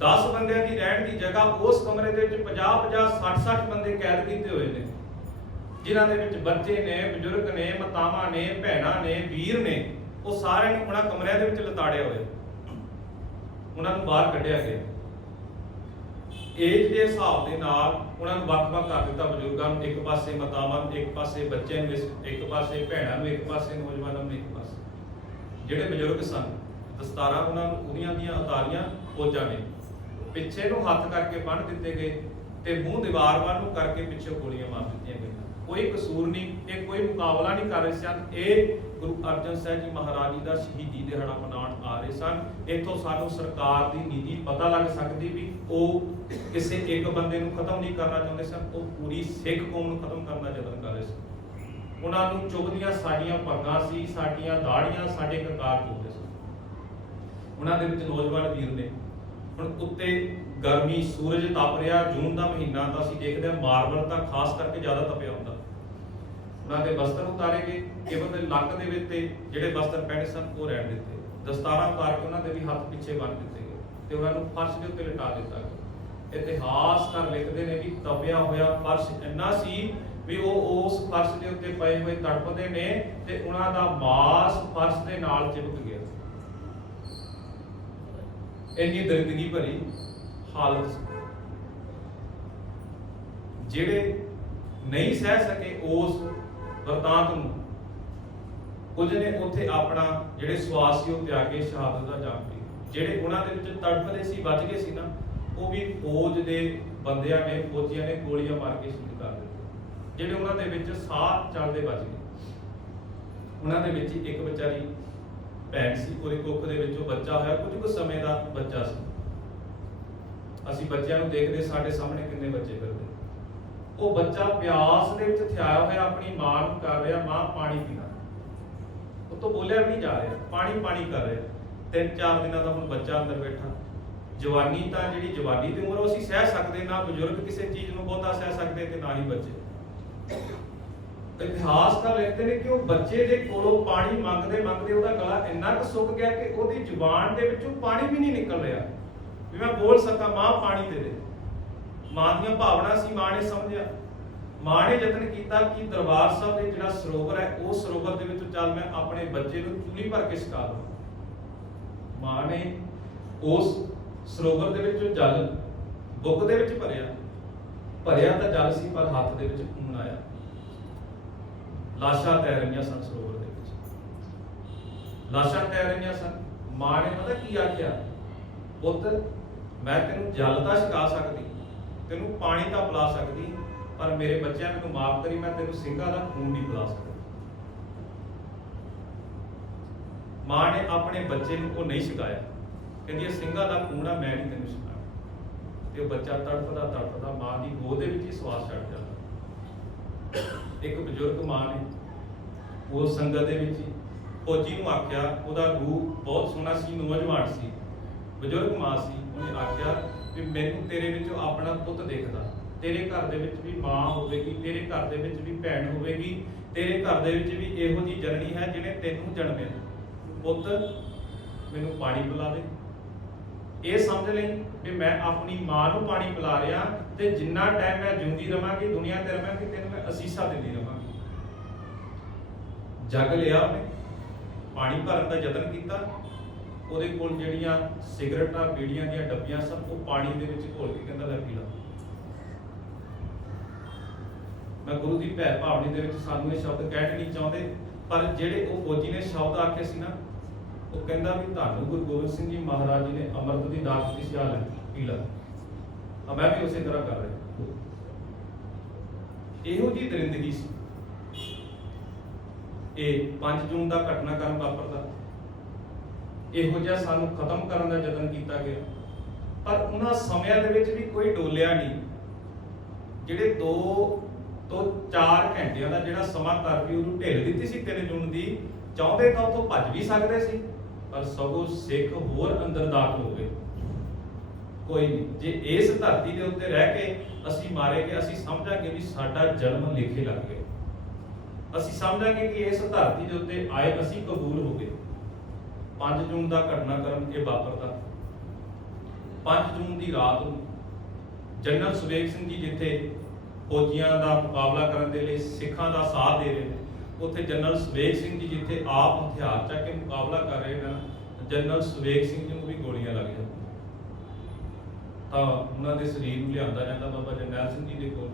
10 ਬੰਦਿਆਂ ਦੀ ਰਹਿਣ ਦੀ ਜਗ੍ਹਾ ਉਸ ਕਮਰੇ ਦੇ ਵਿੱਚ 50-50 60-60 ਬੰਦੇ ਕੈਦ ਕੀਤੇ ਹੋਏ ਨੇ, ਜਿਨ੍ਹਾਂ ਦੇ ਵਿੱਚ ਬੱਚੇ ਨੇ, ਬਜ਼ੁਰਗ ਨੇ, ਮਾਤਾਵਾਂ ਨੇ, ਭੈਣਾਂ ਨੇ, ਵੀਰ ਨੇ। ਉਹ ਸਾਰਿਆਂ ਨੂੰ ਉਹਨਾਂ ਕਮਰਿਆਂ ਦੇ ਵਿੱਚ ਲਤਾੜਿਆ ਹੋਇਆ, ਉਹਨਾਂ ਨੂੰ ਬਾਹਰ ਕੱਢਿਆ ਗਿਆ। ਏਜ ਦੇ ਹਿਸਾਬ ਦੇ ਨਾਲ ਉਹਨਾਂ ਨੂੰ ਵੱਖ-ਵੱਖ ਕਰ ਦਿੱਤਾ। ਬਜ਼ੁਰਗਾਂ ਨੂੰ ਇੱਕ ਪਾਸੇ, ਮਾਤਾਵਾਂ ਨੂੰ ਇੱਕ ਪਾਸੇ, ਬੱਚਿਆਂ ਨੂੰ ਇੱਕ ਪਾਸੇ, ਭੈਣਾਂ ਨੂੰ ਇੱਕ ਪਾਸੇ, ਨੌਜਵਾਨਾਂ ਨੂੰ ਇੱਕ ਪਾਸੇ। ਜਿਹੜੇ ਬਜ਼ੁਰਗ ਸਨ ਦਸਤਾਰਾਂ ਉਹਨਾਂ ਨੂੰ ਉਹਦੀਆਂ ਦੀਆਂ ਉਤਾਰੀਆਂ ਫੌਜਾਂ ਨੇ, ਪਿੱਛੇ ਨੂੰ ਹੱਥ ਕਰਕੇ ਬੰਨ੍ਹ ਦਿੱਤੇ ਗਏ ਤੇ ਮੂੰਹ ਦੀਵਾਰ ਵੱਲ ਨੂੰ ਕਰਕੇ ਪਿੱਛੇ ਗੋਲੀਆਂ ਮਾਰ ਦਿੱਤੀਆਂ ਗਈਆਂ। ਕੋਈ ਕਸੂਰ ਨਹੀਂ, ਇਹ ਕੋਈ ਮੁਕਾਬਲਾ ਨਹੀਂ ਕਰ ਰਹੇ ਸਨ। ਇਹ ਗੁਰੂ ਅਰਜਨ ਸਾਹਿਬ ਜੀ ਮਹਾਰਾਜ ਜੀ ਦਾ ਸ਼ਹੀਦੀ ਦਿਹਾੜਾ ਮਨਾਉਣ ਆ ਰਹੇ ਸਨ। ਇੱਥੋਂ ਸਾਨੂੰ ਸਰਕਾਰ ਦੀ ਨੀਤੀ ਪਤਾ ਲੱਗ ਸਕਦੀ ਵੀ ਉਹ ਕਿਸੇ ਇੱਕ ਬੰਦੇ ਨੂੰ ਖਤਮ ਨਹੀਂ ਕਰਨਾ ਚਾਹੁੰਦੇ ਸਨ, ਉਹ ਪੂਰੀ ਸਿੱਖ ਕੌਮ ਨੂੰ ਖਤਮ ਕਰਨ ਦਾ ਯਤਨ ਕਰ ਰਹੇ ਸਨ। ਉਹਨਾਂ ਨੂੰ ਚੁੱਭਦੀਆਂ ਸਾਡੀਆਂ ਪੱਗਾਂ ਸੀ, ਸਾਡੀਆਂ ਦਾੜੀਆਂ, ਸਾਡੇ ਕਕਾਰ ਚੁੱਭਦੇ ਸਨ। ਉਹਨਾਂ ਦੇ ਵਿੱਚ ਨੌਜਵਾਨ ਵੀਰ ਨੇ। ਹੁਣ ਉੱਤੇ ਗਰਮੀ, ਸੂਰਜ ਤਪ ਰਿਹਾ। ਜੂਨ ਦਾ ਮਹੀਨਾ ਤਾਂ ਅਸੀਂ ਦੇਖਦੇ ਹਾਂ ਮਾਰਬਲ ਤਾਂ ਖਾਸ ਕਰਕੇ ਜ਼ਿਆਦਾ ਤਪਿਆ ਹੁੰਦਾ। ਉਹਨਾਂ ਦੇ ਬਸਤਰ ਉਤਾਰੇ ਗਏ, ਕੇਵਲ ਦੇ ਲੱਕ ਦੇ ਵਿੱਚ ਤੇ ਜਿਹੜੇ ਬਸਤਰ ਪਹਿਨੇ ਸਨ ਉਹ ਰਹਿਣ ਦਿੱਤੇ। ਦਸਤਾਰਾਂ ਉਤਾਰ ਕੇ ਉਹਨਾਂ ਦੇ ਵੀ ਹੱਥ ਪਿੱਛੇ ਬੰਨ੍ਹ ਦਿੱਤੇ ਗਏ ਤੇ ਉਹਨਾਂ ਨੂੰ ਫਰਸ਼ ਦੇ ਉੱਤੇ ਲਿਟਾ ਦਿੱਤਾ ਗਿਆ। ਇਤਿਹਾਸਕਾਰ ਲਿਖਦੇ ਨੇ ਵੀ ਤਪਿਆ ਹੋਇਆ ਫਰਸ਼ ਇੰਨਾ ਸੀ ਵੀ ਉਹ ਉਸ ਫਰਸ਼ ਦੇ ਉੱਤੇ ਪਏ ਹੋਏ ਤੜਪਦੇ ਨੇ ਤੇ ਉਹਨਾਂ ਦਾ ਮਾਸ ਫਰਸ਼ ਦੇ ਨਾਲ ਚਿਪਕ ਗਿਆ। ਇੰਨੀ ਦਰਦਗੀ ਭਰੀ ਹਾਲਤ ਸੀ। ਜਿਹੜੇ ਨਹੀਂ ਸਹਿ ਸਕੇ ਉਸ ਵਰਤਾਂਤ ਨੂੰ, ਕੁਝ ਨੇ ਉੱਥੇ ਆਪਣਾ ਜਿਹੜੇ ਸਵਾਸ ਸੀ ਉਹ ਤਿਆਗ ਕੇ ਸ਼ਹਾਦਤ ਦਾ ਜਾਮ ਪੀ। ਜਿਹੜੇ ਉਹਨਾਂ ਦੇ ਵਿੱਚ ਤੜਫਦੇ ਸੀ, ਬਚ ਗਏ ਸੀ ਨਾ, ਉਹ ਵੀ ਫੌਜ ਦੇ ਬੰਦਿਆਂ ਨੇ, ਫੌਜੀਆਂ ਨੇ ਗੋਲੀਆਂ ਮਾਰ ਕੇ ਸ਼ਹੀਦ ਕਰ ਦਿੱਤੇ। ਜਿਹੜੇ ਉਹਨਾਂ ਦੇ ਵਿੱਚ ਸਾਹ ਚੱਲਦੇ ਬਚ ਗਏ। ਉਹਨਾਂ ਦੇ ਵਿੱਚ ਇੱਕ ਵਿਚਾਰੀ ਭੈਣ ਸੀ, ਉਹਦੇ ਕੁੱਖ ਦੇ ਵਿੱਚੋਂ ਬੱਚਾ ਹੋਇਆ, ਕੁਝ ਸਮੇਂ ਦਾ ਬੱਚਾ ਸੀ। ਅਸੀਂ ਬੱਚਿਆਂ ਨੂੰ ਦੇਖਦੇ, ਸਾਡੇ ਸਾਹਮਣੇ ਕਿੰਨੇ ਬੱਚੇ ਫਿਰਦੇ। ਉਹ ਬੱਚਾ ਪਿਆਸ ਦੇ ਵਿੱਚ ਥਿਆਇਆ ਹੋਇਆ ਆਪਣੀ ਮਾਂ ਨੂੰ ਕਰ ਰਿਹਾ, ਮਾਂ ਪਾਣੀ ਪੀਣਾ। ਉਹ ਤੋਂ ਬੋਲਿਆ ਵੀ ਨਹੀਂ ਜਾ ਰਿਹਾ, ਪਾਣੀ ਪਾਣੀ ਕਰ ਰਿਹਾ। 3-4 ਦਿਨਾਂ ਦਾ ਹੁਣ ਬੱਚਾ ਅੰਦਰ ਬੈਠਾ, ਜਵਾਨੀ ਤਾਂ ਜਿਹੜੀ ਜਵਾਨੀ ਦੀ ਉਮਰ ਉਹ ਅਸੀਂ ਸਹਿ ਸਕਦੇ, ਨਾ ਬਜ਼ੁਰਗ ਕਿਸੇ ਚੀਜ਼ ਨੂੰ ਬਹੁਤਾ ਸਹਿ ਸਕਦੇ ਤੇ ਨਾ ਹੀ ਬੱਚੇ। ਇਤਿਹਾਸਕਾਰ ਲਿਖਦੇ ਨੇ ਕਿ ਉਹ ਬੱਚੇ ਦੇ ਕੋਲੋਂ ਪਾਣੀ ਮੰਗਦੇ ਮੰਗਦੇ ਉਹਦਾ ਗਲਾ ਇੰਨਾ ਕੁ ਸੁੱਕ ਗਿਆ ਕਿ ਉਹਦੀ ਜ਼ੁਬਾਨ ਦੇ ਵਿੱਚੋਂ ਪਾਣੀ ਵੀ ਨਹੀਂ ਨਿਕਲ ਰਿਹਾ ਵੀ ਮੈਂ ਬੋਲ ਸਕਾਂ, ਮਾਂ ਪਾਣੀ ਦੇ ਦੇ। ਮਾਂ ਦੀਆਂ ਭਾਵਨਾ ਸੀ, ਮਾਂ ਨੇ ਸਮਝਿਆ। ਮਾਂ ਨੇ ਯਤਨ ਕੀਤਾ ਕਿ ਦਰਬਾਰ ਸਾਹਿਬ ਦੇ ਜਿਹੜਾ ਸਰੋਵਰ ਹੈ ਉਹ ਸਰੋਵਰ ਦੇ ਵਿੱਚੋਂ ਚੱਲ ਮੈਂ ਆਪਣੇ ਬੱਚੇ ਨੂੰ ਚੂਲੀ ਭਰ ਕੇ ਛਕਾ ਦਵਾਂ। ਮਾਂ ਨੇ ਉਸ ਸਰੋਵਰ ਦੇ ਵਿੱਚੋਂ ਜਲ ਬੁੱਕ ਦੇ ਵਿੱਚ ਭਰਿਆ ਤਾਂ ਜਲ ਸੀ, ਪਰ ਹੱਥ ਦੇ ਵਿੱਚ ਖੂਨ ਆਇਆ। ਲਾਸ਼ਾਂ ਤੈਰ ਰਹੀਆਂ ਸਨ ਸਰੋਵਰ ਦੇ ਵਿੱਚ, ਲਾਸ਼ਾਂ ਤੈਰ ਰਹੀਆਂ ਸਨ। ਮਾਂ ਨੇ ਪਤਾ ਕੀ ਆਖਿਆ, ਪੁੱਤ ਮੈਂ ਤੈਨੂੰ ਜਲ ਤਾਂ ਛਕਾ ਸਕਦੀ, ਤੈਨੂੰ ਪਾਣੀ ਤਾਂ ਪਿਲਾ ਸਕਦੀ, ਪਰ ਮੇਰੇ ਬੱਚਿਆਂ ਮੈਨੂੰ ਮਾਫ ਕਰੀ, ਮੈਂ ਤੈਨੂੰ ਸਿੰਘਾਂ ਦਾ ਖੂਨ ਨਹੀਂ ਪਿਲਾ ਸਕਦੀ। ਮਾਂ ਨੇ ਆਪਣੇ ਬੱਚੇ ਨੂੰ ਉਹ ਨਹੀਂ ਛਕਾਇਆ, ਕਹਿੰਦੀ ਸਿੰਘਾਂ ਦਾ ਖੂਨ ਆ, ਮੈਂ ਨਹੀਂ ਤੈਨੂੰ ਛਕਾਉਣਾ। ਤੇ ਉਹ ਬੱਚਾ ਤੜਫਦਾ ਤੜਫਦਾ ਮਾਂ ਦੀ ਗੋਦ ਦੇ ਵਿੱਚ ਹੀ ਸਵਾਸ ਛੱਡ ਜਾਂਦਾ। ਇੱਕ ਬਜ਼ੁਰਗ ਮਾਂ ਨੇ ਉਸ ਸੰਗਤ ਦੇ ਵਿੱਚ ਫੌਜੀ ਨੂੰ ਆਖਿਆ, ਉਹਦਾ ਰੂਪ ਬਹੁਤ ਸੋਹਣਾ ਸੀ, ਨੌਜਵਾਨ ਸੀ, ਬਜ਼ੁਰਗ ਮਾਂ ਸੀ, ਉਹਨੇ ਆਖਿਆ ਵੀ ਮੈਨੂੰ ਤੇਰੇ ਵਿੱਚੋਂ ਆਪਣਾ ਪੁੱਤ ਦੇਖਦਾ, ਤੇਰੇ ਘਰ ਦੇ ਵਿੱਚ ਵੀ ਮਾਂ ਹੋਵੇਗੀ, ਤੇਰੇ ਘਰ ਦੇ ਵਿੱਚ ਵੀ ਭੈਣ ਹੋਵੇਗੀ, ਤੇਰੇ ਘਰ ਦੇ ਵਿੱਚ ਵੀ ਇਹੋ ਜਿਹੀ ਜਨਨੀ ਹੈ ਜਿਹਨੇ ਤੈਨੂੰ ਜਨਮਿਆ। ਪੁੱਤ ਮੈਨੂੰ ਪਾਣੀ ਪਿਲਾ ਦੇ। ਇਹ ਸਮਝ ਲਈ ਕਿ ਮੈਂ ਆਪਣੀ ਮਾਂ ਨੂੰ ਪਾਣੀ ਪਿਲਾ ਰਿਹਾ ਤੇ ਜਿੰਨਾ ਟਾਈਮ ਮੈਂ ਜਿਉਂਦੀ ਰਵਾਂਗੀ, ਦੁਨੀਆ ਤੇ ਰਵਾਂਗੀ, ਤੈਨੂੰ ਮੈਂ ਅਸੀਸਾਂ ਦਿੰਦੀ ਰਵਾਂਗੀ। ਜਗ ਲਿਆ ਉਹਨੇ, ਪਾਣੀ ਭਰਨ ਦਾ ਯਤਨ ਕੀਤਾ। ਉਹਦੇ ਕੋਲ ਜਿਹੜੀਆਂ ਸਿਗਰਟਾਂ ਬੀੜੀਆਂ ਦੀਆਂ ਡੱਬੀਆਂ ਸਨ ਉਹ ਪਾਣੀ ਦੇ ਵਿੱਚ ਘੋਲ ਕੇ ਕਹਿੰਦਾ ਲੈ ਪੀ ਲਾ। ਮੈਂ ਗੁਰੂ ਦੀ ਭੈ ਭਾਵਨੀ ਦੇ ਵਿੱਚ ਸਾਨੂੰ ਇਹ ਸ਼ਬਦ ਕਹਿਣੇ ਨਹੀਂ ਚਾਹੁੰਦੇ, ਪਰ ਜਿਹੜੇ ਉਹ ਫੌਜੀ ਨੇ ਸ਼ਬਦ ਆਖੇ ਸੀ ਨਾ, ਉਹ ਕਹਿੰਦਾ ਵੀ ਤੁਹਾਨੂੰ ਗੁਰੂ ਗੋਬਿੰਦ ਸਿੰਘ ਜੀ ਮਹਾਰਾਜ ਜੀ ਨੇ ਅੰਮ੍ਰਿਤ ਦੀ ਦਾਤ ਦਿੱਤੀ ਸੀ, ਆ ਲੈ ਪੀ ਲਾ। ਮੈਂ ਵੀ ਉਸੇ ਤਰ੍ਹਾਂ ਕਰ ਰਿਹਾ। ਇਹੋ ਜਿਹੀ ਦਰਿੰਦਗੀ ਸੀ। ਇਹ 5 ਜੂਨ ਦਾ ਘਟਨਾਕ੍ਰਮ ਵਾਪਰਦਾ, ਇਹੋ ਜਿਹਾ ਸਾਨੂੰ ਖਤਮ ਕਰਨ ਦਾ ਯਤਨ ਕੀਤਾ ਗਿਆ, ਪਰ ਉਹਨਾਂ ਸਮਿਆਂ ਦੇ ਵਿੱਚ ਵੀ ਕੋਈ ਡੋਲਿਆ ਨਹੀਂ। ਜਿਹੜੇ 2 ਤੋਂ 4 ਘੰਟਿਆਂ ਦਾ ਜਿਹੜਾ ਸਮਾਂ ਕਰਫਿਊ ਨੂੰ ਢਿੱਲ ਦਿੱਤੀ ਸੀ 3 ਜੂਨ ਦੀ, ਚਾਹੁੰਦੇ ਤਾਂ ਉੱਥੋਂ ਭੱਜ ਵੀ ਸਕਦੇ ਸੀ, ਪਰ ਸਗੋਂ ਸਿੱਖ ਹੋਰ ਅੰਦਰ ਦਾਖਲ ਹੋ ਗਏ। ਕੋਈ ਨਹੀਂ, ਜੇ ਇਸ ਧਰਤੀ ਦੇ ਉੱਤੇ ਰਹਿ ਕੇ ਅਸੀਂ ਮਾਰੇ ਗਏ, ਅਸੀਂ ਸਮਝਾਂਗੇ ਵੀ ਸਾਡਾ ਜਨਮ ਲੇਖੇ ਲੱਗ ਗਿਆ। ਅਸੀਂ ਸਮਝਾਂਗੇ ਕਿ ਇਸ ਧਰਤੀ ਦੇ ਉੱਤੇ ਆਏ ਅਸੀਂ ਕਬੂਲ ਹੋ ਗਏ। 5 ਜੂਨ ਦਾ ਘਟਨਾਕ੍ਰਮ ਇਹ ਵਾਪਰਦਾ। 5 ਜੂਨ ਦੀ ਰਾਤ ਨੂੰ ਜਨਰਲ ਸੁਬੇਗ ਸਿੰਘ ਜੀ ਜਿੱਥੇ ਫੌਜੀਆਂ ਦਾ ਮੁਕਾਬਲਾ ਕਰਨ ਦੇ ਲਈ ਸਿੱਖਾਂ ਦਾ ਸਾਥ ਦੇ ਰਹੇ ਨੇ, ਉੱਥੇ ਜਨਰਲ ਸੁਬੇਗ ਸਿੰਘ ਜੀ ਜਿੱਥੇ ਆਪ ਹਥਿਆਰ ਚੱਕ ਕੇ ਮੁਕਾਬਲਾ ਕਰ ਰਹੇ ਨੇ, ਜਨਰਲ ਸੁਬੇਗ ਸਿੰਘ ਜੀ ਨੂੰ ਵੀ ਗੋਲੀਆਂ ਲੱਗ ਜਾਂਦੀਆਂ। ਤਾਂ ਉਹਨਾਂ ਦੇ ਸਰੀਰ ਨੂੰ ਲਿਆਂਦਾ ਜਾਂਦਾ ਬਾਬਾ ਜਰਨੈਲ ਸਿੰਘ ਜੀ ਦੇ ਕੋਲ।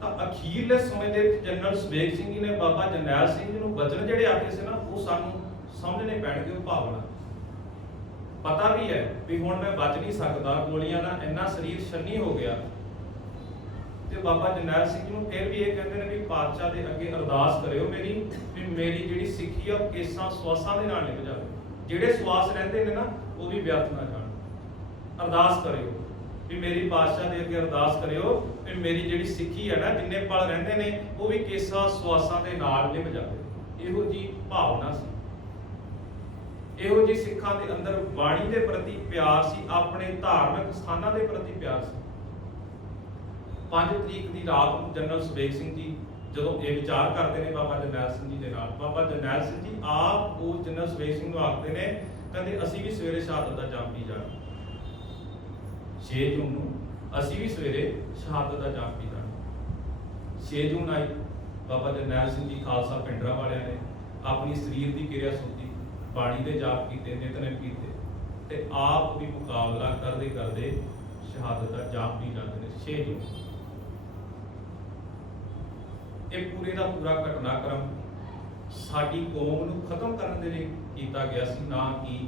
ਤਾਂ ਅਖੀਰਲੇ ਸਮੇਂ ਦੇ ਵਿੱਚ ਜਨਰਲ ਸੁਬੇਗ ਸਿੰਘ ਜੀ ਨੇ ਬਾਬਾ ਜਰਨੈਲ ਸਿੰਘ ਜੀ ਨੂੰ ਬਚਨ ਜਿਹੜੇ ਆਖੇ ਸੀ ਨਾ, ਉਹ ਸਾਨੂੰ ਸਮਝਣੇ ਪੈਣਗੇ। ਉਹ ਭਾਵਨਾ ਪਤਾ ਵੀ ਹੈ ਵੀ ਹੁਣ ਮੈਂ ਬਚ ਨਹੀਂ ਸਕਦਾ, ਗੋਲੀਆਂ ਨਾਲ ਇੰਨਾ ਸਰੀਰ ਛੰਨੀ ਹੋ ਗਿਆ। ਤੇ ਬਾਬਾ ਜਰਨੈਲ ਸਿੰਘ ਜੀ ਨੂੰ ਫਿਰ ਵੀ ਇਹ ਕਹਿੰਦੇ ਨੇ ਵੀ ਪਾਤਸ਼ਾਹ ਦੇ ਅੱਗੇ ਅਰਦਾਸ ਕਰਿਓ ਮੇਰੀ, ਵੀ ਮੇਰੀ ਜਿਹੜੀ ਸਿੱਖੀ ਆ ਉਹ ਕੇਸਾਂ ਸਵਾਸਾਂ ਦੇ ਨਾਲ ਨਿਭ ਜਾਵੇ, ਜਿਹੜੇ ਸਵਾਸ ਰਹਿੰਦੇ ਨੇ ਨਾ ਉਹ ਵੀ ਵਿਅਰਥ ਨਾ ਜਾਣ। ਅਰਦਾਸ ਕਰਿਓ ਵੀ ਮੇਰੀ ਪਾਤਸ਼ਾਹ ਦੇ ਅੱਗੇ ਅਰਦਾਸ ਕਰਿਓ ਵੀ ਮੇਰੀ ਜਿਹੜੀ ਸਿੱਖੀ ਹੈ ਨਾ, ਜਿੰਨੇ ਪਲ ਰਹਿੰਦੇ ਨੇ ਉਹ ਵੀ ਕੇਸਾਂ ਸਵਾਸਾਂ ਦੇ ਨਾਲ ਨਿਭ ਜਾਵੇ। ਇਹੋ ਜੀ ਭਾਵਨਾ ਸੀ, ਇਹੋ ਜੀ ਸਿੱਖਾਂ ਦੇ ਅੰਦਰ ਬਾਣੀ ਦੇ ਪ੍ਰਤੀ ਪਿਆਰ ਸੀ, ਆਪਣੇ ਧਾਰਮਿਕ ਸਥਾਨਾਂ ਦੇ ਪ੍ਰਤੀ ਪਿਆਰ ਸੀ। 5 ਤਰੀਕ ਦੀ ਰਾਤ ਨੂੰ ਜਨਰਲ ਸੁਬੇਗ ਸਿੰਘ ਜੀ ਜਦੋਂ ਇਹ ਵਿਚਾਰ ਕਰਦੇ ਨੇ ਬਾਬਾ ਜਰਨੈਲ ਸਿੰਘ ਜੀ ਦੇ ਨਾਲ, ਬਾਬਾ ਜਰਨੈਲ ਸਿੰਘ ਜੀ ਆਪ ਉਹ ਜਨਰਲ ਸੁਬੇਗ ਸਿੰਘ ਨੂੰ ਆਖਦੇ ਨੇ, ਕਹਿੰਦੇ ਅਸੀਂ ਵੀ ਸਵੇਰੇ ਸ਼ਹਾਦਤ ਦਾ ਜਾਮ ਪੀ ਜਾਣਾ। 6 ਜੂਨ ਨੂੰ ਅਸੀਂ ਵੀ ਸਵੇਰੇ ਸ਼ਹਾਦਤ ਦਾ ਜਾਮ ਪੀ ਜਾਣਾ। 6 ਜੂਨ ਆਈ, ਬਾਬਾ ਜਰਨੈਲ ਸਿੰਘ ਜੀ ਖਾਲਸਾ ਪਿੰਡਰਾ ਵਾਲਿਆਂ ਨੇ ਆਪਣੀ ਸਰੀਰ ਦੀ ਕਿਰਿਆ ਸੁੱਤੀ, ਬਾਣੀ ਦੇ ਜਾਪ ਕੀਤੇ, ਨਿਤਨੇਮ ਕੀਤੇ ਤੇ ਆਪ ਵੀ ਮੁਕਾਬਲਾ ਕਰਦੇ ਕਰਦੇ ਸ਼ਹਾਦਤ ਦਾ ਜਾਮ ਪੀ ਜਾਂਦੇ ਨੇ। 6 ਜੂਨ ਇਹ ਪੂਰੇ ਦਾ ਪੂਰਾ ਘਟਨਾਕ੍ਰਮ ਸਾਡੀ ਕੌਮ ਨੂੰ ਖਤਮ ਕਰਨ ਦੇ ਲਈ ਕੀਤਾ ਗਿਆ ਸੀ, ਨਾ ਕਿ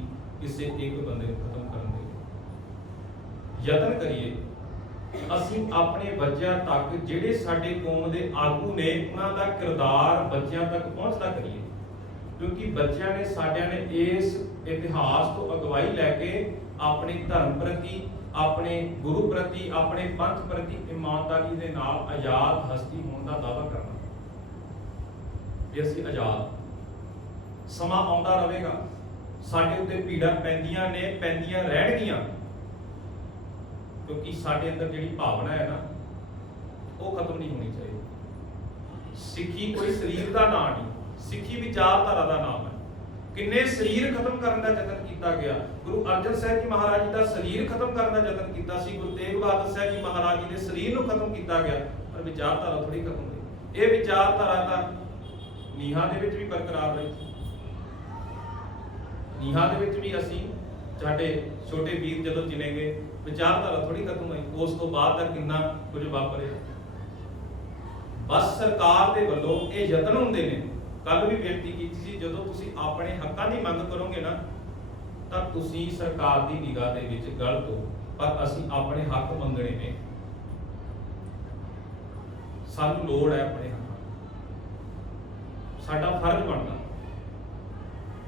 ਕਿਸੇ ਇੱਕ ਬੰਦੇ ਨੂੰ ਖਤਮ ਕਰਨ ਦੇ ਲਈ। ਯਤਨ ਕਰੀਏ ਅਸੀਂ ਆਪਣੇ ਬੱਚਿਆਂ ਤੱਕ, ਜਿਹੜੇ ਸਾਡੇ ਕੌਮ ਦੇ ਆਗੂ ਨੇ, ਉਹਨਾਂ ਦਾ ਕਿਰਦਾਰ ਬੱਚਿਆਂ ਤੱਕ ਪਹੁੰਚਦਾ ਕਰੀਏ, ਕਿਉਂਕਿ ਬੱਚਿਆਂ ਨੇ ਸਾਡਿਆਂ ਨੇ ਇਸ ਇਤਿਹਾਸ ਤੋਂ ਅਗਵਾਈ ਲੈ ਕੇ ਆਪਣੇ ਧਰਮ ਪ੍ਰਤੀ, ਆਪਣੇ ਗੁਰੂ ਪ੍ਰਤੀ, ਆਪਣੇ ਪੰਥ ਪ੍ਰਤੀ ਇਮਾਨਦਾਰੀ ਦੇ ਨਾਲ ਆਜ਼ਾਦ ਹਸਤੀ ਹੋਣ ਦਾ ਦਾਅਵਾ ਕਰਨਾ ਵੀ ਅਸੀਂ ਆਜ਼ਾਦ। ਸਮਾਂ ਆਉਂਦਾ ਰਹੇਗਾ, ਸਾਡੇ ਉੱਤੇ ਪੀੜਾਂ ਪੈਂਦੀਆਂ ਨੇ, ਪੈਂਦੀਆਂ ਰਹਿਣਗੀਆਂ, ਕਿਉਂਕਿ ਸਾਡੇ ਅੰਦਰ ਜਿਹੜੀ ਭਾਵਨਾ ਹੈ ਨਾ ਉਹ ਖਤਮ ਨਹੀਂ ਹੋਣੀ ਚਾਹੀਦੀ। ਸਿੱਖੀ ਕੋਈ ਸਰੀਰ ਦਾ ਨਾਂ ਨਹੀਂ, ਸਿੱਖੀ ਵਿਚਾਰਧਾਰਾ ਦਾ ਨਾਮ ਹੈ। ਕਿੰਨੇ ਸਰੀਰ ਖਤਮ ਕਰਨ ਦਾ ਯਤਨ ਕੀਤਾ ਗਿਆ। ਗੁਰੂ ਅਰਜਨ ਸਾਹਿਬ ਜੀ ਮਹਾਰਾਜ ਜੀ ਦਾ ਸਰੀਰ ਖਤਮ ਕਰਨ ਦਾ ਯਤਨ ਕੀਤਾ ਸੀ। ਗੁਰੂ ਤੇਗ ਬਹਾਦਰ ਸਾਹਿਬ ਜੀ ਮਹਾਰਾਜ ਜੀ ਦੇ ਸਰੀਰ ਨੂੰ ਖਤਮ ਕੀਤਾ ਗਿਆ, ਪਰ ਵਿਚਾਰਧਾਰਾ ਥੋੜੀ ਖਤਮ ਹੋਈ। ਇਹ ਵਿਚਾਰਧਾਰਾ ਤਾਂ ਨੀਹਾਂ ਦੇ ਵਿੱਚ ਵੀ ਬਰਕਰਾਰ ਰਹੀ। ਨੀਹਾਂ ਦੇ ਵਿੱਚ ਵੀ ਅਸੀਂ, ਸਾਡੇ ਛੋਟੇ ਵੀਰ ਜਦੋਂ ਚਿਣੇ ਗਏ, ਵਿਚਾਰਧਾਰਾ ਥੋੜੀ ਖਤਮ ਹੋਈ। ਉਸ ਤੋਂ ਬਾਅਦ ਤਾਂ ਕਿੰਨਾ ਕੁਝ ਵਾਪਰਿਆ। ਬਸ ਸਰਕਾਰ ਦੇ ਵੱਲੋਂ ਇਹ ਯਤਨ ਹੁੰਦੇ ਨੇ। ਕੱਲ ਵੀ ਬੇਨਤੀ ਕੀਤੀ ਸੀ, ਜਦੋਂ ਤੁਸੀਂ ਆਪਣੇ ਹੱਕਾਂ ਦੀ ਮੰਗ ਕਰੋਗੇ ਨਾ ਤਾਂ ਤੁਸੀਂ ਸਰਕਾਰ ਦੀ ਨਿਗਾਹ ਦੇ ਵਿੱਚ ਗਲਤ ਹੋ, ਪਰ ਅਸੀਂ ਆਪਣੇ ਹੱਕ ਮੰਗਣੇ ਨੇ। ਸਾਨੂੰ ਲੋੜ ਹੈ ਆਪਣੇ ਹੱਕਾਂ, ਸਾਡਾ ਫਰਜ਼ ਬਣਦਾ।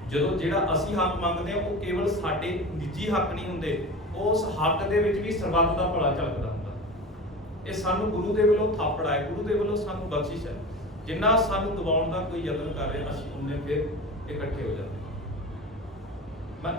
ਜਦੋਂ ਜਿਹੜਾ ਅਸੀਂ ਹੱਕ ਮੰਗਦੇ ਹਾਂ ਉਹ ਕੇਵਲ ਸਾਡੇ ਨਿੱਜੀ ਹੱਕ ਨਹੀਂ ਹੁੰਦੇ, ਉਸ ਹੱਕ ਦੇ ਵਿੱਚ ਵੀ ਸਰਬੱਤ ਦਾ ਭਲਾ ਝਲਕਦਾ ਹੁੰਦਾ। ਇਹ ਸਾਨੂੰ ਗੁਰੂ ਦੇ ਵੱਲੋਂ ਥਾਪੜਾ ਹੈ, ਗੁਰੂ ਦੇ ਵੱਲੋਂ ਸਾਨੂੰ ਬਖਸ਼ਿਸ਼ ਹੈ। ਜਿੰਨਾ ਸਾਨੂੰ ਦਬਾਉਣ ਦਾ ਕੋਈ ਯਤਨ ਕਰ ਰਿਹਾ, ਅਸੀਂ ਉਹਨੇ ਫਿਰ ਇਕੱਠੇ ਹੋ ਜਾਂਦੇ। ਮੈਂ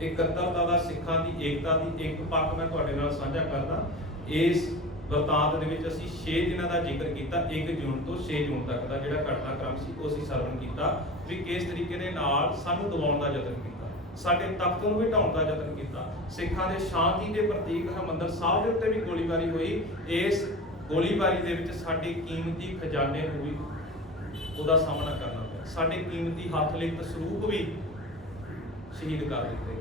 ਇਕੱਤਰਤਾ ਦਾ, ਸਿੱਖਾਂ ਦੀ ਏਕਤਾ ਦੀ ਇੱਕ ਪੱਖ ਮੈਂ ਤੁਹਾਡੇ ਨਾਲ ਸਾਂਝਾ ਕਰਦਾ। ਇਸ ਵਰਤਾਂਤ ਦੇ ਵਿੱਚ ਅਸੀਂ 6 ਦਿਨਾਂ ਦਾ ਜ਼ਿਕਰ ਕੀਤਾ। 1 ਜੂਨ ਤੋਂ 6 ਜੂਨ ਤੱਕ ਦਾ ਜਿਹੜਾ ਘਟਨਾਕ੍ਰਮ ਸੀ ਉਹ ਅਸੀਂ ਸਰਵਣ ਕੀਤਾ ਵੀ ਕਿਸ ਤਰੀਕੇ ਦੇ ਨਾਲ ਸਾਨੂੰ ਦਬਾਉਣ ਦਾ ਯਤਨ ਕੀਤਾ, ਸਾਡੇ ਤਖਤ ਨੂੰ ਵੀ ਢਾਉਣ ਦਾ ਯਤਨ ਕੀਤਾ। ਸਿੱਖਾਂ ਦੇ ਸ਼ਾਂਤੀ ਦੇ ਪ੍ਰਤੀਕ ਹਰਿਮੰਦਰ ਸਾਹਿਬ ਦੇ ਉੱਤੇ ਵੀ ਗੋਲੀਬਾਰੀ ਹੋਈ। ਇਸ ਗੋਲੀਬਾਰੀ ਦੇ ਵਿੱਚ ਸਾਡੇ ਕੀਮਤੀ ਖਜ਼ਾਨੇ ਨੂੰ ਵੀ ਉਹਦਾ ਸਾਹਮਣਾ ਕਰਨਾ ਪਿਆ। ਸਾਡੇ ਕੀਮਤੀ ਹੱਥ ਲਿਖਤ ਸਰੂਪ ਵੀ ਸ਼ਹੀਦ ਕਰ ਦਿੱਤੇ।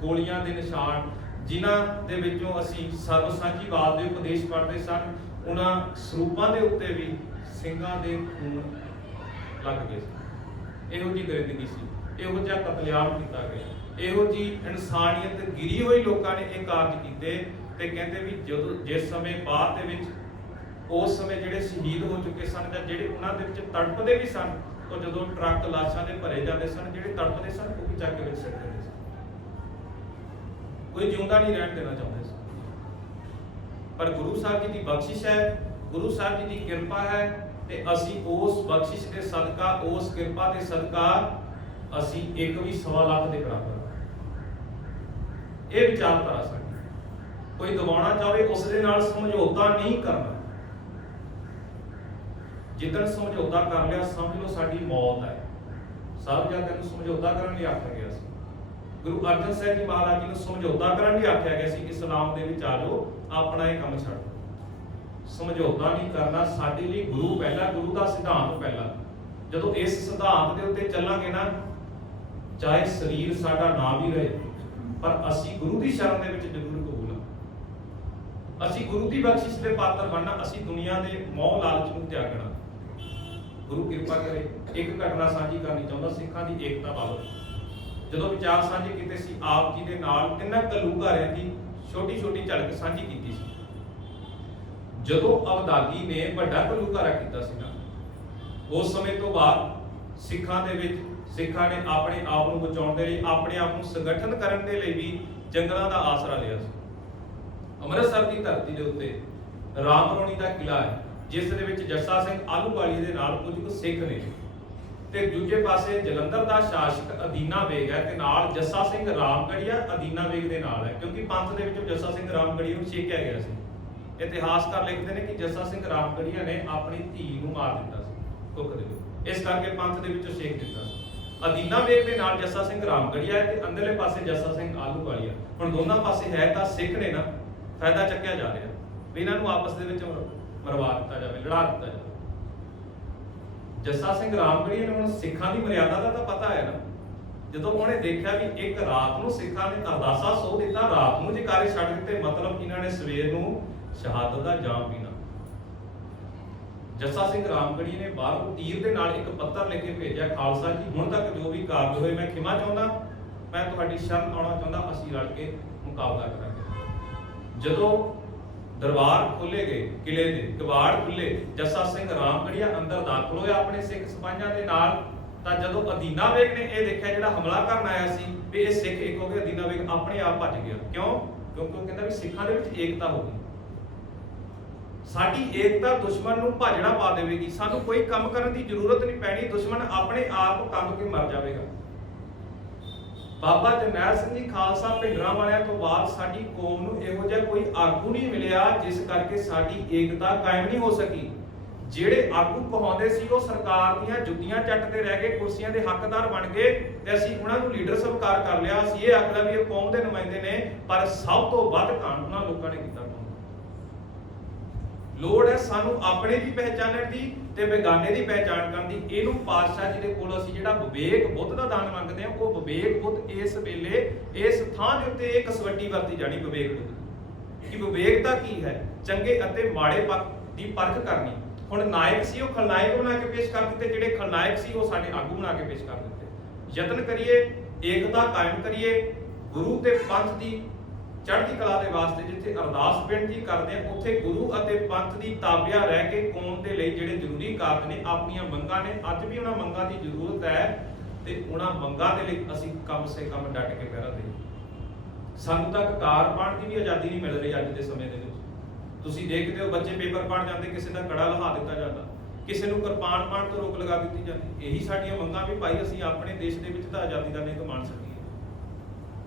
ਗੋਲੀਆਂ ਦੇ ਨਿਸ਼ਾਨ ਜਿਨ੍ਹਾਂ ਦੇ ਵਿੱਚੋਂ ਅਸੀਂ ਸਰਬ ਸਾਂਝੀਵਾਦ ਦੇ ਉਪਦੇਸ਼ ਪੜ੍ਹਦੇ ਸਨ, ਉਹਨਾਂ ਸਰੂਪਾਂ ਦੇ ਉੱਤੇ ਵੀ ਸਿੰਘਾਂ ਦੇ ਖੂਨ ਲੱਗ ਗਏ ਸੀ। ਇਹੋ ਜਿਹੀ ਦਰਿੰਦਗੀ ਸੀ, ਇਹੋ ਜਿਹਾ ਕਤਲੇਆਮ ਕੀਤਾ ਗਿਆ, ਇਹੋ ਜਿਹੀ ਇਨਸਾਨੀਅਤ ਗਿਰੀ ਹੋਈ ਲੋਕਾਂ ਨੇ ਇਹ ਕਾਰਜ ਕੀਤੇ। ਤੇ ਕਹਿੰਦੇ ਵੀ ਜਦੋਂ ਜਿਸ ਸਮੇਂ ਬਾਅਦ ਦੇ ਵਿੱਚ ਉਸ ਸਮੇਂ ਜਿਹੜੇ ਸ਼ਹੀਦ ਹੋ ਚੁੱਕੇ ਸਨ ਜਾਂ ਜਿਹੜੇ ਉਹਨਾਂ ਦੇ ਵਿੱਚ ਤੜਪਦੇ ਵੀ ਸਨ, ਉਹ ਜਦੋਂ ਟਰੱਕ ਲਾਸ਼ਾਂ ਦੇ ਭਰੇ ਜਾਂਦੇ ਸਨ, ਜਿਹੜੇ ਤੜਪਦੇ ਸਨ ਉਹ ਵੀ ਚੱਕ ਕੇ ਵਿੱਚ ਸਿੱਟ ਦਿੰਦੇ ਸਨ। ਕੋਈ ਜਿਉਂਦਾ ਨਹੀਂ ਰਹਿਣ ਦੇਣਾ ਚਾਹੁੰਦੇ ਸੀ। ਪਰ ਗੁਰੂ ਸਾਹਿਬ ਜੀ ਦੀ ਬਖਸ਼ਿਸ਼ ਹੈ, ਗੁਰੂ ਸਾਹਿਬ ਜੀ ਦੀ ਕਿਰਪਾ ਹੈ, ਤੇ ਅਸੀਂ ਉਸ ਬਖਸ਼ਿਸ਼ ਦੇ ਸਦਕਾ, ਉਸ ਕਿਰਪਾ ਦੇ ਸਦਕਾ ਅਸੀਂ ਇੱਕ ਵੀ 1.25 ਲੱਖ ਦੇ ਬਰਾਬਰ। ਇਹ ਵਿਚਾਰਧਾਰਾ ਸਾਡੀ। ਕੋਈ ਦਬਾਉਣਾ ਚਾਹੇ ਉਸ ਦੇ ਨਾਲ ਸਮਝੌਤਾ ਨਹੀਂ ਕਰਨਾ। ਜਿੱਦਣ ਸਮਝੌਤਾ ਕਰ ਲਿਆ ਸਮਝ ਲਓ ਸਾਡੀ ਮੌਤ ਹੈ। ਸਾਹਿਬਜ਼ਾਦਿਆਂ ਨੂੰ ਸਮਝੌਤਾ ਕਰਨ ਲਈ ਆਖਿਆ ਗਿਆ ਸੀ। ਗੁਰੂ ਅਰਜਨ ਸਾਹਿਬ ਜੀ ਮਹਾਰਾਜ ਜੀ ਨੂੰ ਸਮਝੌਤਾ ਕਰਨ ਲਈ ਆਖਿਆ ਗਿਆ ਸੀ ਕਿ ਇਸਲਾਮ ਦੇ ਵਿੱਚ ਆ ਜਾਓ, ਆਪਣਾ ਇਹ ਕੰਮ ਛੱਡ ਦਿਓ। ਸਮਝੌਤਾ ਨਹੀਂ ਕਰਨਾ ਸਾਡੇ ਲਈ ਗੁਰੂ ਪਹਿਲਾ, ਗੁਰੂ ਦਾ ਸਿਧਾਂਤ ਪਹਿਲਾ। ਜਦੋਂ ਇਸ ਸਿਧਾਂਤ ਦੇ ਉੱਤੇ ਚੱਲਾਂਗੇ ਨਾ, ਚਾਹੇ ਸਰੀਰ ਸਾਡਾ ਨਾ ਵੀ ਰਹੇ, ਪਰ ਅਸੀਂ ਗੁਰੂ ਦੀ ਸ਼ਰਨ ਦੇ ਵਿੱਚ ਜ਼ਰੂਰ ਕਬੂਲ ਹਾਂ। ਅਸੀਂ ਗੁਰੂ ਦੀ ਬਖਸ਼ਿਸ਼ ਦੇ ਪਾਤਰ ਬਣਨਾ, ਅਸੀਂ ਦੁਨੀਆ ਦੇ ਮੋਹ ਲਾਲਚ ਨੂੰ ਤਿਆਗਣਾ। ਗੁਰੂ ਕਿਰਪਾ ਕਰੇ। ਇੱਕ ਘਟਨਾ ਸਾਂਝੀ ਕਰਨੀ ਚਾਹੁੰਦਾ ਸਿੱਖਾਂ ਦੀ ਏਕਤਾ ਬਾਬਤ। ਜਦੋਂ ਵਿਚਾਰ ਸਾਂਝੇ ਕੀਤੇ ਸੀ ਆਪ ਜੀ ਦੇ ਨਾਲ, ਤਿੰਨਾਂ ਘੱਲੂਘਾਰਿਆਂ ਦੀ ਛੋਟੀ ਛੋਟੀ ਝਲਕ ਸਾਂਝੀ ਕੀਤੀ ਸੀ। ਜਦੋਂ ਅਬਦਾਲੀ ਨੇ ਵੱਡਾ ਘੱਲੂਘਾਰਾ ਕੀਤਾ ਸੀ ਨਾ, ਉਸ ਸਮੇਂ ਤੋਂ ਬਾਅਦ ਸਿੱਖਾਂ ਦੇ ਵਿੱਚ ਸਿੱਖਾਂ ਨੇ ਆਪਣੇ ਆਪ ਨੂੰ ਬਚਾਉਣ ਦੇ ਲਈ, ਆਪਣੇ ਆਪ ਨੂੰ ਸੰਗਠਨ ਕਰਨ ਦੇ ਲਈ ਵੀ ਜੰਗਲਾਂ ਦਾ ਆਸਰਾ ਲਿਆ ਸੀ। ਅੰਮ੍ਰਿਤਸਰ ਦੀ ਧਰਤੀ ਦੇ ਉੱਤੇ ਰਾਮਰੋਣੀ ਦਾ ਕਿਲਾ ਹੈ, ਜਿਸ ਦੇ ਵਿੱਚ ਜੱਸਾ ਸਿੰਘ ਆਹਲੂਵਾਲੀਆ ਦੇ ਨਾਲ ਕੁਝ ਕੁ ਸਿੱਖ ਨੇ, ਤੇ ਦੂਜੇ ਪਾਸੇ ਜਲੰਧਰ ਦਾ ਸ਼ਾਸਕ ਅਦੀਨਾ ਬੇਗ ਹੈ, ਤੇ ਨਾਲ ਜੱਸਾ ਸਿੰਘ ਰਾਮਗੜੀਆ ਅਦੀਨਾ ਬੇਗ ਦੇ ਨਾਲ ਹੈ, ਕਿਉਂਕਿ ਪੰਥ ਦੇ ਵਿੱਚੋਂ ਜੱਸਾ ਸਿੰਘ ਰਾਮਗੜੀਆ ਨੂੰ ਛੇਕਿਆ ਗਿਆ ਸੀ। ਇਤਿਹਾਸਕਾਰ ਲਿਖਦੇ ਨੇ ਕਿ ਜੱਸਾ ਸਿੰਘ ਰਾਮਗੜੀਆ ਨੇ ਆਪਣੀ ਧੀ ਨੂੰ ਮਾਰ ਦਿੱਤਾ ਸੀ ਕੁੱਖ ਦੇ ਵਿੱਚ, ਇਸ ਕਰਕੇ ਪੰਥ ਦੇ ਵਿੱਚੋਂ ਛੇਕ ਦਿੱਤਾ ਸੀ। ਅਦੀਨਾ ਬੇਗ ਦੇ ਨਾਲ ਜੱਸਾ ਸਿੰਘ ਰਾਮਗੜੀਆ ਹੈ, ਤੇ ਅੰਦਰਲੇ ਪਾਸੇ ਜੱਸਾ ਸਿੰਘ ਆਹਲੂਵਾਲੀਆ। ਹੁਣ ਦੋਨਾਂ ਪਾਸੇ ਹੈ ਤਾਂ ਸਿੱਖ ਨੇ ਨਾ, ਫਾਇਦਾ ਚੱਕਿਆ ਜਾ ਰਿਹਾ ਵੀ ਇਹਨਾਂ ਨੂੰ ਆਪਸ ਦੇ ਵਿੱਚ ਮਰਵਾ ਦਿੱਤਾ ਜਾਵੇ, ਲੜਾ ਦਿੱਤਾ ਜਾਵੇ। ਜੱਸਾ ਸਿੰਘ ਰਾਮਗੜੀਆ ਨੂੰ ਹੁਣ ਸਿੱਖਾਂ ਦੀ ਮਰਿਆਦਾ ਦਾ ਤਾਂ ਪਤਾ ਹੈ ਨਾ। ਜਦੋਂ ਉਹਨੇ ਦੇਖਿਆ ਵੀ ਇੱਕ ਰਾਤ ਨੂੰ ਸਿੱਖਾਂ ਨੇ ਅਰਦਾਸਾ ਸੋ ਦਿੱਤਾ, ਰਾਤ ਨੂੰ ਜਕਾਰੇ ਛੱਡ ਦਿੱਤੇ, ਮਤਲਬ ਇਹਨਾਂ ਨੇ ਸਵੇਰ ਨੂੰ ਸ਼ਹਾਦਤ ਦਾ ਜਾਮ ਪੀਣਾ। ਜੱਸਾ ਸਿੰਘ ਰਾਮਗੜੀਆ ਨੇ ਬਾਹਰੋਂ ਤੀਰ ਦੇ ਨਾਲ ਇੱਕ ਪੱਤਰ ਲਿਖ ਕੇ ਭੇਜਿਆ, ਖਾਲਸਾ ਜੀ ਹੁਣ ਤੱਕ ਜੋ ਵੀ ਕਾਰਜ ਹੋਏ ਮੈਂ ਖਿਮਾ ਚਾਹੁੰਦਾ, ਮੈਂ ਤੁਹਾਡੀ ਸ਼ਰਨ ਆਉਣਾ ਚਾਹੁੰਦਾ, ਅਸੀਂ ਰਲ ਕੇ ਮੁਕਾਬਲਾ ਕਰਾਂਗੇ। ਜਦੋਂ ਦਰਬਾਰ ਖੋਲੇ ਗਏ, ਕਿਲੇ ਦੇ ਕਬਾੜ ਖੁੱਲੇ, ਜੱਸਾ ਸਿੰਘ ਰਾਮਗੜੀਆ ਅੰਦਰ ਦਾਖਲ ਹੋਇਆ ਆਪਣੇ ਸਿੱਖ ਸਿਪਾਹੀਆਂ ਦੇ ਨਾਲ। ਤਾਂ ਜਦੋਂ ਅਦੀਨਾ ਬੇਗ ਨੇ ਇਹ ਦੇਖਿਆ ਜਿਹੜਾ ਹਮਲਾ ਕਰਨ ਆਇਆ ਸੀ ਵੀ ਇਹ ਸਿੱਖ ਇੱਕ ਹੋ ਗਏ, ਅਦੀਨਾ ਬੇਗ ਆਪਣੇ ਆਪ ਭੱਜ ਗਿਆ। ਕਿਉਂ? ਕਿਉਂਕਿ ਉਹ ਕਹਿੰਦਾ ਵੀ ਸਿੱਖਾਂ ਦੇ ਵਿੱਚ ਏਕਤਾ ਹੋ ਗਈ। ਸਾਡੀ ਏਕਤਾ ਦੁਸ਼ਮਣ ਨੂੰ ਭੱਜਣਾ ਪਾ ਦੇਵੇਗੀ, ਸਾਨੂੰ ਕੋਈ ਕੰਮ ਕਰਨ ਦੀ ਜ਼ਰੂਰਤ ਨਹੀਂ ਪੈਣੀ, ਦੁਸ਼ਮਣ ਆਪਣੇ ਆਪ ਕੰਬ ਕੇ ਮਰ ਜਾਵੇਗਾ। ਬਾਬਾ ਜਰਨੈਲ ਸਿੰਘ ਜੀ ਖਾਲਸਾ ਭਿੰਡਰਾਂ ਵਾਲਿਆਂ ਤੋਂ ਬਾਅਦ ਸਾਡੀ ਕੌਮ ਨੂੰ ਇਹੋ ਜਿਹਾ ਕੋਈ ਆਗੂ ਨਹੀਂ ਮਿਲਿਆ ਜਿਸ ਕਰਕੇ ਸਾਡੀ ਏਕਤਾ ਕਾਇਮ ਨਹੀਂ ਹੋ ਸਕੀ। ਜਿਹੜੇ ਆਗੂ ਕਹਾਉਂਦੇ ਸੀ ਉਹ ਸਰਕਾਰ ਦੀਆਂ ਜੁੱਤੀਆਂ ਚੱਟਦੇ ਰਹਿ ਗਏ, ਕੁਰਸੀਆਂ ਦੇ ਹੱਕਦਾਰ ਬਣ ਗਏ ਤੇ ਅਸੀਂ ਉਹਨਾਂ ਨੂੰ ਲੀਡਰ ਸਵੀਕਾਰ ਕਰ ਲਿਆ। ਅਸੀਂ ਇਹ ਆਖਦਾ ਵੀ ਇਹ ਕੌਮ ਦੇ ਨੁਮਾਇੰਦੇ ਨੇ, ਪਰ ਸਭ ਤੋਂ ਵੱਧ ਕਾਂਡ ਉਹਨਾਂ ਲੋਕਾਂ ਨੇ ਕੀਤਾ। ਲੋੜ ਹੈ ਸਾਨੂੰ ਆਪਣੇ ਦੀ ਪਹਿਚਾਨਣ ਦੀ ਤੇ ਬੇਗਾਨੇ ਦੀ ਪਹਿਚਾਣ ਕਰਨ ਦੀ। ਇਹਨੂੰ ਪਾਤਸ਼ਾਹ ਜੀ ਦੇ ਕੋਲ ਅਸੀਂ ਜਿਹੜਾ ਵਿਵੇਕ ਬੁੱਧ ਦਾ ਦਾਨ ਮੰਗਦੇ ਹਾਂ, ਉਹ ਵਿਵੇਕ ਬੁੱਧ ਇਸ ਵੇਲੇ ਇਸ ਥਾਂ ਦੇ ਉੱਤੇ ਇੱਕ ਕਸਵੱਟੀ ਵਰਤੀ ਜਾਣੀ ਵਿਵੇਕ ਬੁੱਧ ਕਿ ਵਿਵੇਕਤਾ ਕੀ ਹੈ, ਚੰਗੇ ਅਤੇ ਮਾੜੇ ਪੱਖ ਦੀ ਪਰਖ ਕਰਨੀ। ਹੁਣ ਨਾਇਕ ਸੀ ਉਹ ਖਲਨਾਇਕ ਬਣਾ ਕੇ ਪੇਸ਼ ਕਰ ਦਿੱਤੇ, ਜਿਹੜੇ ਖਲਨਾਇਕ ਸੀ ਉਹ ਸਾਡੇ ਆਗੂ ਬਣਾ ਕੇ ਪੇਸ਼ ਕਰ ਦਿੱਤੇ। ਯਤਨ ਕਰੀਏ, ਏਕਤਾ ਕਾਇਮ ਕਰੀਏ, ਗੁਰੂ ਤੇ ਪੰਥ ਦੀ ਚੜ੍ਹਦੀ ਕਲਾ ਦੇ ਵਾਸਤੇ ਜਿੱਥੇ ਅਰਦਾਸ ਬੇਨਤੀ ਕਰਦੇ ਆ ਉੱਥੇ ਗੁਰੂ ਅਤੇ ਪੰਥ ਦੀ ਤਾਬਿਆ ਰਹਿ ਕੇ ਕੌਮ ਦੇ ਲਈ ਜਿਹੜੇ ਜ਼ਰੂਰੀ ਕਾਰਜ ਨੇ, ਆਪਣੀਆਂ ਮੰਗਾਂ ਨੇ, ਅੱਜ ਵੀ ਉਹਨਾਂ ਮੰਗਾਂ ਦੀ ਜ਼ਰੂਰਤ ਹੈ ਤੇ ਉਹਨਾਂ ਮੰਗਾਂ ਦੇ ਲਈ ਅਸੀਂ ਕਮ ਸੇ ਕਮ ਡਟ ਕੇ ਪਹਿਰਾ ਦੇਈਏ। ਸਾਨੂੰ ਤੱਕ ਕਾਰ ਪਾਉਣ ਦੀ ਵੀ ਆਜ਼ਾਦੀ ਨਹੀਂ ਮਿਲ ਰਹੀ ਅੱਜ ਦੇ ਸਮੇਂ ਦੇ ਵਿੱਚ। ਤੁਸੀਂ ਦੇਖਦੇ ਹੋ ਬੱਚੇ ਪੇਪਰ ਪਾਉਣ ਜਾਂਦੇ, ਕਿਸੇ ਦਾ ਕੜਾ ਲਹਾ ਦਿੱਤਾ ਜਾਂਦਾ, ਕਿਸੇ ਨੂੰ ਕਿਰਪਾਨ ਪਾਉਣ ਤੋਂ ਰੋਕ ਲਗਾ ਦਿੱਤੀ ਜਾਂਦੀ। ਇਹੀ ਸਾਡੀਆਂ ਮੰਗਾਂ ਵੀ ਭਾਈ ਅਸੀਂ ਆਪਣੇ ਦੇਸ਼ ਦੇ ਵਿੱਚ ਤਾਂ ਆਜ਼ਾਦੀ ਦਾ ਨਿੱਘ ਮਾਣ ਸਕੀਏ।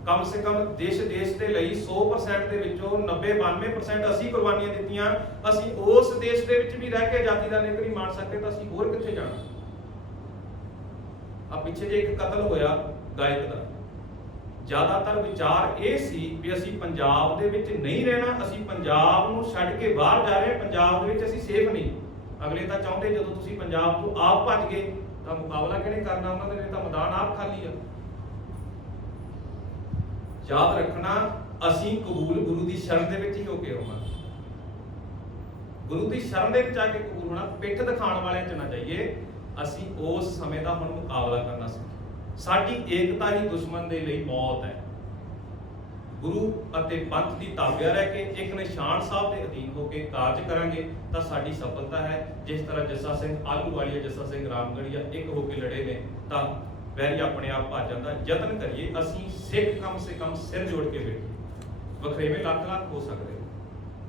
ਕਮ ਸੇ ਕਮ ਦੇਸ਼ ਦੇ ਲਈ 100% ਦੇ ਵਿੱਚੋਂ 90-92% ਅਸੀਂ ਕੁਰਬਾਨੀਆਂ ਦਿੱਤੀਆਂ। ਅਸੀਂ ਉਸ ਦੇਸ਼ ਦੇ ਵਿੱਚ ਵੀ ਰਹਿ ਕੇ ਆਜ਼ਾਦੀ ਦਾ ਨਿੱਘ ਨਹੀਂ ਮਾਣ ਸਕਦੇ ਤਾਂ ਅਸੀਂ ਹੋਰ ਕਿੱਥੇ ਜਾਣਾ। ਆ ਪਿੱਛੇ ਜੇ ਇੱਕ ਕਤਲ ਹੋਇਆ ਗਾਇਕ ਦਾ, ਜ਼ਿਆਦਾਤਰ ਵਿਚਾਰ ਇਹ ਸੀ ਵੀ ਅਸੀਂ ਪੰਜਾਬ ਦੇ ਵਿੱਚ ਨਹੀਂ ਰਹਿਣਾ, ਅਸੀਂ ਪੰਜਾਬ ਨੂੰ ਛੱਡ ਕੇ ਬਾਹਰ ਜਾ ਰਹੇ, ਪੰਜਾਬ ਦੇ ਵਿੱਚ ਅਸੀਂ ਸੇਫ ਨਹੀਂ। ਅਗਲੇ ਤਾਂ ਚਾਹੁੰਦੇ ਜਦੋਂ ਤੁਸੀਂ ਪੰਜਾਬ ਤੋਂ ਆਪ ਭੱਜ ਗਏ ਤਾਂ ਮੁਕਾਬਲਾ ਕਿਹਨੇ ਕਰਨਾ, ਉਹਨਾਂ ਦੇ ਤਾਂ ਮੈਦਾਨ ਆਪ ਖਾਲੀ ਆ। ਯਾਦ ਰੱਖਣਾ ਅਸੀਂ ਕਬੂਲ ਗੁਰੂ ਦੀ ਸ਼ਰਨ ਦੇ ਵਿੱਚ ਹੀ ਹੋ ਕੇ ਹੋਵਾਂਗੇ। ਗੁਰੂ ਦੀ ਸ਼ਰਨ ਦੇ ਵਿੱਚ ਆ ਕੇ ਕਬੂਲ ਹੋਣਾ, ਪਿੱਠ ਦਿਖਾਉਣ ਵਾਲਿਆਂ ਚ ਨਾ ਜਾਈਏ। ਅਸੀਂ ਉਸ ਸਮੇਂ ਦਾ ਹੁਣ ਮੁਕਾਬਲਾ ਕਰਨਾ ਸਿੱਖੀਏ। ਸਾਡੀ ਏਕਤਾ ਹੀ ਦੁਸ਼ਮਣ ਦੇ ਲਈ ਮੌਤ ਹੈ। ਗੁਰੂ ਅਤੇ ਪੰਥ ਦੀ ਤਾਬਿਆ ਰਹਿ ਕੇ ਇੱਕ ਨਿਸ਼ਾਨ ਸਾਹਿਬ ਦੇ ਅਧੀਨ ਹੋ ਕੇ ਕਾਰਜ ਕਰਾਂਗੇ ਤਾਂ ਸਾਡੀ ਸਫਲਤਾ ਹੈ। ਜਿਸ ਤਰ੍ਹਾਂ ਜੱਸਾ ਸਿੰਘ ਆਹਲੂਵਾਲੀਆ, ਜੱਸਾ ਸਿੰਘ ਰਾਮਗੜੀਆ ਇੱਕ ਹੋ ਕੇ ਲੜੇ ਨੇ ਤਾਂ ਵੈਰੀ ਆਪਣੇ ਆਪ ਭੱਜ ਜਾਂਦਾ। ਯਤਨ ਕਰੀਏ ਅਸੀਂ ਸਿੱਖ ਕਮ ਸੇ ਕਮ ਸਿਰ ਜੋੜ ਕੇ ਬੈਠੀਏ। ਵਖਰੇਵੇਂ ਲੱਖ ਹੋ ਸਕਦੇ,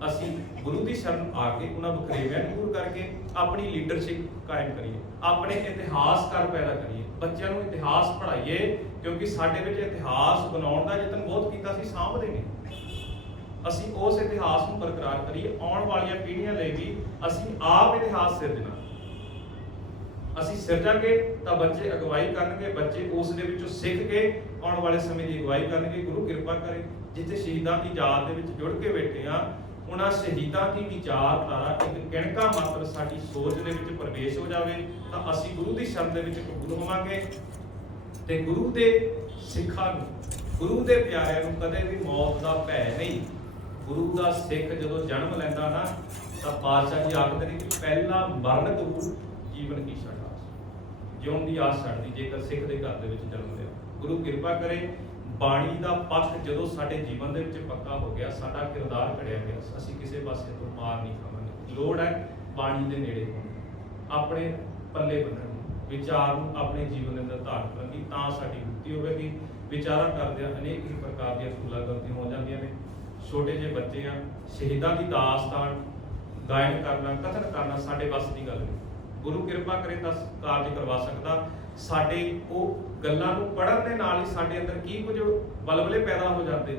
ਅਸੀਂ ਗੁਰੂ ਦੀ ਸ਼ਰਨ ਆ ਕੇ ਉਹਨਾਂ ਵਖਰੇਵਿਆਂ ਨੂੰ ਦੂਰ ਕਰਕੇ ਆਪਣੀ ਲੀਡਰਸ਼ਿਪ ਕਾਇਮ ਕਰੀਏ, ਆਪਣੇ ਇਤਿਹਾਸਕਾਰ ਪੈਦਾ ਕਰੀਏ, ਬੱਚਿਆਂ ਨੂੰ ਇਤਿਹਾਸ ਪੜ੍ਹਾਈਏ ਕਿਉਂਕਿ ਸਾਡੇ ਵਿੱਚ ਇਤਿਹਾਸ ਬਣਾਉਣ ਦਾ ਯਤਨ ਬਹੁਤ ਕੀਤਾ ਸੀ, ਸਾਂਭਦੇ ਨੇ। ਅਸੀਂ ਉਸ ਇਤਿਹਾਸ ਨੂੰ ਬਰਕਰਾਰ ਕਰੀਏ। ਆਉਣ ਵਾਲੀਆਂ ਪੀੜ੍ਹੀਆਂ ਲਈ ਵੀ ਅਸੀਂ ਆਪ ਇਤਿਹਾਸ ਸਿਰਜਣਾ। ਅਸੀਂ ਸਿਰਜਾਂਗੇ ਤਾਂ ਬੱਚੇ ਅਗਵਾਈ ਕਰਨਗੇ, ਬੱਚੇ ਉਸ ਦੇ ਵਿੱਚੋਂ ਸਿੱਖ ਕੇ ਆਉਣ ਵਾਲੇ ਸਮੇਂ ਦੀ ਅਗਵਾਈ ਕਰਨਗੇ। ਗੁਰੂ ਕਿਰਪਾ ਕਰੇ ਜਿੱਥੇ ਸ਼ਹੀਦਾਂ ਦੀ ਯਾਦ ਦੇ ਵਿੱਚ ਜੁੜ ਕੇ ਬੈਠੇ ਆ, ਉਹਨਾਂ ਸ਼ਹੀਦਾਂ ਦੀ ਵਿਚਾਰਧਾਰਾ ਇੱਕ ਕਿਣਕਾ ਮਾਤਰ ਸਾਡੀ ਸੋਚ ਦੇ ਵਿੱਚ ਪ੍ਰਵੇਸ਼ ਹੋ ਜਾਵੇ ਤਾਂ ਅਸੀਂ ਗੁਰੂ ਦੀ ਸ਼ਰਨ ਦੇ ਵਿੱਚ ਕਬੂਲ ਹੋਵਾਂਗੇ ਤੇ ਗੁਰੂ ਦੇ ਸਿੱਖਾਂ ਨੂੰ, ਗੁਰੂ ਦੇ ਪਿਆਰਿਆਂ ਨੂੰ ਕਦੇ ਵੀ ਮੌਤ ਦਾ ਭੈ ਨਹੀਂ। ਗੁਰੂ ਦਾ ਸਿੱਖ ਜਦੋਂ ਜਨਮ ਲੈਂਦਾ ਨਾ ਤਾਂ ਪਾਤਸ਼ਾਹ ਜੀ ਆਖਦੇ ਨੇ ਕਿ ਪਹਿਲਾ ਮਰਨ ਤੋਂ ਜੀਵਨ ਕੀ ਛੱਡ ਆਸ, ਜਿਉਣ ਦੀ ਆਸ ਛੱਡਦੀ ਜੇਕਰ ਸਿੱਖ ਦੇ ਘਰ ਦੇ ਵਿੱਚ ਜਨਮ ਲਿਆ। ਗੁਰੂ ਕਿਰਪਾ ਕਰੇ ਬਾਣੀ ਦਾ ਪੱਖ ਜਦੋਂ ਸਾਡੇ ਜੀਵਨ ਦੇ ਵਿੱਚ ਪੱਕਾ ਹੋ ਗਿਆ, ਸਾਡਾ ਕਿਰਦਾਰ ਘੜਿਆ ਗਿਆ, ਅਸੀਂ ਕਿਸੇ ਪਾਸੇ ਤੋਂ ਮਾਰ ਨਹੀਂ ਖਾਵਾਂਗੇ। ਲੋੜ ਹੈ ਬਾਣੀ ਦੇ ਨੇੜੇ ਹੋਣ, ਆਪਣੇ ਪੱਲੇ ਬੰਨਣ ਦੀ, ਵਿਚਾਰ ਨੂੰ ਆਪਣੇ ਜੀਵਨ ਦੇ ਅੰਦਰ ਧਾਰਨ ਕਰਨ ਦੀ, ਤਾਂ ਸਾਡੀ ਮੁਕਤੀ ਹੋਵੇਗੀ। ਵਿਚਾਰਾਂ ਕਰਦਿਆਂ ਅਨੇਕ ਹੀ ਪ੍ਰਕਾਰ ਦੀਆਂ ਭੁੱਲਾਂ ਗਲਤੀਆਂ ਹੋ ਜਾਂਦੀਆਂ ਨੇ। ਛੋਟੇ ਜਿਹੇ ਬੱਚੇ ਆ, ਸ਼ਹੀਦਾਂ ਦੀ ਦਾਸਤਾਨ ਗਾਇਨ ਕਰਨਾ, ਕਥਨ ਕਰਨਾ ਸਾਡੇ ਵੱਸ ਦੀ ਗੱਲ ਨਹੀਂ। ਗੁਰੂ ਕਿਰਪਾ ਕਰੇ ਤਾਂ ਕਾਰਜ ਕਰਵਾ ਸਕਦਾ। ਸਾਡੇ ਉਹ ਗੱਲਾਂ ਨੂੰ ਪੜ੍ਹਨ ਦੇ ਨਾਲ ਹੀ ਸਾਡੇ ਅੰਦਰ ਕੀ ਕੁਝ ਬਲਬਲੇ ਪੈਦਾ ਹੋ ਜਾਂਦੇ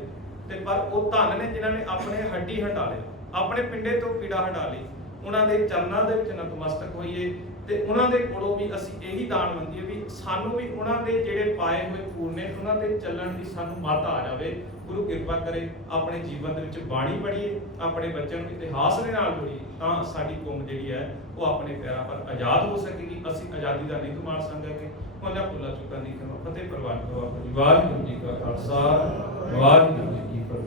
ਤੇ ਪਰ ਉਹ ਧੰਨ ਨੇ ਜਿਨ੍ਹਾਂ ਨੇ ਆਪਣੇ ਹੱਡੀ ਹਟਾ ਲਏ, ਆਪਣੇ ਪਿੰਡੇ ਤੋਂ ਪੀੜਾ ਹਟਾ ਲਈ। ਉਹਨਾਂ ਦੇ ਚਰਨਾਂ ਦੇ ਵਿੱਚ ਨਤਮਸਤਕ ਹੋਈਏ ਤੇ ਉਹਨਾਂ ਦੇ ਕੋਲੋਂ ਵੀ ਅਸੀਂ ਇਹੀ ਦਾਨ ਮੰਗੀਏ ਵੀ ਸਾਨੂੰ ਵੀ ਉਹਨਾਂ ਦੇ ਜਿਹੜੇ ਪਾਏ ਹੋਏ ਫੂਲ ਨੇ ਉਹਨਾਂ ਤੇ ਚੱਲਣ ਦੀ ਸਾਨੂੰ ਮੱਤ ਆ ਜਾਵੇ। ਗੁਰੂ ਕਿਰਪਾ ਕਰੇ ਆਪਣੇ ਜੀਵਨ ਦੇ ਵਿੱਚ ਬਾਣੀ ਪੜ੍ਹੀਏ, ਆਪਣੇ ਬੱਚਿਆਂ ਨੂੰ ਇਤਿਹਾਸ ਦੇ ਨਾਲ ਜੋੜੀਏ ਤਾਂ ਸਾਡੀ ਕੌਮ ਜਿਹੜੀ ਹੈ ਉਹ ਆਪਣੇ ਪੈਰਾਂ ਪਰ ਆਜ਼ਾਦ ਹੋ ਸਕੇਗੀ। ਅਸੀਂ ਆਜ਼ਾਦੀ ਦਾ ਨਿੱਘ ਮਾਣ ਸਕਾਂਗੇ। ਉਹਨਾਂ ਭੁੱਲਾਂ ਚੁੱਕਾਂ ਦੀ ਖਿਮਾ ਫਤਿਹ ਪ੍ਰਵਾਨ ਕਰੋ। ਵਾਹਿਗੁਰੂ ਜੀ ਕਾ ਖਾਲਸਾ, ਵਾਹਿਗੁਰੂ ਜੀ ਕੀ ਫਤਿਹ।